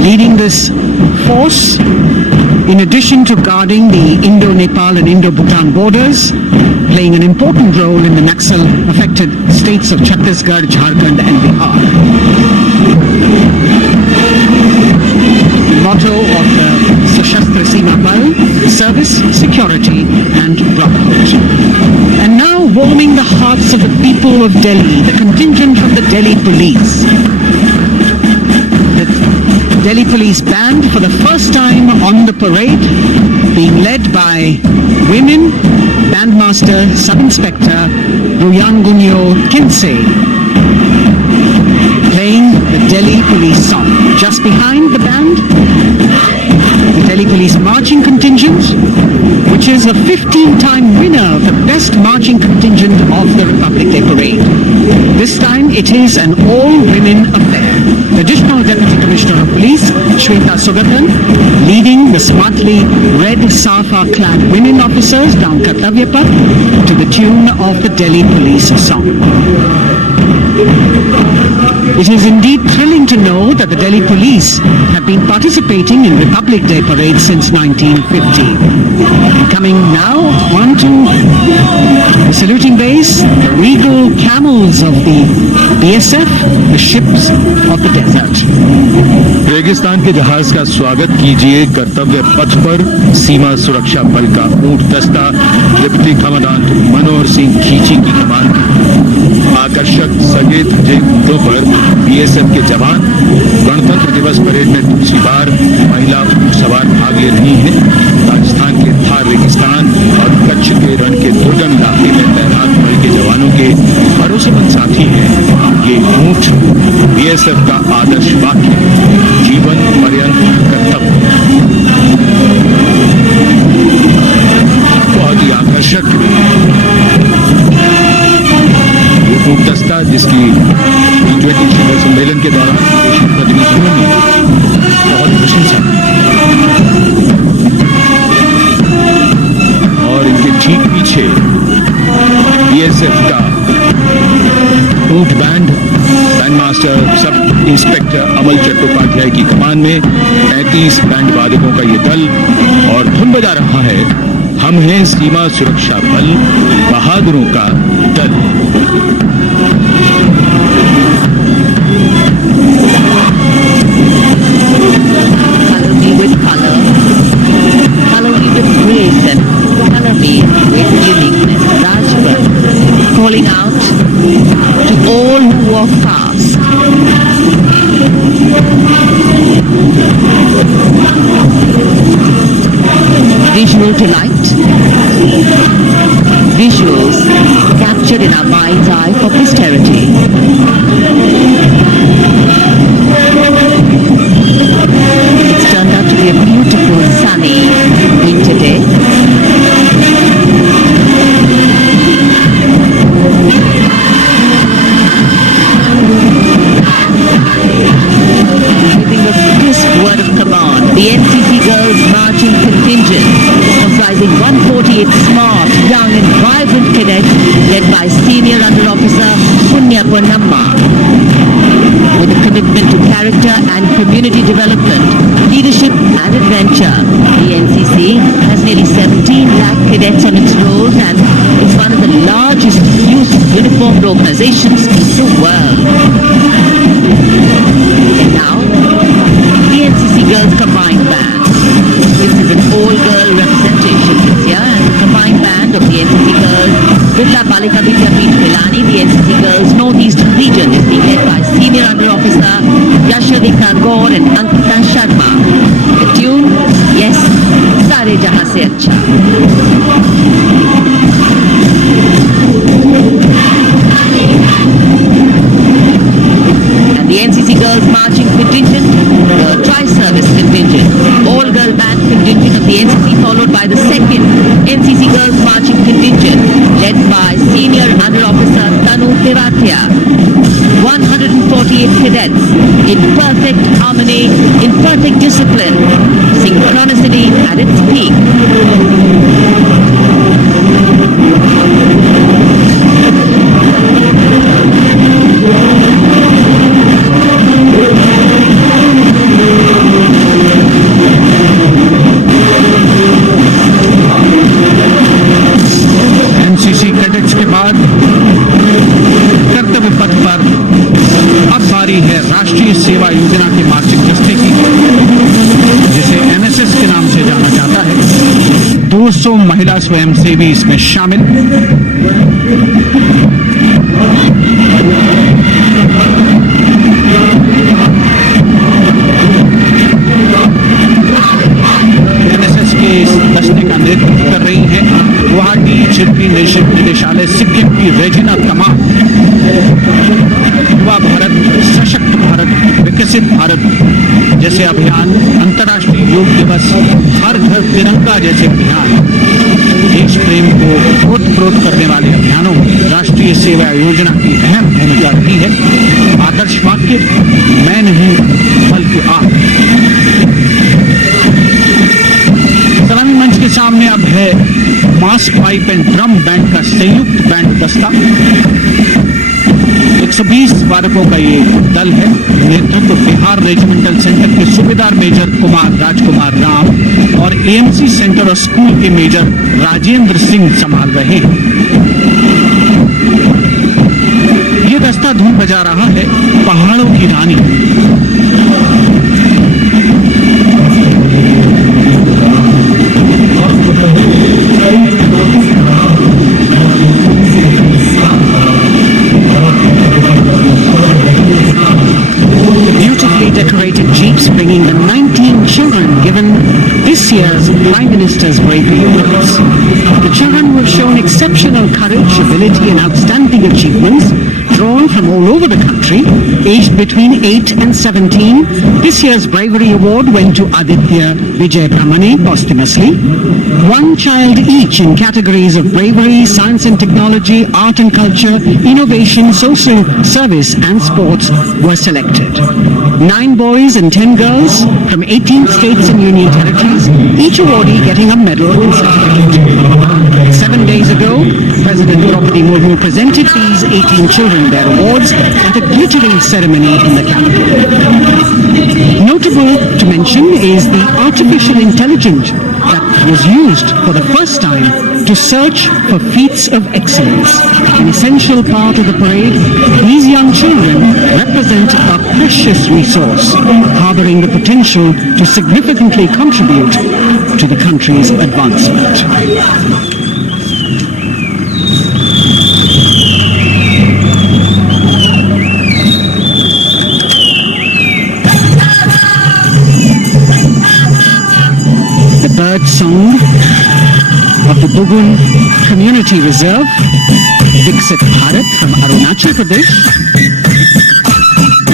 leading this force In addition to guarding the Indo-Nepal and Indo-Bhutan borders, playing an important role in the Naxal-affected states of Chhattisgarh, Jharkhand and Bihar. The motto of the Sashastra Seema Bal: service, security and brotherhood. And now warming the hearts of the people of Delhi, the contingent of the Delhi Police. The Delhi Police Band for the first time on the parade, being led by women, Bandmaster Sub-Inspector Ruyangunyo Kinsey, playing the Delhi Police song. Just behind the band, the Delhi Police Marching Contingent, which is a 15-time winner of the Best Marching Contingent of the Republic Day Parade. This time it is an all-women affair. Additional Deputy Commissioner of Police, Shweta Sugatan, leading the smartly red safa-clad women officers down Kartavya Path to the tune of the Delhi Police song. It is indeed thrilling to know that the Delhi Police have been participating in Republic Day Parade since 1950. Coming now on to the saluting base, the regal camels of the BSF, the ships of the desert. रेगिस्तान के जहाज का स्वागत कीजिए कर्तव्य पथ पर सीमा सुरक्षा बल का ऊंट दस्ता डिप्टी कमांडेंट मनोहर सिंह खींची की कमान। आकर्षक सफेद ऊंटों पर बीएसएफ के जवान गणतंत्र दिवस परेड में दूसरी बार महिला ऊंट सवार भाग ले रही हैं। राजस्थान के थार रेगिस्तान और कच्छ के रण के दुर्गम इलाके में तैनात बल के जवानों के भरोसेमंद साथी हैं। ये ऊंट बीएसएफ का आदर्श वाक्य, जीवन पर्यंत कर्तव्य। बहुत ही आकर्षक ऊंट दस्ता जिसकी G20 शिखर सम्मेलन के दौरान विदेशी प्रतिनिधियों ने बहुत प्रशंसा की और इनके ठीक पीछे बीएसएफ का ऊंट बैंड मास्टर सब इंस्पेक्टर अमल चट्टोपाध्याय की कमान में 35 बैंड वादकों का ये दल और धुन बजा रहा है, हम हैं सीमा सुरक्षा बल, बहादुरों का दल। Color me with color, color me with grace, and color me with uniqueness. Rajput, calling out to all who walk past. Visual delight, visuals captured in our mind's eye for posterity. It's turned out to be a beautiful sunny winter day. Giving a crisp word of command, the NCC Girls Marching Contingent, comprising 148 smart, young and vibrant cadets led by Senior Under Officer Punya Ponnamma. With a commitment to character and community development, leadership and adventure, the NCC has nearly 17 lakh cadets on its rolls and is one of the largest youth uniformed organizations in the world. And now, the NCC Girls Combined Band. This is an all-girl representation this year, and the combined band of the NCC Girls Birla Balika Vidyapith Pilani, the NCC Girls Northeastern Region, is being led by Senior Under Officer Yashadika Gaur and Ankita Sharma. The tune, yes, Sare Jahan Se Acha. And the NCC Girls Marching Contingent, the Tri-Service Contingent, all-girl band contingent of the NCC, followed by the second NCC Girls Marching Contingent, led by Senior Under Officer Tanu Tevatia. 148 cadets in perfect harmony, in perfect discipline, synchronicity at its peak. राष्ट्रीय सेवा योजना के marching दस्ते की, जिसे NSS के नाम से जाना जाता है। 200 महिला स्वयंसेवी इसमें शामिल। एनएसएस के इस दस्ते का नेतृत्व कर रही हैं गुवाहाटी क्षेत्रीय निदेशालय सिक्किम की रेजिना तमाम। युवा भारत, सशक्त भारत, विकसित भारत जैसे अभियान, अंतर्राष्ट्रीय योग दिवस, हर घर तिरंगा जैसे अभियान, देश प्रेम को ओतप्रोत करने वाले अभियानों में राष्ट्रीय सेवा योजना की अहम भूमिका रही है। आदर्श वाक्य, मैं नहीं बल्कि आप। सलामी मंच के सामने अब है मास पाइप एंड ड्रम बैंड का संयुक्त बैंड दस्ता। 120 बालकों का ये दल है। नेतृत्व बिहार रेजिमेंटल सेंटर के सूबेदार मेजर कुमार राजकुमार राम और एएमसी सेंटर और स्कूल के मेजर राजेंद्र सिंह संभाल रहे हैं। ये दस्ता धुन बजा रहा है पहाड़ों की रानी। Beautifully decorated jeeps bringing the 19 children given this year's Prime Minister's Bravery Awards. The children were shown exceptional courage, ability and outstanding achievements drawn from all over the country, aged between 8 and 17. This year's Bravery Award went to Aditya Vijay Brahmane posthumously. One child each in categories of bravery, science and technology, art and culture, innovation, social service and sports were selected. 9 boys and 10 girls from 18 states and union territories, each awardee getting a medal and certificate. 7 days ago, President Draupadi Murmu presented these 18 children their awards at a glittering ceremony in the capital. Notable to mention is the artificial intelligence that was used for the first time to search for feats of excellence. An essential part of the parade, these young children represent a precious resource, harboring the potential to significantly contribute to the country's advancement. The bird song of the Bugun Community Reserve, Viksit Bharat from Arunachal Pradesh.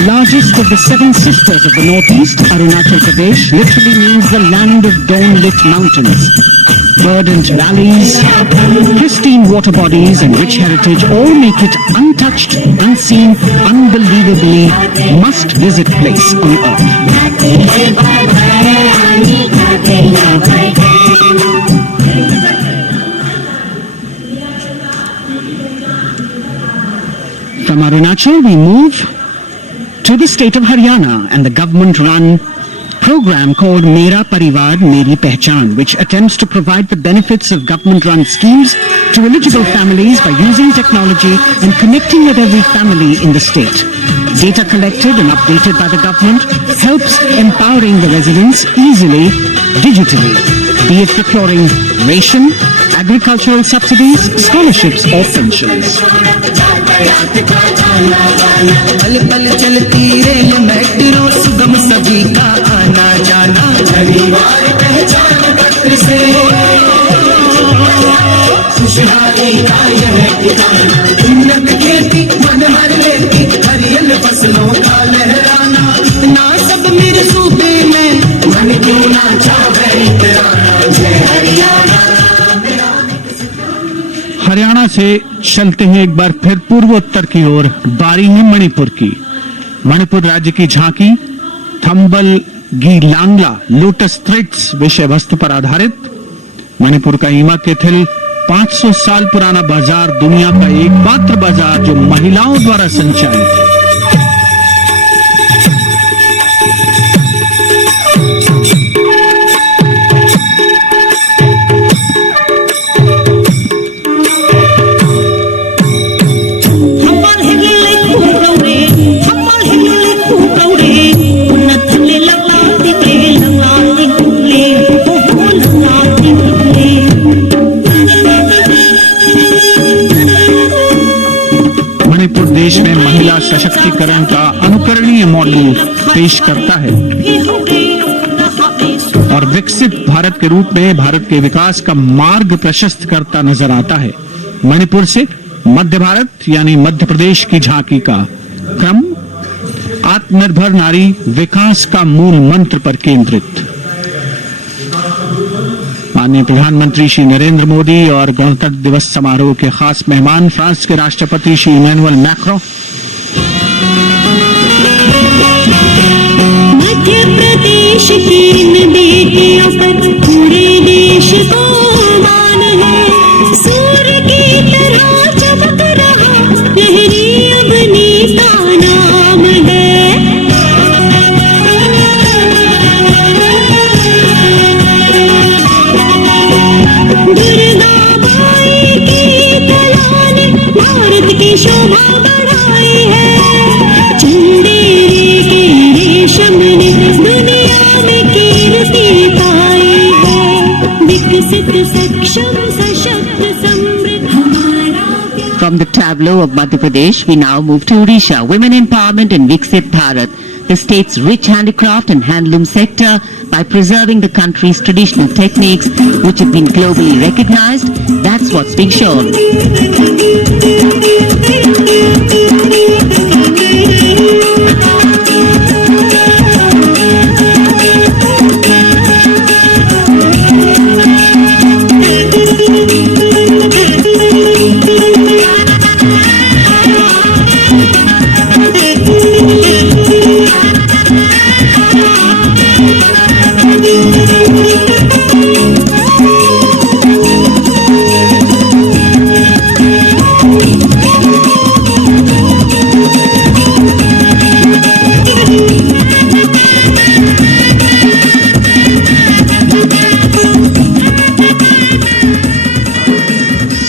Largest of the 7 sisters of the northeast, Arunachal Pradesh literally means the land of dawn-lit mountains. Verdant valleys, pristine water bodies and rich heritage all make it untouched, unseen, unbelievably must-visit place on earth. From Arunachal, we move to the state of Haryana and the government-run program called Mera Parivar Meri Pehchan, which attempts to provide the benefits of government-run schemes to eligible families by using technology and connecting with every family in the state. Data collected and updated by the government helps empowering the residents easily, digitally, be it procuring ration, agricultural subsidies, scholarships or pensions. पल पल चलती rail metro सुगम सभी का आना जाना परिवार पहचान पत्र से खुशहाली का यह ठिकाना उन्नत खेती मन हर लेती हरियल फसलों का लहराना ना सब मेरे सूबे में मन क्यों ना चाहे इतराना जय हरियाणा। हरियाणा से चलते हैं एक बार फिर पूर्वोत्तर की ओर। बारी है मणिपुर की। मणिपुर राज्य की झांकी थंबल गीलांगला लोटस थ्रेड्स विषय वस्तु पर आधारित। मणिपुर का ईमा केथिल 500 साल पुराना बाजार दुनिया का एकमात्र बाजार जो महिलाओं द्वारा संचालित है। देश में महिला सशक्तिकरण का अनुकरणीय मॉडल पेश करता है और विकसित भारत के रूप में भारत के विकास का मार्ग प्रशस्त करता नजर आता है। मणिपुर से मध्य भारत यानी मध्य प्रदेश की झांकी का क्रम आत्मनिर्भर नारी विकास का मूल मंत्र पर केंद्रित। माननीय प्रधानमंत्री श्री नरेंद्र मोदी और गणतंत्र दिवस समारोह के खास मेहमान फ्रांस के राष्ट्रपति श्री इमैनुअल मैक्रो, मध्य प्रदेश की इन बेटियों पर पूरे देश को मान है। सूर्य की तरह चमक रहा लहरी अपनी का नाम है। दुर्गा माई की कला ने भारत की शोभा बढ़ाई है। चंदेरी के रेशम ने दुनिया में कीर्ति पाई है। विकसित सक्षम सशक्त समृद्ध हमारा। From the tableau of Madhya Pradesh, we now move to Odisha. Women empowerment in Viksit Bharat, the state's rich handicraft and handloom sector, by preserving the country's traditional techniques, which have been globally recognized. That's what's being shown.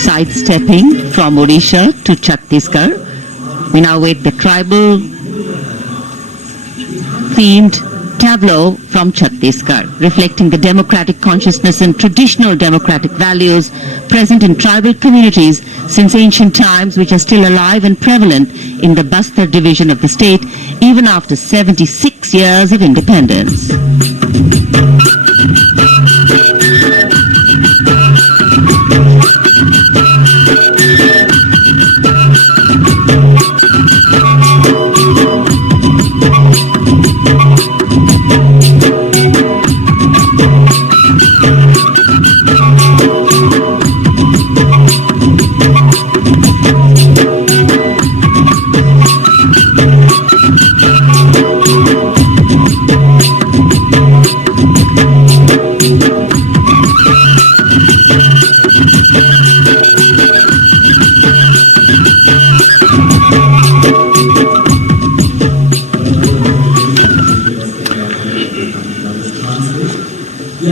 Sidestepping from Odisha to Chhattisgarh, we now wait the tribal themed tableau from Chhattisgarh, reflecting the democratic consciousness and traditional democratic values present in tribal communities since ancient times, which are still alive and prevalent in the Bastar division of the state, even after 76 years of independence.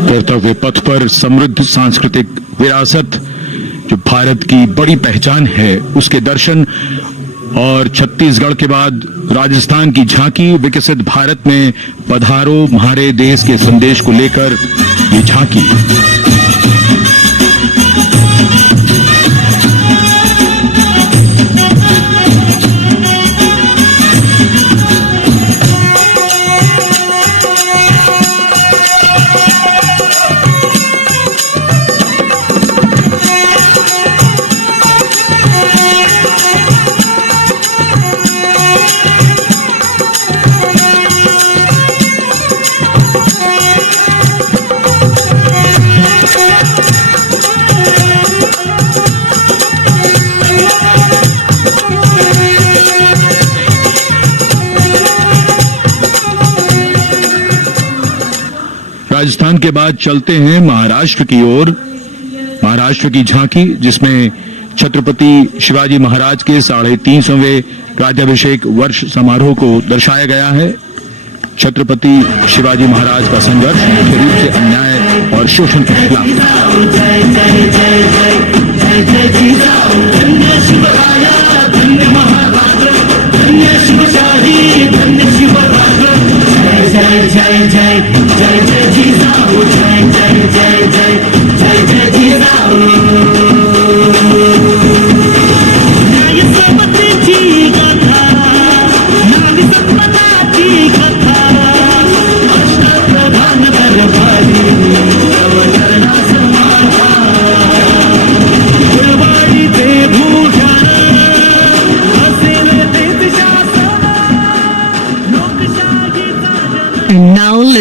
कर्तव्य पथ पर समृद्ध सांस्कृतिक विरासत जो भारत की बड़ी पहचान है, उसके दर्शन, और छत्तीसगढ़ के बाद राजस्थान की झांकी विकसित भारत में पधारो हमारे देश के संदेश को लेकर ये झांकी। राजस्थान के बाद चलते हैं महाराष्ट्र की ओर। महाराष्ट्र की झांकी जिसमें छत्रपति शिवाजी महाराज के 350वें राज्याभिषेक वर्ष समारोह को दर्शाया गया है। छत्रपति शिवाजी महाराज का संघर्ष मुख्य रूप से अन्याय और शोषण के खिलाफ जय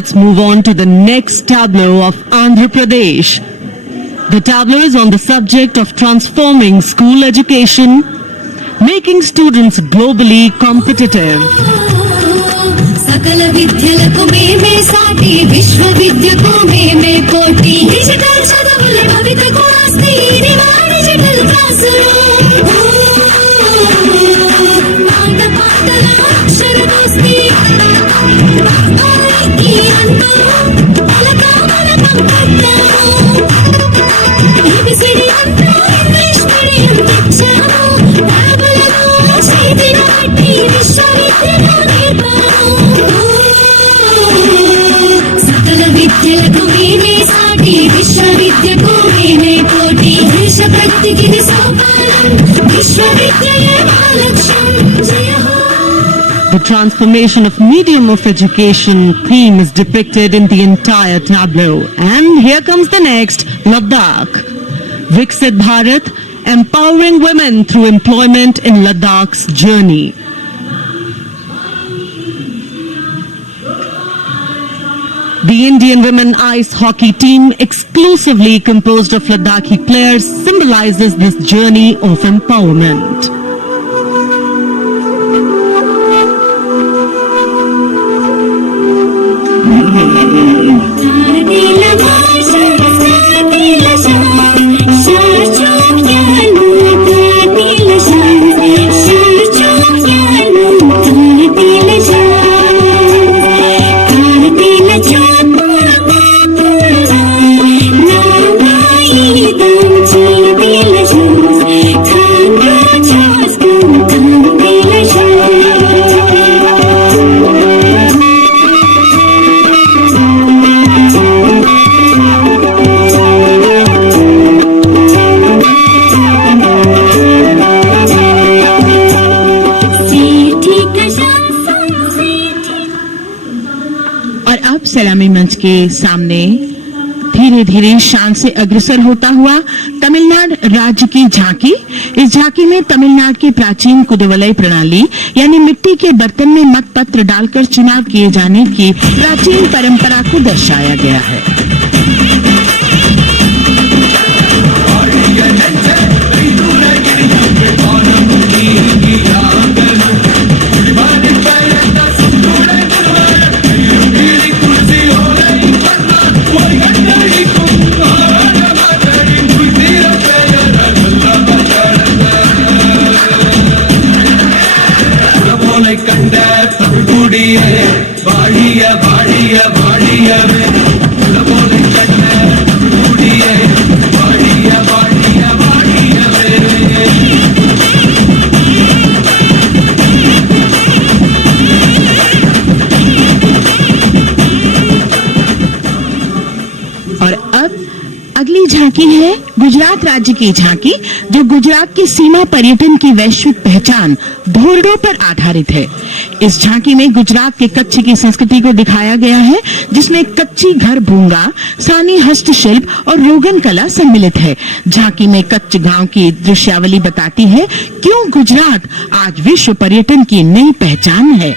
let's move on to the next tableau of Andhra Pradesh. The tableau is on the subject of transforming school education, making students globally competitive. सकल विद्यలకు మేమే సాటి విశ్వవిద్యకు మేమే కోటి డిజిటల్ చదువుల భవితకు ఆస్తి డిజిటల్ క్లాసులు పాట పాటల అక్షర దోస్తి ఈ అంటూ పలకామల పంకట్టాము ఏబిసిడి అంటూ ఇంగ్లీష్ మీడియం తెచ్చాము టాబులను చేతిలో పెట్టి విశ్వవిద్యలో నేర్పాము సకల విద్యలకు మేమే సాటి విశ్వవిద్యకు మేమే కోటి దేశ ప్రగతికి సోపానం విశ్వవిద్యయే మా లక్ష్యం జయ హో. The transformation of medium of education theme is depicted in the entire tableau. And here comes the next, Ladakh. Viksit Bharat, empowering women through employment in Ladakh's journey. The Indian women ice hockey team, exclusively composed of Ladakhi players, symbolizes this journey of empowerment. सलामी मंच के सामने धीरे धीरे शान से अग्रसर होता हुआ तमिलनाडु राज्य की झांकी। इस झांकी में तमिलनाडु की प्राचीन कुदवलय प्रणाली यानी मिट्टी के बर्तन में मत पत्र डालकर चुनाव किए जाने की प्राचीन परंपरा को दर्शाया गया है। अगली झांकी है गुजरात राज्य की झांकी, जो गुजरात की सीमा पर्यटन की वैश्विक पहचान धोरडों पर आधारित है। इस झांकी में गुजरात के कच्छ की संस्कृति को दिखाया गया है, जिसमें कच्ची घर भूंगा, सानी हस्तशिल्प और रोगन कला सम्मिलित है। झांकी में कच्छ गांव की दृश्यावली बताती है क्यों गुजरात आज विश्व पर्यटन की नई पहचान है।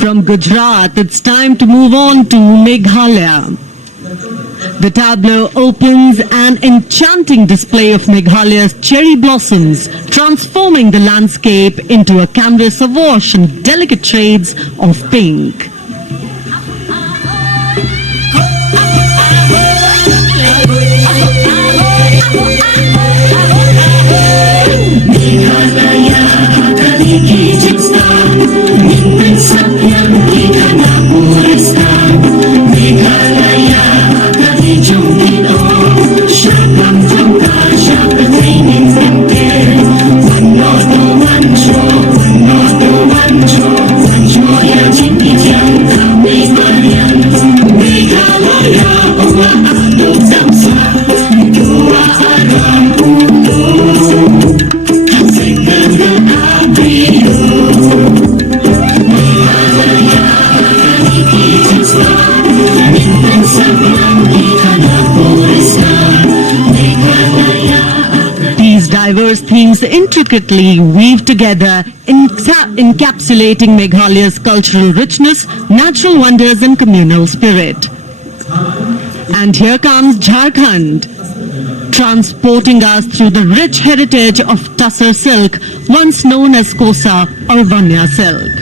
From Gujarat, it's time to move on to Meghalaya. The tableau opens an enchanting display of Meghalaya's cherry blossoms, transforming the landscape into a canvas awash in delicate shades of pink. Meghalaya, diverse themes intricately weave together, encapsulating Meghalaya's cultural richness, natural wonders and communal spirit. And here comes Jharkhand, transporting us through the rich heritage of Tussar silk, once known as Kosa or Vanya silk.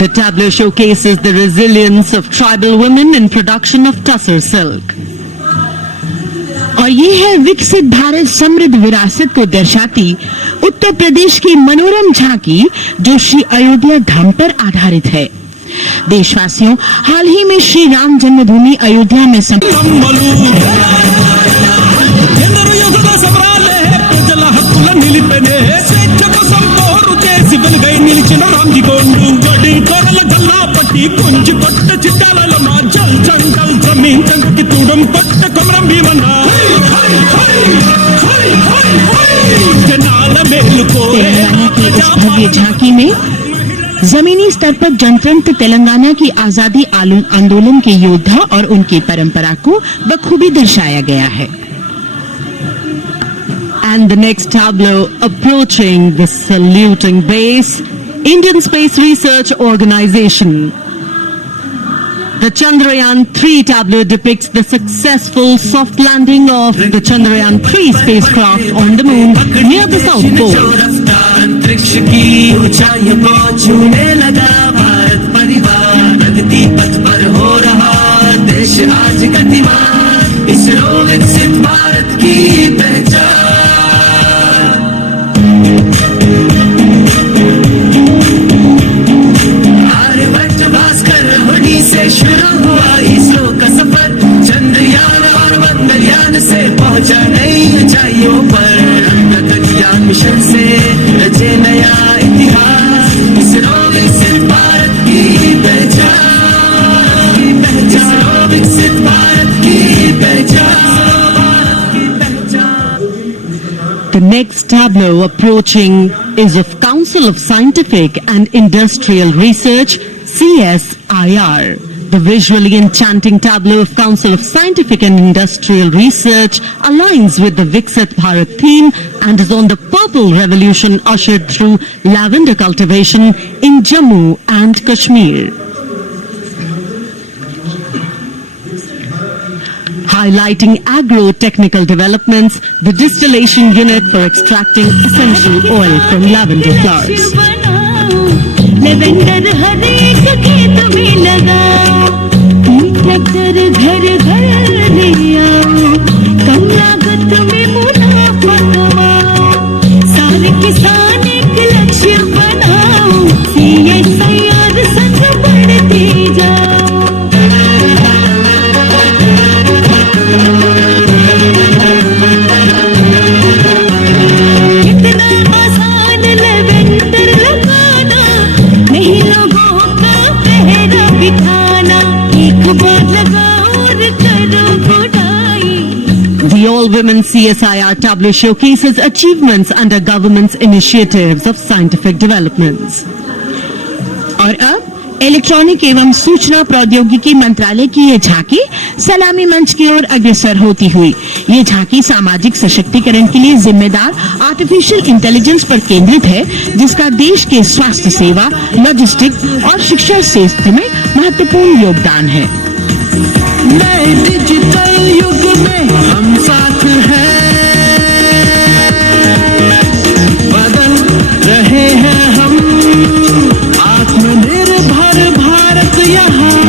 The tableau showcases the resilience of tribal women in production of tussar silk. और ये है विकसित भारत समृद्ध विरासत को दर्शाती उत्तर प्रदेश की मनोरम झांकी जो श्री अयोध्या धाम पर आधारित है। देशवासियों, हाल ही में श्री राम जन्मभूमि अयोध्या में तेलंगाना की इस भव्य झांकी में जमीनी स्तर पर जनतंत्र तेलंगाना की आजादी आंदोलन के योद्धा और उनकी परंपरा को बखूबी दर्शाया गया है। And the next tableau approaching the saluting base, Indian Space Research Organization. The Chandrayaan-3 tableau depicts the successful soft landing of the Chandrayaan-3 spacecraft on the moon near the South Pole. अंतरिक्ष की ऊंचाइयों को छूने लगा भारत परिवार, प्रगति पथ पर हो रहा देश आज गतिमान, इसरो विकसित भारत की पहचान। आर्यभट्ट भास्कर वहीं से शुरू हुआ इसरो का सफर, चंद्रयान और मंगलयान से पहुंचा नई ऊंचाइयों पर, गगनयान मिशन से रचे नया इतिहास, इसरो विकसित भारत की पहचान, इसरो विकसित भारत की पहचान। The next tableau approaching is of Council of Scientific and Industrial Research, CSIR. The visually enchanting tableau of Council of Scientific and Industrial Research aligns with the Viksit Bharat theme and is on the purple revolution ushered through lavender cultivation in Jammu and Kashmir. Highlighting agro-technical developments, the distillation unit for extracting essential oil from lavender flowers. Lavender हर एक खेत में लगाओ, tractor घर घर ले आओ, कम लागत में मुनाफा कमाओ, सारे किसान एक लक्ष्य बनाओ, CSIR संग बढ़ते जाओ। कितना आसान लेवेंडर लगाना, नहीं लोगों का पहरा बिठाना, एक बार लगाओ और करो गुडाई। The all-women CSIR tableau showcases achievements under government's initiatives of scientific developments. और अब इलेक्ट्रॉनिक एवं सूचना प्रौद्योगिकी मंत्रालय की ये झांकी सलामी मंच की ओर अग्रसर होती हुई। ये झांकी सामाजिक सशक्तिकरण के लिए जिम्मेदार आर्टिफिशियल इंटेलिजेंस पर केंद्रित है, जिसका देश के स्वास्थ्य सेवा, लॉजिस्टिक और शिक्षा क्षेत्र में महत्वपूर्ण योगदान है। नए डिजिटल युग में हम साथ हैं, बदल रहे हैं हम, आत्मनिर्भर भारत यहाँ,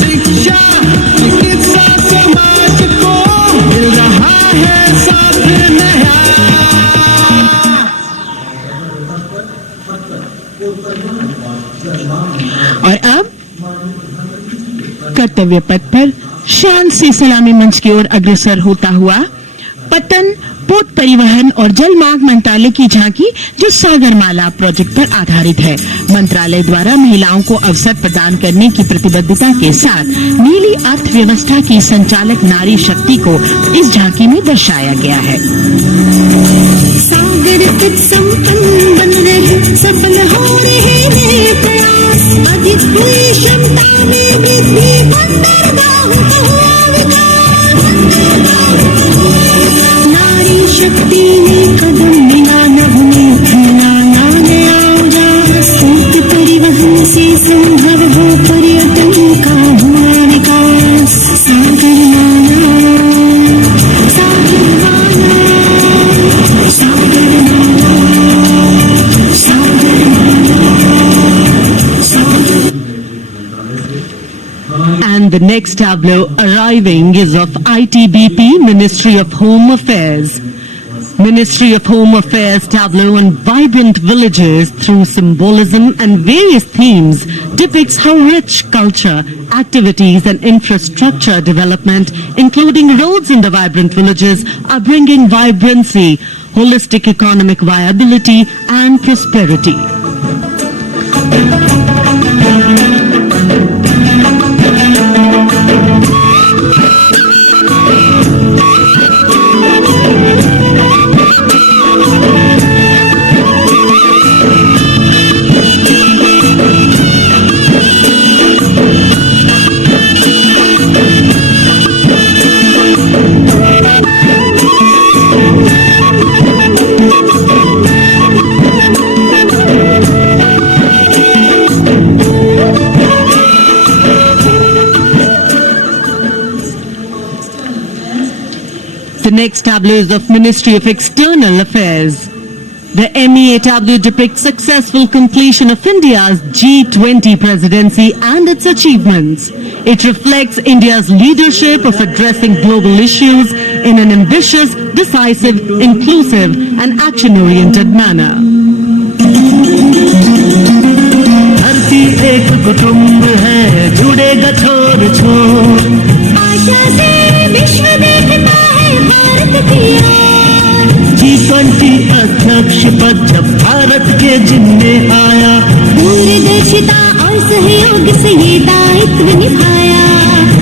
शिक्षा चिकित्सा समाज को मिल रहा है साथ नया। कर्तव्य पथ पर शान से सलामी मंच की ओर अग्रसर होता हुआ पतन, पोत परिवहन और जलमार्ग मंत्रालय की झांकी जो सागरमाला प्रोजेक्ट पर आधारित है। मंत्रालय द्वारा महिलाओं को अवसर प्रदान करने की प्रतिबद्धता के साथ नीली अर्थव्यवस्था की संचालक नारी शक्ति को इस झांकी में दर्शाया गया है। सागर तक संपन्न बन रहे, सफल हो रहे नए प्रयास, अधिक हुई क्षमता में वृद्धि, बंदरगाहों का हुआ विकास, नारी शक्ति ने कदम मिला, नभ में फैलाया नया उजास, पोत परिवहन से संभव हो पर्यटन का हुआ विकास, Sagarmala, Sagarmala, And the next tableau arriving is of ITBP, Ministry of Home Affairs. Ministry of Home Affairs tableau on vibrant villages through symbolism and various themes depicts how rich culture, activities and infrastructure development, including roads in the vibrant villages, are bringing vibrancy, holistic economic viability and prosperity. The next tableau is of Ministry of External Affairs. The MEA tableau depicts successful completion of India's G20 presidency and its achievements. It reflects India's leadership of addressing global issues in an ambitious, decisive, inclusive and action-oriented manner. धरती एक कुटुंब है, जुड़ेगा छोर छोर, आशा से विश्व देखता है भारत की ओर, G20 अध्यक्ष पद जब भारत के जिम्मे आया, दूरदर्शिता और सहयोग से ये दायित्व निभाया,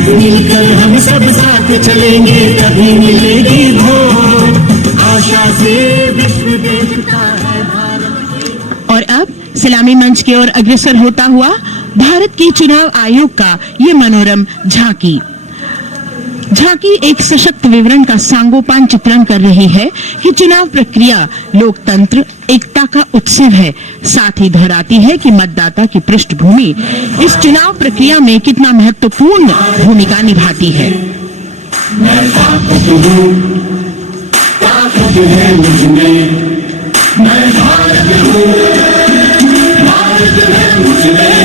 मिलकर हम सब साथ चलेंगे तभी मिलेगी भोर, आशा से विश्व देखता है भारत। और अब सलामी मंच की ओर अग्रसर होता हुआ भारत के चुनाव आयोग का ये मनोरम झांकी एक सशक्त विवरण का सांगोपांग चित्रण कर रही है कि चुनाव प्रक्रिया लोकतंत्र एकता का उत्सव है। साथ ही दोहराती है कि मतदाता की पृष्ठभूमि इस चुनाव प्रक्रिया में कितना महत्वपूर्ण भूमिका निभाती है। मैं ताकत हूँ, ताकत है मुझमें, मैं भारत हूँ, भारत है मुझमें,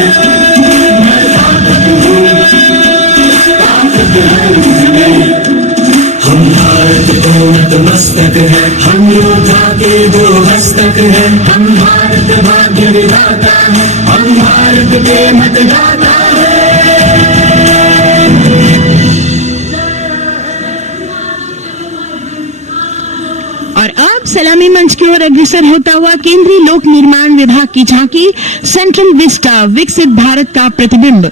मैं ताकत हूँ, ताकत है मुझमें, हम भारत को नतमस्तक है, हम योद्धा के दो हस्तक है, हम भारत भाग्य विधाता है, हम भारत के मतदाता है। और अब सलामी मंच की ओर अग्रसर होता हुआ केंद्रीय लोक निर्माण विभाग की झांकी सेंट्रल विस्टा, विकसित भारत का प्रतिबिंब।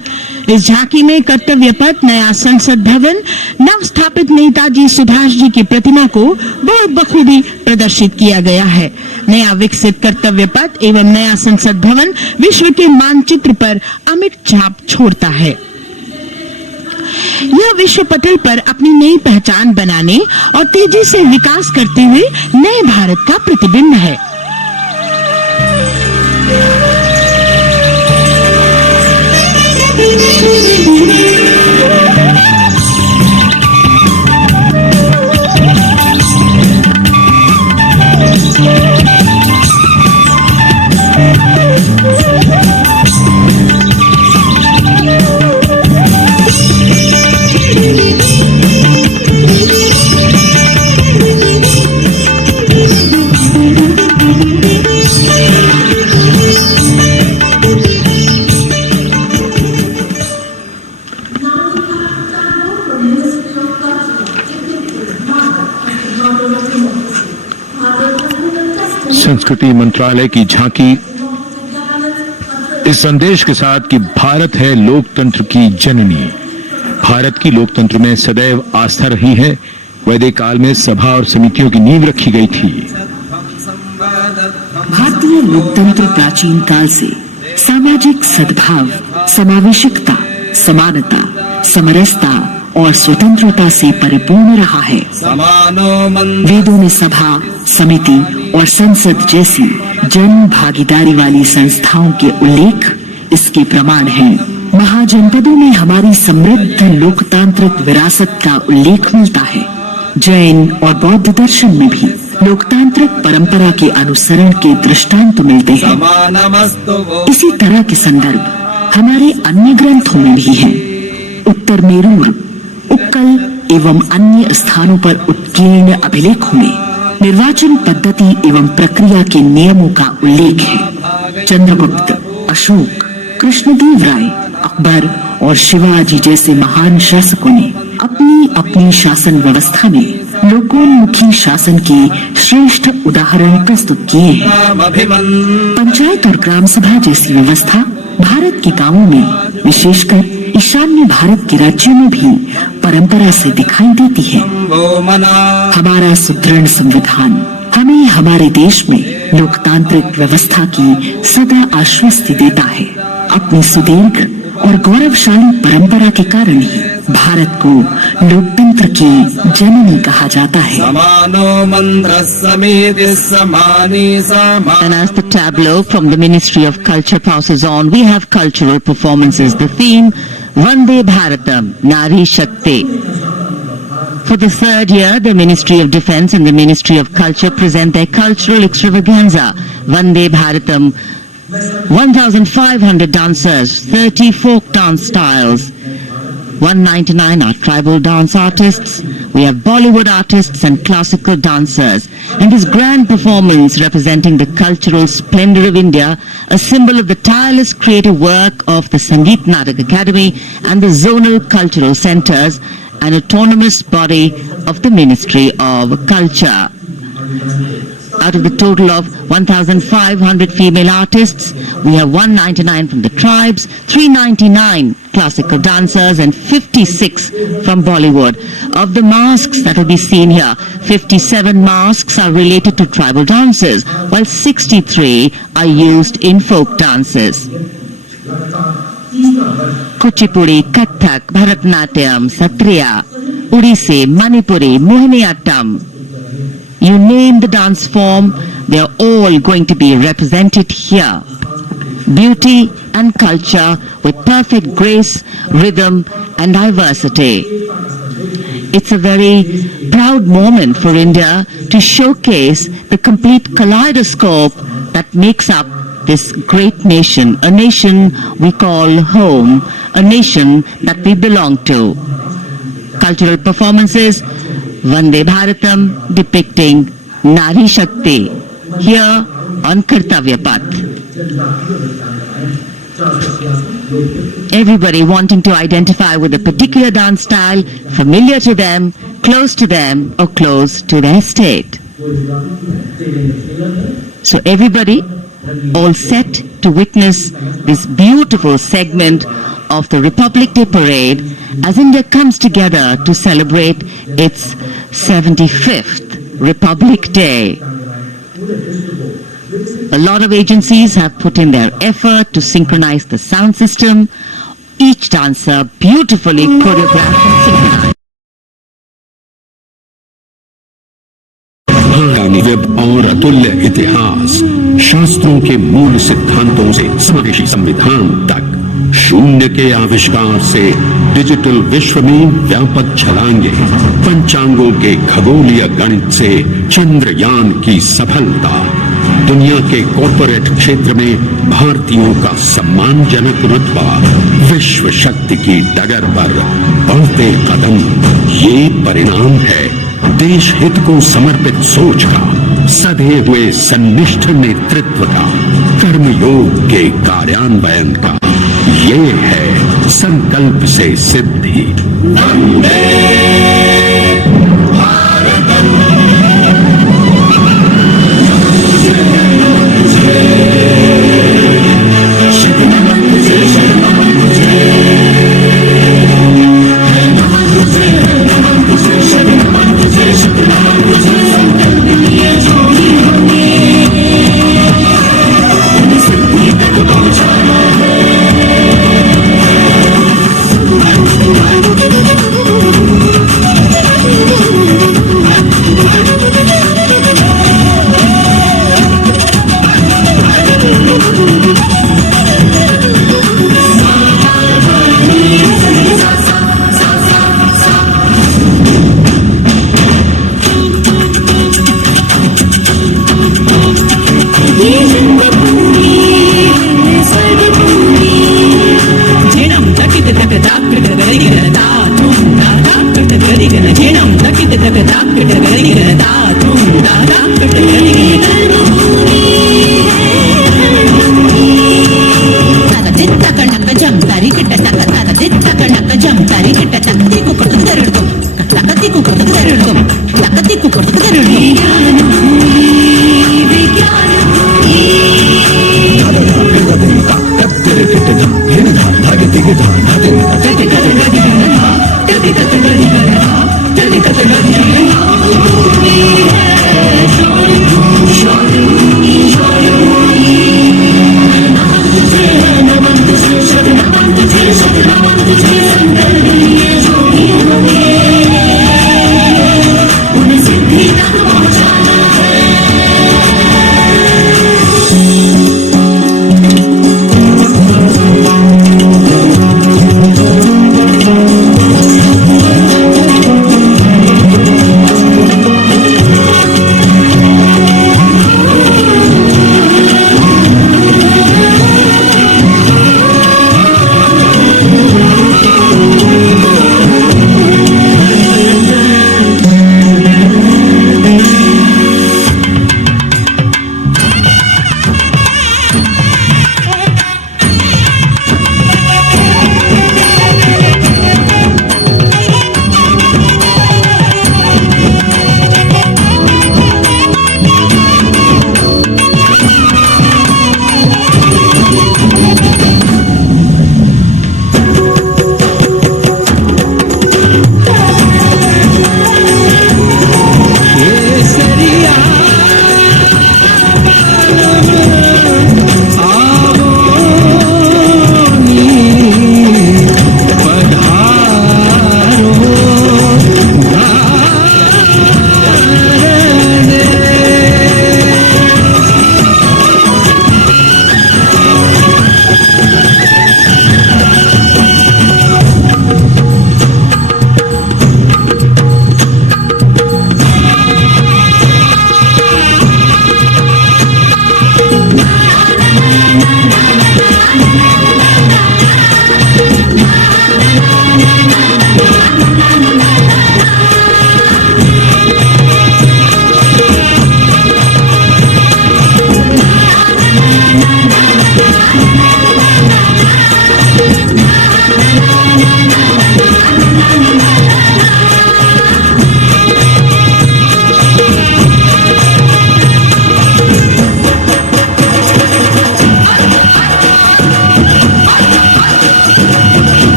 इस झांकी में कर्तव्य पथ, नया संसद भवन, नव स्थापित नेताजी सुभाष जी की प्रतिमा को बहुत बखूबी प्रदर्शित किया गया है। नया विकसित कर्तव्य पथ एवं नया संसद भवन विश्व के मानचित्र पर अमिट छाप छोड़ता है। यह विश्व पटल पर अपनी नई पहचान बनाने और तेजी से विकास करते हुए नए भारत का प्रतिबिंब है। संस्कृति मंत्रालय की झांकी इस संदेश के साथ कि भारत है लोकतंत्र की जननी। भारत की लोकतंत्र में सदैव आस्था रही है। वैदिक काल में सभा और समितियों की नींव रखी गई थी। भारतीय लोकतंत्र प्राचीन काल से सामाजिक सद्भाव, समावेशकता, समानता, समरसता और स्वतंत्रता से परिपूर्ण रहा है। वेदों में सभा, समिति और संसद जैसी जन भागीदारी वाली संस्थाओं के उल्लेख इसके प्रमाण हैं। महाजनपदों में हमारी समृद्ध लोकतांत्रिक विरासत का उल्लेख मिलता है। जैन और बौद्ध दर्शन में भी लोकतांत्रिक परंपरा के अनुसरण के दृष्टांत मिलते हैं। इसी तरह के संदर्भ हमारे अन्य ग्रंथों में भी हैं। उत्तर मेरूर, उक्कल एवं अन्य स्थानों पर उत्कीर्ण अभिलेखों में निर्वाचन पद्धति एवं प्रक्रिया के नियमों का उल्लेख है। चंद्रगुप्त, अशोक, कृष्णदेव राय, अकबर और शिवाजी जैसे महान शासकों ने अपनी अपनी शासन व्यवस्था में लोकोन्मुखी शासन के श्रेष्ठ उदाहरण प्रस्तुत किए हैं। पंचायत और ग्राम सभा जैसी व्यवस्था भारत के गांवों में, विशेषकर ईशान्य भारत के राज्यों में भी परंपरा से दिखाई देती है। हमारा सुदृढ़ संविधान हमें हमारे देश में लोकतांत्रिक व्यवस्था की सदा आश्वस्ति देता है। अपनी सुदीर्घ और गौरवशाली परंपरा के कारण ही भारत को लोकतंत्र की जननी कहा जाता है। And as the tableau from the Ministry of Culture passes on, we have cultural performances. The theme, Vande Bharatam, Nari Shakti. For the third year, the Ministry of Defence and the Ministry of Culture present their cultural extravaganza, Vande Bharatam. 1,500 dancers, 30 folk dance styles, 199 are tribal dance artists. We have Bollywood artists and classical dancers. And this grand performance representing the cultural splendor of India, a symbol of the tireless creative work of the Sangeet Natak Academy and the zonal cultural centers, an autonomous body of the Ministry of Culture. Out of the total of 1,500 female artists, we have 199 from the tribes, 399 classical dancers and 56 from Bollywood. Of the masks that will be seen here, 57 masks are related to tribal dances, while 63 are used in folk dances. Kuchipudi, Kathak, Bharatanatyam, Satriya, Odissi, Manipuri, Mohiniyattam. You name the dance form, they are all going to be represented here. Beauty and culture with perfect grace, rhythm and diversity. It's a very proud moment for India to showcase the complete kaleidoscope that makes up this great nation, a nation we call home, a nation that we belong to. Cultural performances, Vande Bharatam depicting Nari Shakti here on Kartavya Path. Everybody wanting to identify with a particular dance style, familiar to them, close to them or close to their state. So everybody all set to witness this beautiful segment of the Republic Day Parade as India comes together to celebrate its 75th Republic Day. A lot of agencies have put in their effort to synchronize the sound system. Each dancer beautifully choreographed and synchronized. और अतुल्य इतिहास, शास्त्रों के मूल सिद्धांतों से समावेशी संविधान तक, शून्य के आविष्कार से डिजिटल विश्व में व्यापक छलांगे, पंचांगों के खगोलीय गणित से चंद्रयान की सफलता, दुनिया के कॉर्पोरेट क्षेत्र में भारतीयों का सम्मानजनक रुतबा, विश्व शक्ति की डगर पर बढ़ते कदम, ये परिणाम है देश हित को समर्पित सोच का, सधे हुए सन्निष्ठ नेतृत्व का, कर्मयोग के कार्यान्वयन का। ये है संकल्प से सिद्धि। वंदे भारतम।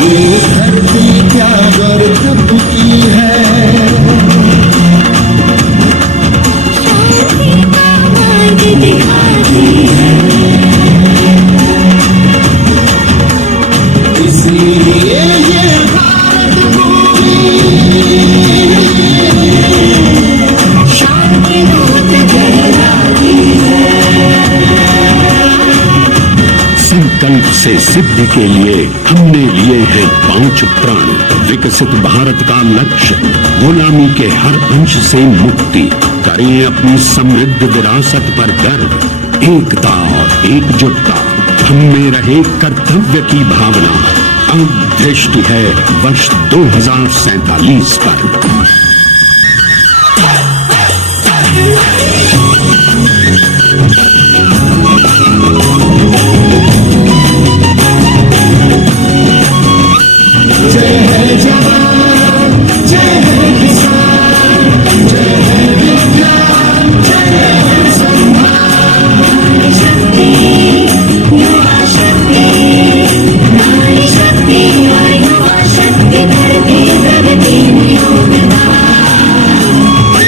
ये धरती त्याग और तप की है। इसलिए ये भारत भूमि शांति दूत कहलाती है। संकल्प से सिद्धि के लिए हमने लिए हैं 5 प्राण। विकसित भारत का लक्ष्य, गुलामी के हर अंश से मुक्ति। करें अपनी समृद्ध विरासत पर गर्व, एकता और एकजुटता। हम में रहे कर्तव्य की भावना। अब दृष्टि है वर्ष 2047 पर। जय है जवान, जय है किसान, जय है विज्ञान, जय है सम्मान। शक्ति, युवा शक्ति, नारी शक्ति और युवा शक्ति धरती प्रगति में योगदान।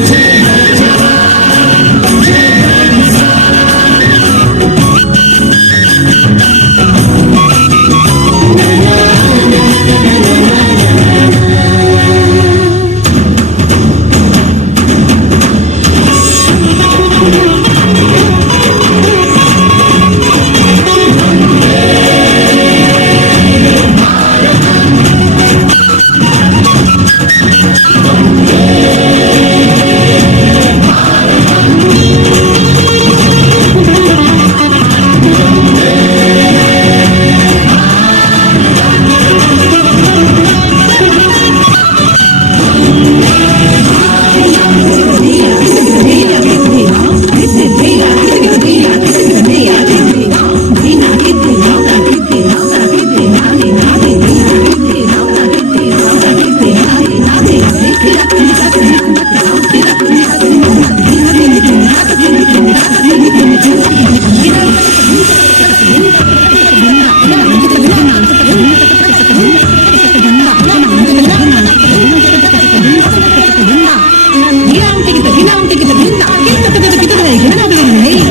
जय है जवान, जय है किसान। Hey!